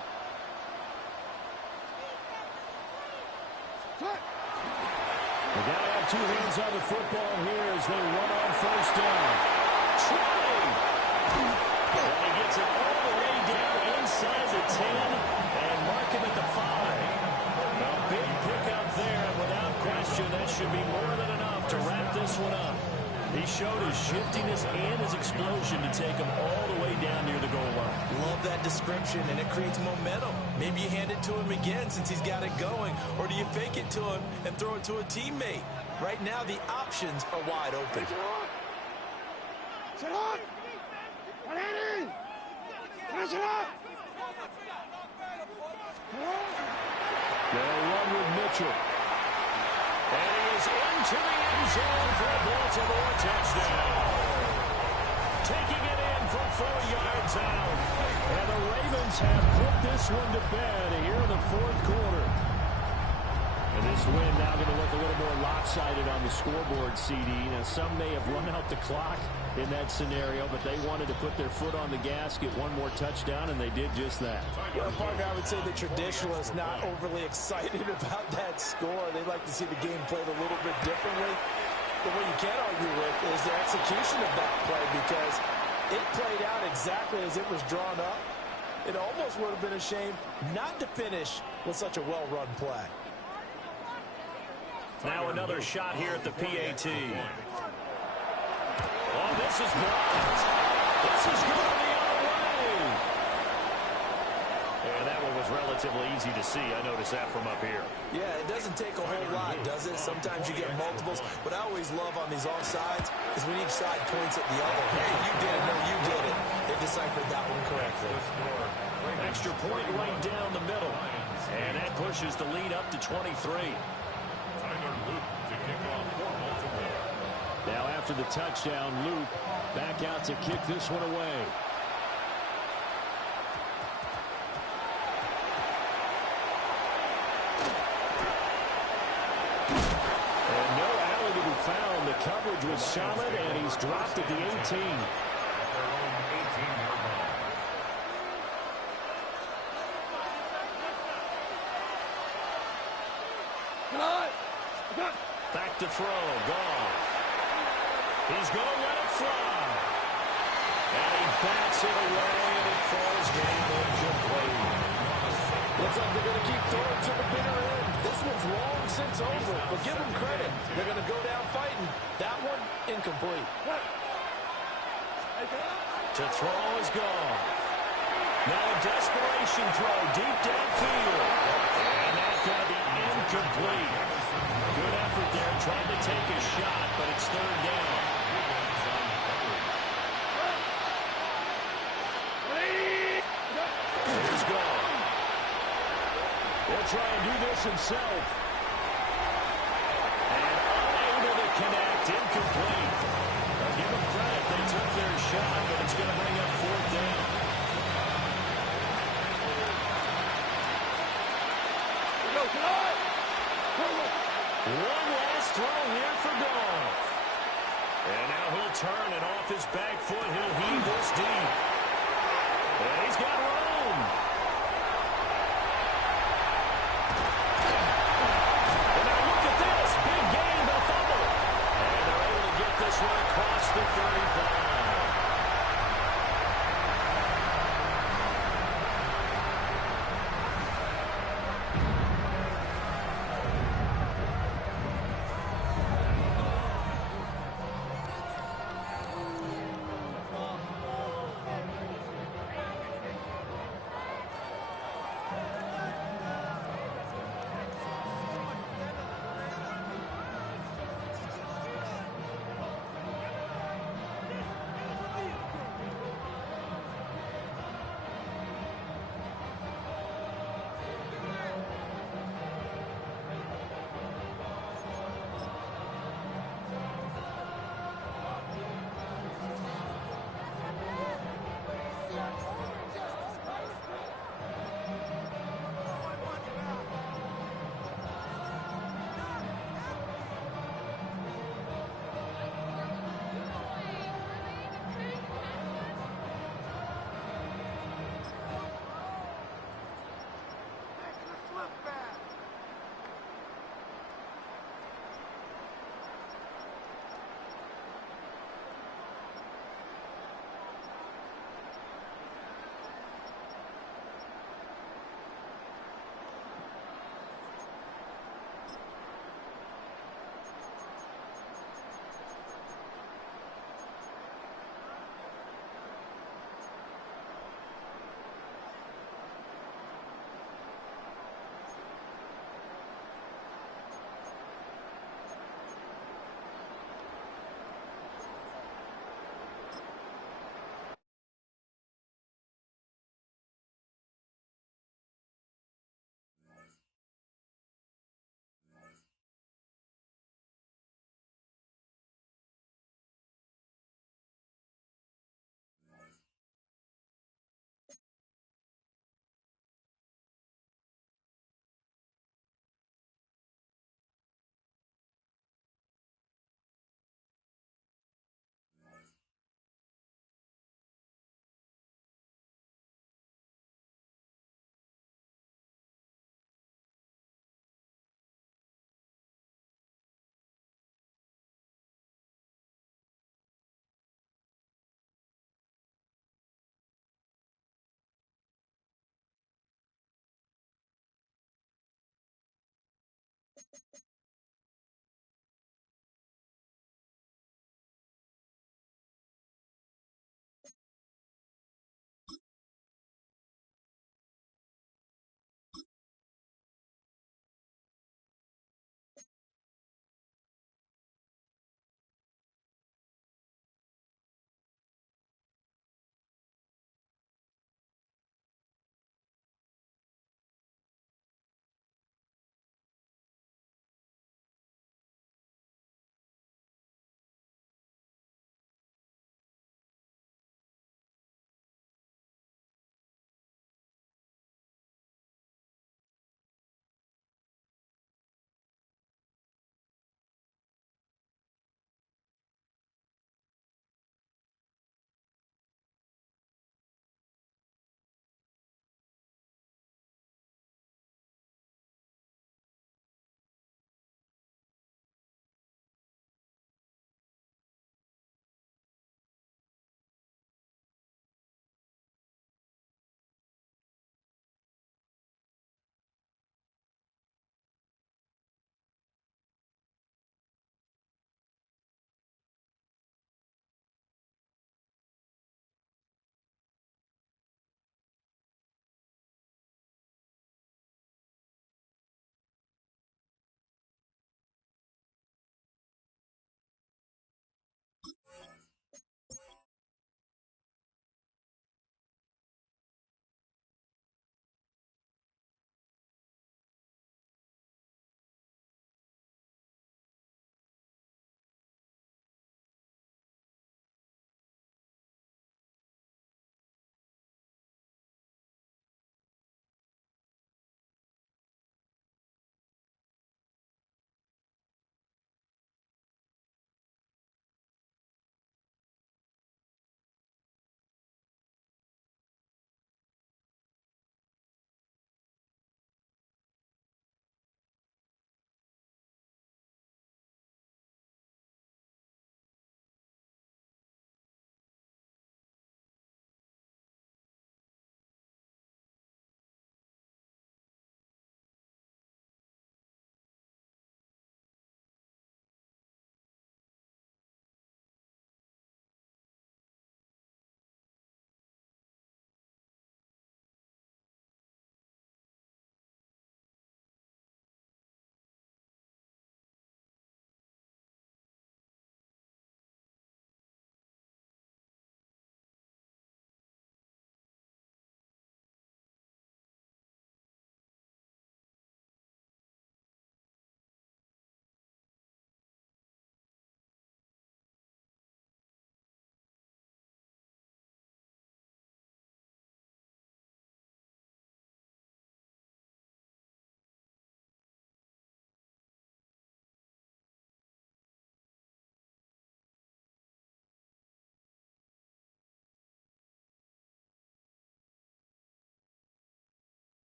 They got to have 2 hands on the football here as they run on 1st down. Try! And he gets it all the way down inside the 10 and mark him at the 5. A big pickup there, and without question, that should be more than enough to wrap this one up. He showed his shiftiness and his explosion to take him all the way down near the goal line. Love that description, and it creates momentum. Maybe you hand it to him again since he's got it going, or do you fake it to him and throw it to a teammate? Right now, the options are wide open. Sit up! Pass it up! They'll run with Mitchell. And he is into the end zone for a Baltimore touchdown. Taking it in from 4 yards out. And the Ravens have put this one to bed here in the fourth quarter. And this win now going to look a little more lopsided on the scoreboard, CD. Now, some may have run out the clock in that scenario, but they wanted to put their foot on the gas, get one more touchdown, and they did just that. Well, Parker, I would say the traditionalists not overly excited about that score. They'd like to see the game played a little bit differently. But what you can't argue with is the execution of that play, because it played out exactly as it was drawn up. It almost would have been a shame not to finish with such a well-run play. Now another shot here at the PAT. Oh, this is blocked. This is going the other way. And that one was relatively easy to see. I noticed that from up here. Yeah, it doesn't take a whole lot, does it? Sometimes you get multiples. What I always love on these offsides is when each side points at the other. Hey, you did it. No, you did it. They deciphered that one correctly. Extra point right down the middle. And that pushes the lead up to 23. Now after the touchdown, Luke back out to kick this one away. And no alley to be found. The coverage was solid, and he's dropped at the 18. Back to throw. Goff. He's going to let it fly. And he bats it away, and it falls down incomplete. Looks like they're going to keep throwing to the bitter end. This one's long since over, but give them credit. They're going to go down fighting. That one, incomplete. To throw is Goff. Now a desperation throw deep downfield. And that's going to be incomplete. Good effort there, trying to take a shot, but it's third down. Here's Goff. He'll try and do this himself. And unable to connect, incomplete. I'll give them credit, they took their shot, but it's going to bring up fourth down. One last throw here for Goff. And now he'll turn, and off his back foot, he'll heave this deep. And he's got room. And now look at this. Big gain, the fumble. And they're able to get this one across the 35.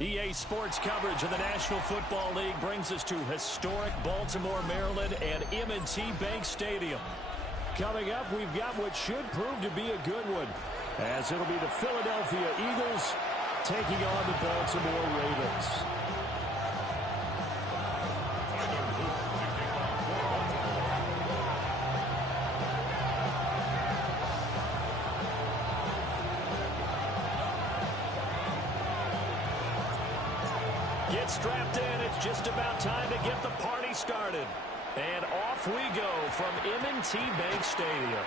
EA Sports coverage of the National Football League brings us to historic Baltimore, Maryland, and M&T Bank Stadium. Coming up, we've got what should prove to be a good one, as it'll be the Philadelphia Eagles taking on the Baltimore Ravens. Get strapped in. It's just about time to get the party started. And off we go from M&T Bank Stadium.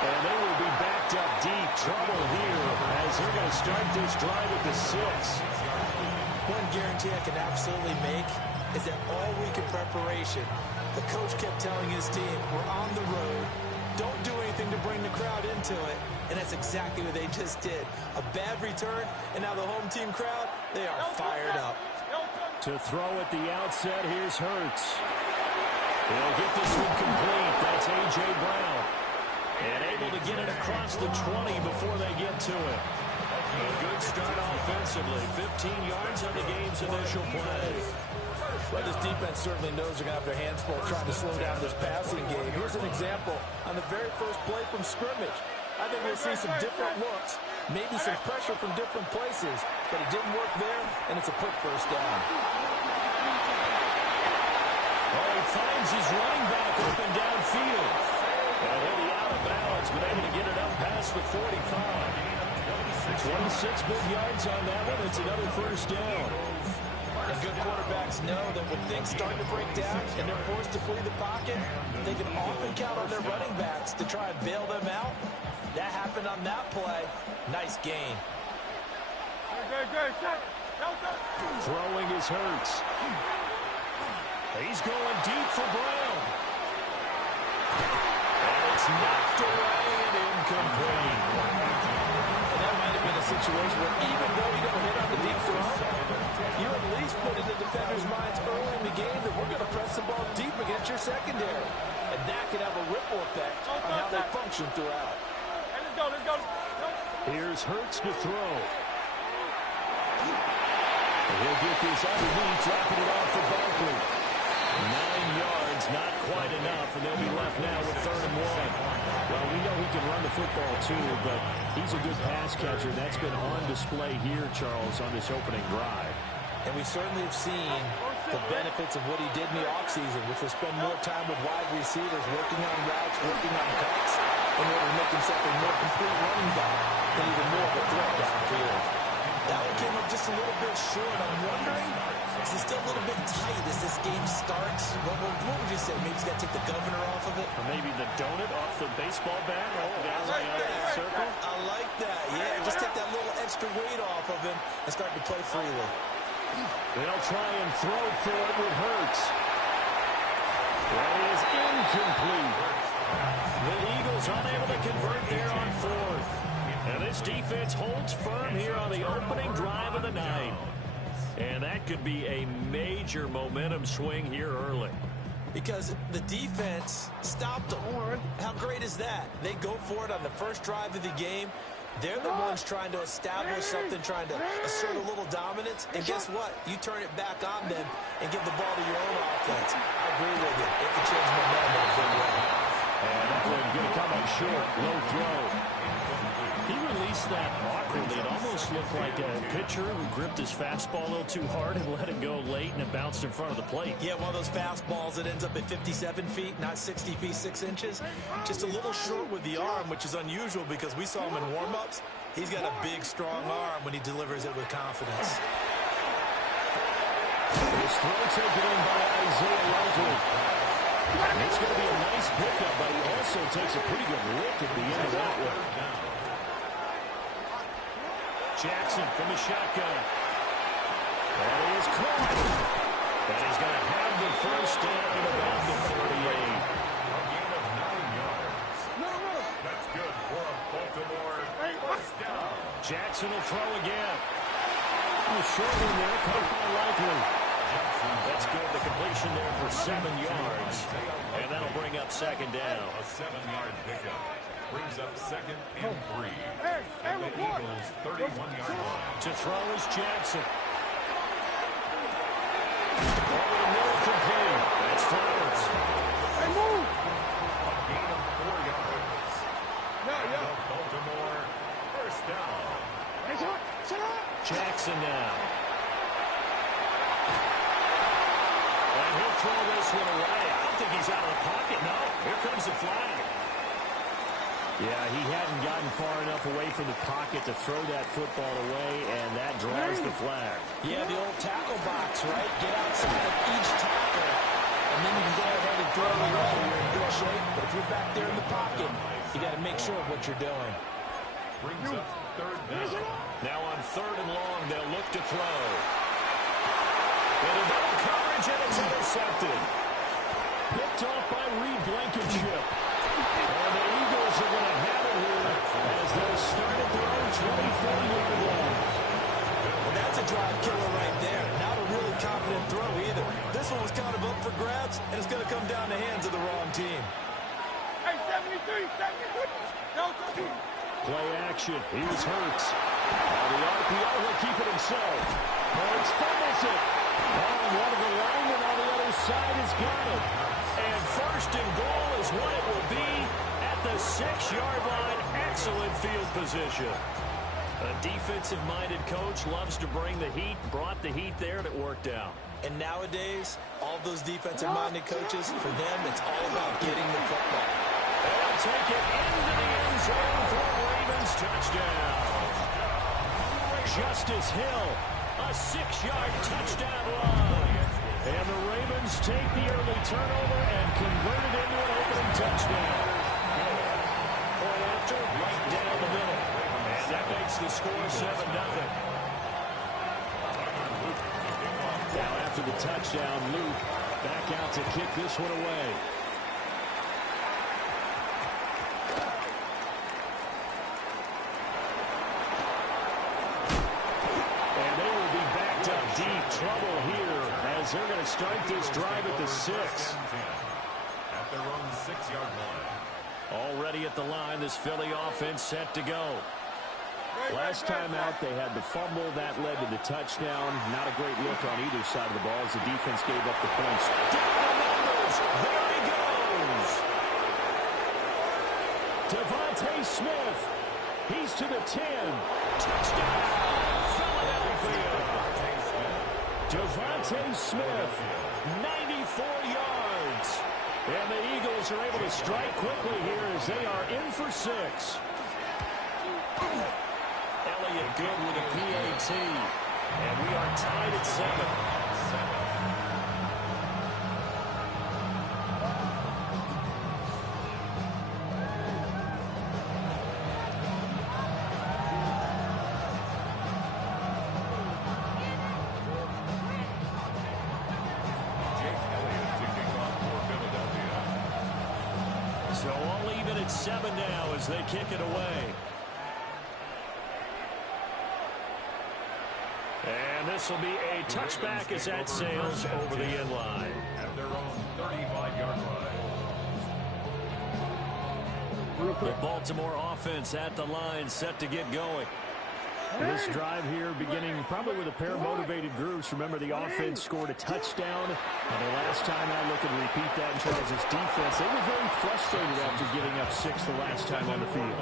And they will be backed up deep. Trouble here as they're going to start this drive at the 6. One guarantee I can absolutely make is that all week in preparation, the coach kept telling his team, we're on the road. Don't do anything to bring the crowd into it. And that's exactly what they just did. A bad return, and now the home team crowd, they are fired up. To throw at the outset, here's Hurts. He'll get this one complete. That's A.J. Brown. And able to get it across the 20 before they get to it. A good start offensively. 15 yards on the game's initial play. Well, this defense certainly knows they're going to have their hands full trying to slow down this passing game. Here's an example on the very first play from scrimmage. I think we'll see some different looks, maybe some pressure from different places, but it didn't work there, and it's a quick first down. Oh, he finds his running back open downfield. And he'll be out of bounds, but able to get it up past the 45. 26 big yards on that one. It's another first down. And good quarterbacks know that when things start to break down and they're forced to flee the pocket, they can often count on their running backs to try and bail them out. That happened on that play. Nice gain. Throwing his Hurts. He's going deep for Brown. And it's knocked away and incomplete. And that might have been a situation where even though you don't hit on the deep throw, you at least put in the defenders' minds early in the game that we're going to press the ball deep against your secondary. And that can have a ripple effect on how they function throughout. Here's Hurts to throw. He'll get this underneath, dropping it off for Barkley. 9 yards, not quite enough, and they'll be left now with 3rd and 1. Well, we know he can run the football too, but he's a good pass catcher. That's been on display here, Charles, on this opening drive. And we certainly have seen the benefits of what he did in the offseason, which was spend more time with wide receivers, working on routes, working on cuts, in order to make himself a more complete running back and even more of a threat downfield. That one came up just a little bit short. I'm wondering, is it still a little bit tight as this game starts? What would you say? Maybe he's got to take the governor off of it? Or maybe the donut off the baseball bat right down the circle? I like that. Yeah, just take that little extra weight off of him and start to play freely. They'll try and throw for it with Hurts. That is incomplete. The Eagles unable to convert there on 4th. And this defense holds firm here on the opening drive of the night. And that could be a major momentum swing here early. Because the defense stopped them. How great is that? They go for it on the first drive of the game. They're the ones trying to establish something, trying to assert a little dominance. And guess what? You turn it back on them and give the ball to your own offense. I agree with you. It can change momentum in a big way. And that one going to come up short. Low throw. He released that awkwardly. It almost looked like a pitcher who gripped his fastball a little too hard and let it go late, and it bounced in front of the plate. Yeah, one of those fastballs that ends up at 57 feet, not 60 feet, 6 inches. Just a little short with the arm, which is unusual because we saw him in warm-ups. He's got a big, strong arm when he delivers it with confidence. This throw taken in by Isaiah Likely. It's going to be a nice pickup, but he also takes a pretty good look at the end of that one. Jackson from the shotgun. That is caught. And he's going to have the first down at about the 38. A gain of 9 yards. That's good for a Baltimore first down. Jackson will throw again. Short in there, caught by Likely. That's good. The completion there for 7 yards. And that'll bring up 2nd down. A 7-yard pickup. Brings up 2nd and 3. Ball's 31-yard line. To throw is Jackson. Over the middle, complete. That's Flowers. Hey, move! A gain of 4 yards. Yeah. Baltimore, first down. Jackson now. And he'll throw this one away. I don't think he's out of the pocket, no. Here comes the flag. Yeah, he hadn't gotten far enough away from the pocket to throw that football away, and that draws the flag. Yeah, the old tackle box, right? Get outside of each tackle, and then you can go ahead and throw it away. You're in good shape, but if you're back there in the pocket, you got to make sure of what you're doing. Brings up third down. Now on third and long, they'll look to throw. Into double coverage, and it's intercepted. Picked off by Reed Blankenship. And the Eagles are going to have it here as they start at their own 24-yard line. Well, that's a drive killer right there. Not a really confident throw either. This one was kind of up for grabs, and it's going to come down the hands of the wrong team. Hey, 73. No, 13. Play action. Here's Hurts. The RPO will keep it himself. Hurts fumbles it. And one of the linemen on the other side has got it. And first and goal is what it will be at the 6-yard line. Excellent field position. A defensive-minded coach loves to bring the heat, brought the heat there, and it worked out. And nowadays, all those defensive-minded coaches, for them, it's all about getting the football. They'll take it into the end zone for a Ravens touchdown. Justice Hill, a 6-yard touchdown run. And the Ravens take the early turnover and convert it into an opening touchdown. Point after, right down the middle. And that makes the score 7-0. Now after the touchdown, Luke back out to kick this one away. Trouble here as they're going to start this drive at the 6. At their own 6-yard line. Already at the line, this Philly offense set to go. Last time out, they had the fumble. That led to the touchdown. Not a great look on either side of the ball as the defense gave up the points. Down the numbers. There he goes. Devontae Smith. He's to the 10. Touchdown, Philadelphia. Devontae Smith, 94 yards. And the Eagles are able to strike quickly here as they are in for 6. Elliott good with a PAT. And we are tied at 7. So all even at 7 now as they kick it away. And this will be a touchback as that sails over the end line. At their own 35-yard line. The Baltimore offense at the line set to get going. This drive here beginning probably with a pair of motivated groups. Remember, the offense scored a touchdown. And the last time I look and repeat that in terms of defense, they were very frustrated after giving up 6 the last time on the field.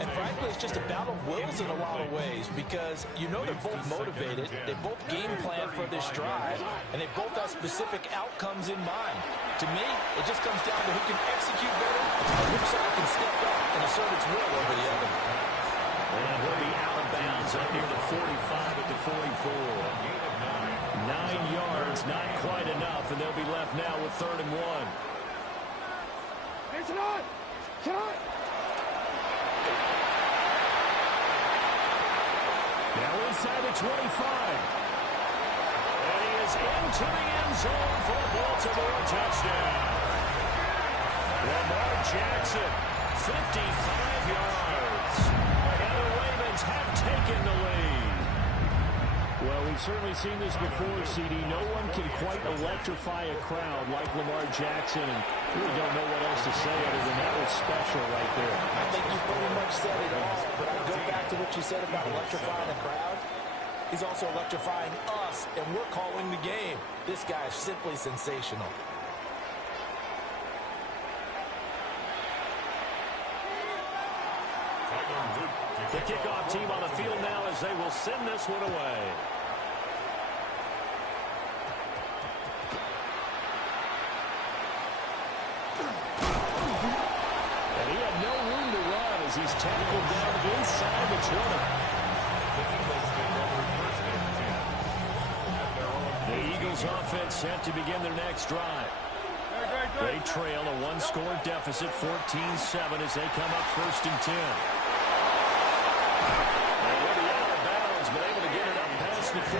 And frankly, it's just a battle of wills in a lot of ways because you know they're both motivated. They both game plan for this drive, and they both have specific outcomes in mind. To me, it just comes down to who can execute better and which side can step up and assert its will over the other. And he'll be out of bounds up near the 45 at the 44. 9 yards, not quite enough, and they'll be left now with 3rd and 1. It's not. Now inside the 25. And he is into the end zone for a Baltimore touchdown. Lamar Jackson, 55 yards. And the Ravens have taken the lead. Well, we've certainly seen this before, CD. No one can quite electrify a crowd like Lamar Jackson, and really don't know what else to say other than that was special right there. I think you pretty much said it all, but I go back to what what you said about electrifying the crowd. He's also electrifying us, and we're calling the game. This guy is simply sensational. The kickoff team on the field now as they will send this one away. And he had no room to run as he's tackled down inside the 20. The Eagles offense set to begin their next drive. They trail a one-score deficit, 14-7, as they come up 1st and 10. And he'll be out of bounds, but able to get it up past the 45.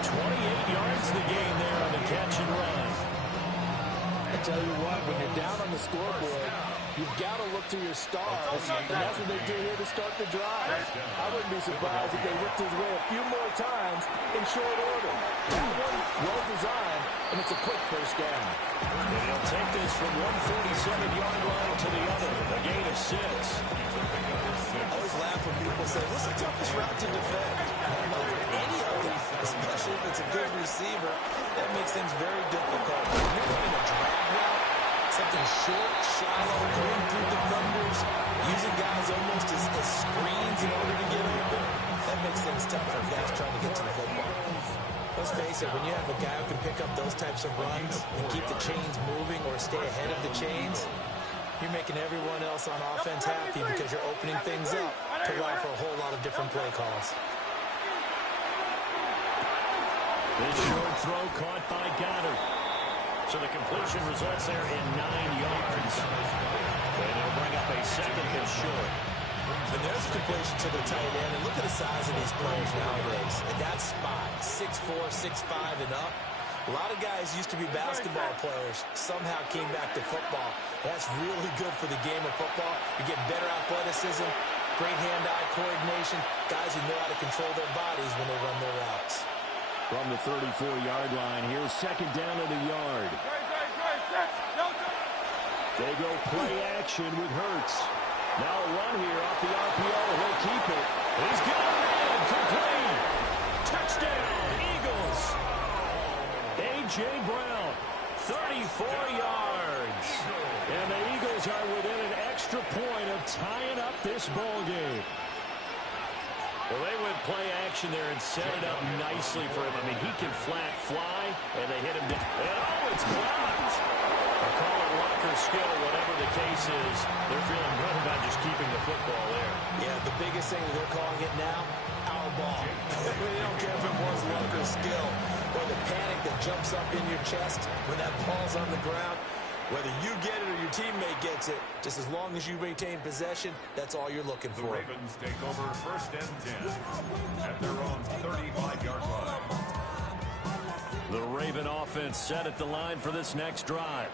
28 yards the gain there on the catch and run. I tell you what, when you're down on the scoreboard, you've got to look to your stars, and that's what they do here to start the drive. I wouldn't be surprised if they looked his way a few more times in short order. That one, well designed, and it's a quick first down. And he'll take this from 147-yard line to the other, a gain of 6. I always laugh when people say, what's the toughest route to defend? Any of them, especially if it's a good receiver, that makes things very difficult. When you're running a drag route, something short, shallow, going through defenders, using guys almost as screens in order to get open, that makes things tough for guys trying to get to the football. Let's face it, when you have a guy who can pick up those types of runs and keep the chains moving or stay ahead of the chains, you're making everyone else on offense happy because you're opening things up to allow for a whole lot of different play calls. This short throw caught by Goddard. So the completion results there in 9 yards. And it'll bring up a second and short. And there's a completion to the tight end. And look at the size of these players nowadays. And that spot, 6'4", 6'5", and up. A lot of guys used to be basketball players, somehow came back to football. That's really good for the game of football. You get better athleticism, great hand-eye coordination, guys who know how to control their bodies when they run their routes. From the 34-yard line, here's 2nd down to the yard. They go play action with Hurts. Now a run here off the RPO. He'll keep it. He's got it. Complete. Touchdown, Eagles. A.J. Brown, 34 yards. And the Eagles are within an extra point of tying up this ball game. Well, they went play action there and set it up nicely for him. I mean, he can flat fly, and they hit him down. And, oh, it's blocked. I'll call it luck or skill, whatever the case is. They're feeling good about just keeping the football there. Yeah, the biggest thing that they're calling it now, our ball. They don't care if it was luck or skill, or the panic that jumps up in your chest when that ball's on the ground. Whether you get it or your teammate gets it, just as long as you maintain possession, that's all you're looking for. The Ravens take over 1st and 10 at their own 35-yard line. The Raven offense set at the line for this next drive.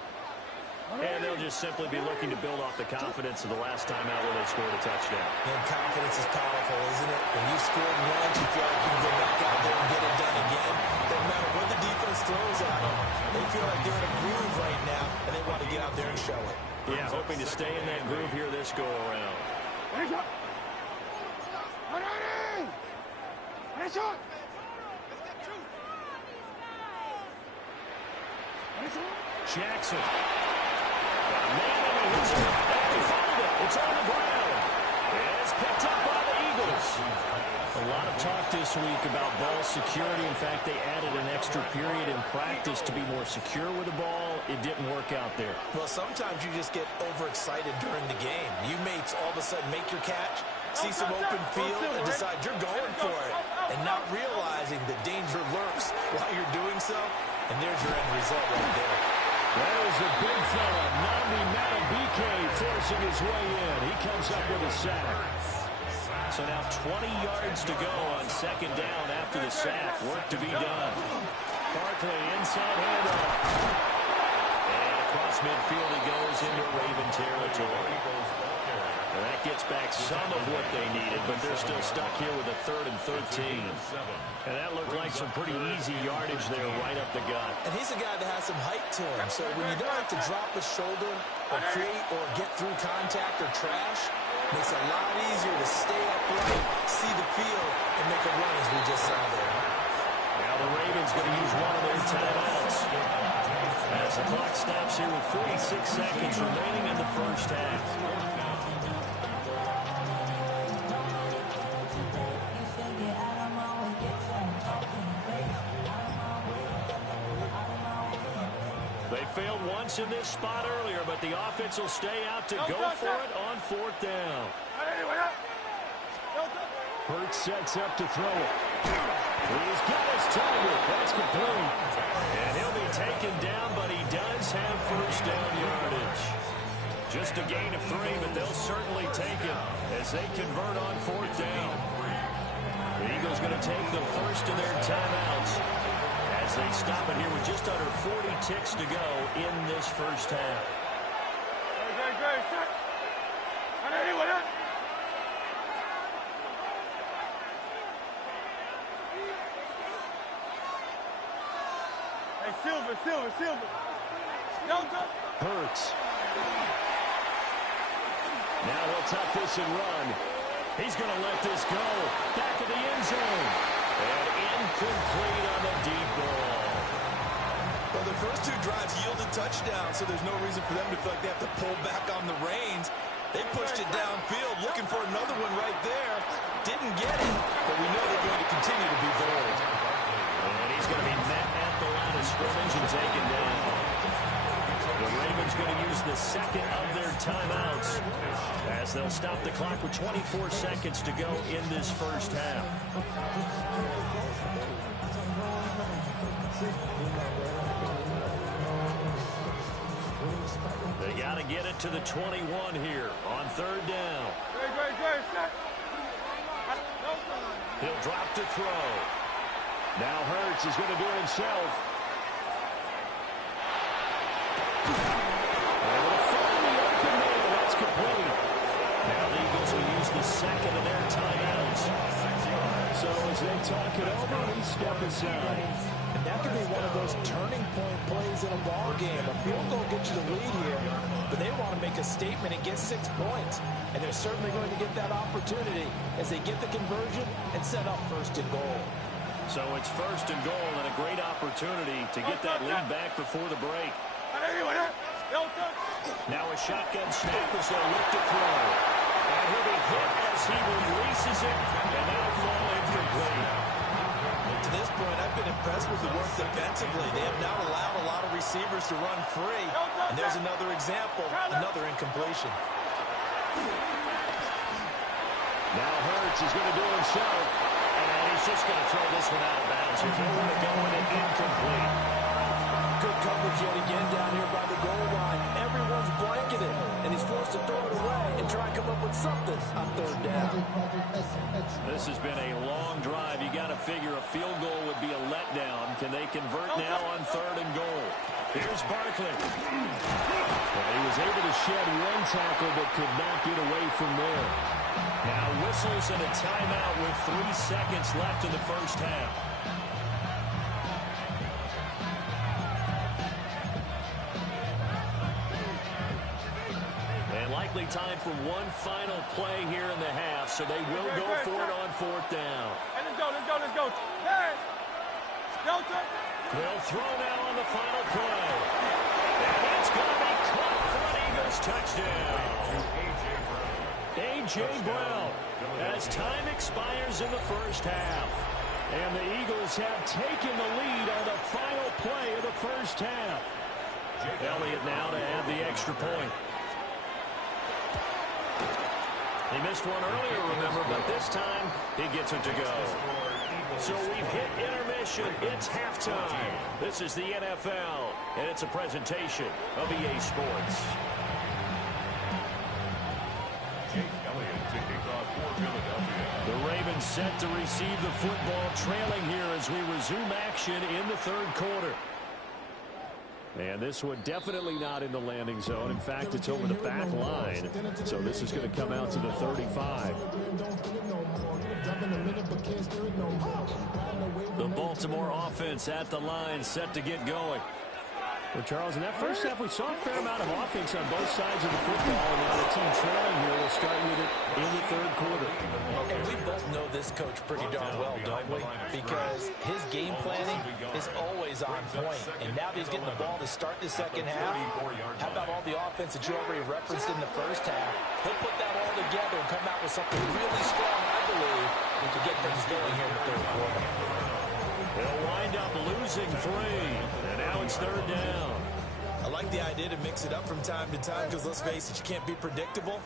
And they'll just simply be looking to build off the confidence of the last time out where they scored a touchdown. And confidence is powerful, isn't it? When you've scored once, you feel like you can go back out there and get it done again. Doesn't matter what the defense throws at them. They feel like they're in a groove right now, and they want to get out there and show it. Yeah, hoping to stay in that groove here this go-around. Jackson. It's on the ground. It's picked up by the Eagles. A lot of talk this week about ball security. In fact, they added an extra period in practice to be more secure with the ball. It didn't work out there. Well, sometimes you just get overexcited during the game. You may all of a sudden make your catch, see some open field, and decide you're going for it, and not realizing the danger lurks while you're doing so. And there's your end result right there. That is the big fella, Na-illy forcing his way in. He comes up with a sack. So now 20 yards to go on 2nd down after the sack. Work to be done. Barkley inside handoff. And across midfield he goes into Raven territory. And that gets back some of what they needed, but they're still stuck here with a 3rd and 13. And that looked like some pretty easy yardage there right up the gut. And he's a guy that has some height to him, so when you don't have to drop a shoulder or create or get through contact or trash, Makes it a lot easier to stay upright, see the field, and make a run as we just saw there. Now the Ravens going to use one of their timeouts. As the clock stops here with 46 seconds remaining in the first half. They failed once in this spot earlier, but the offense will stay out to go for it on fourth down. Hurts sets up to throw it. He's got his target. That's complete. And he'll be taken down, but he does have first down yardage. Just a gain of 3, but they'll certainly take it as they convert on fourth down. The Eagles going to take the first of their timeouts as they stop it here with just under 40 ticks to go in this first half. Silver. Hurts. Now he'll tuck this and run. He's going to let this go. Back of the end zone. And incomplete on the deep ball. Well, the first 2 drives yielded touchdowns, so there's no reason for them to feel like they have to pull back on the reins. They pushed it downfield, looking for another one right there. Didn't get it, but we know they're going to continue to be bold. And he's going to be met at the line of scrimmage and taken down. The Ravens going to use the second of their timeouts as they'll stop the clock with 24 seconds to go in this first half. They got to get it to the 21 here on third down. He'll drop to throw. Now Hurts is going to do it himself. That's complete. Now the Eagles will use the second of their timeouts. So as they talk it over, we step aside. And that could be one of those turning point plays in a ball game. A field goal gets you the lead here, but they want to make a statement and get 6 points. And they're certainly going to get that opportunity as they get the conversion and set up first and goal. So it's first and goal and a great opportunity to get that lead back before the break. Now a shotgun snap as they look to throw. And he'll be hit as he releases it, and that'll fall incomplete. To this point, I've been impressed with the work defensively. They have now allowed a lot of receivers to run free. And there's another example, another incompletion. Now Hurts is going to do it himself. And he's just going to throw this one out of bounds. He's going to go in it incomplete. Good coverage yet again down here by the goal line. Everyone's blanketed, and he's forced to throw it away and try and come up with something on third down. This has been a long drive. You got to figure a field goal would be a letdown. Can they convert now on third and goal? Here's Barkley. Well, he was able to shed one tackle but could not get away from there. Now whistles and a timeout with 3 seconds left in the first half. And likely time for one final play here in the half, so they will go for it on fourth down. Let's go. Hey! They'll throw now on the final play. And it's going to be caught for an Eagles touchdown. A.J. Brown as time expires in the first half. And the Eagles have taken the lead on the final play of the first half. Elliott now to add the extra point. He missed one earlier, remember, but this time he gets it to go. So we've hit intermission. It's halftime. This is the NFL, and it's a presentation of EA Sports. The Ravens set to receive the football, trailing here as we resume action in the third quarter. And this one definitely not in the landing zone. In fact, it's over the back line. So this is going to come out to the 35. The Baltimore offense at the line, set to get going. Well, Charles, in that first half, we saw a fair amount of offense on both sides of the football. And now the team trailing here will start with it in the third quarter. And we both know this coach pretty darn well, don't we? Because his game planning is always on point. And now that he's getting the ball to start the second half, how about all the offense that you already referenced in the first half? He'll put that all together and come out with something really strong, I believe, to get things going here in the third quarter. They'll wind up losing 3, and now it's third down. I like the idea to mix it up from time to time because, let's face it, you can't be predictable.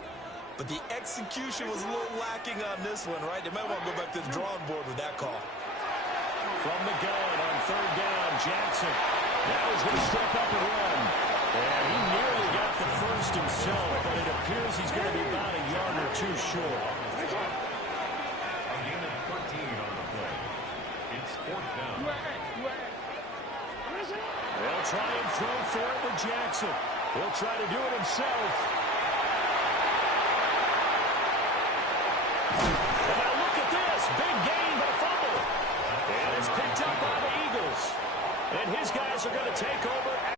But the execution was a little lacking on this one, right? They might want to go back to the drawing board with that call. From the gun on third down, Jackson. Now he's going to step up and run. And he nearly got the first himself, but it appears he's going to be about a yard or two short. Again at 13 on the play. It's fourth down. They'll try and throw for it with Jackson. He'll try to do it himself. And now look at this. Big gain, but a fumble. And it's picked up by the Eagles. And his guys are going to take over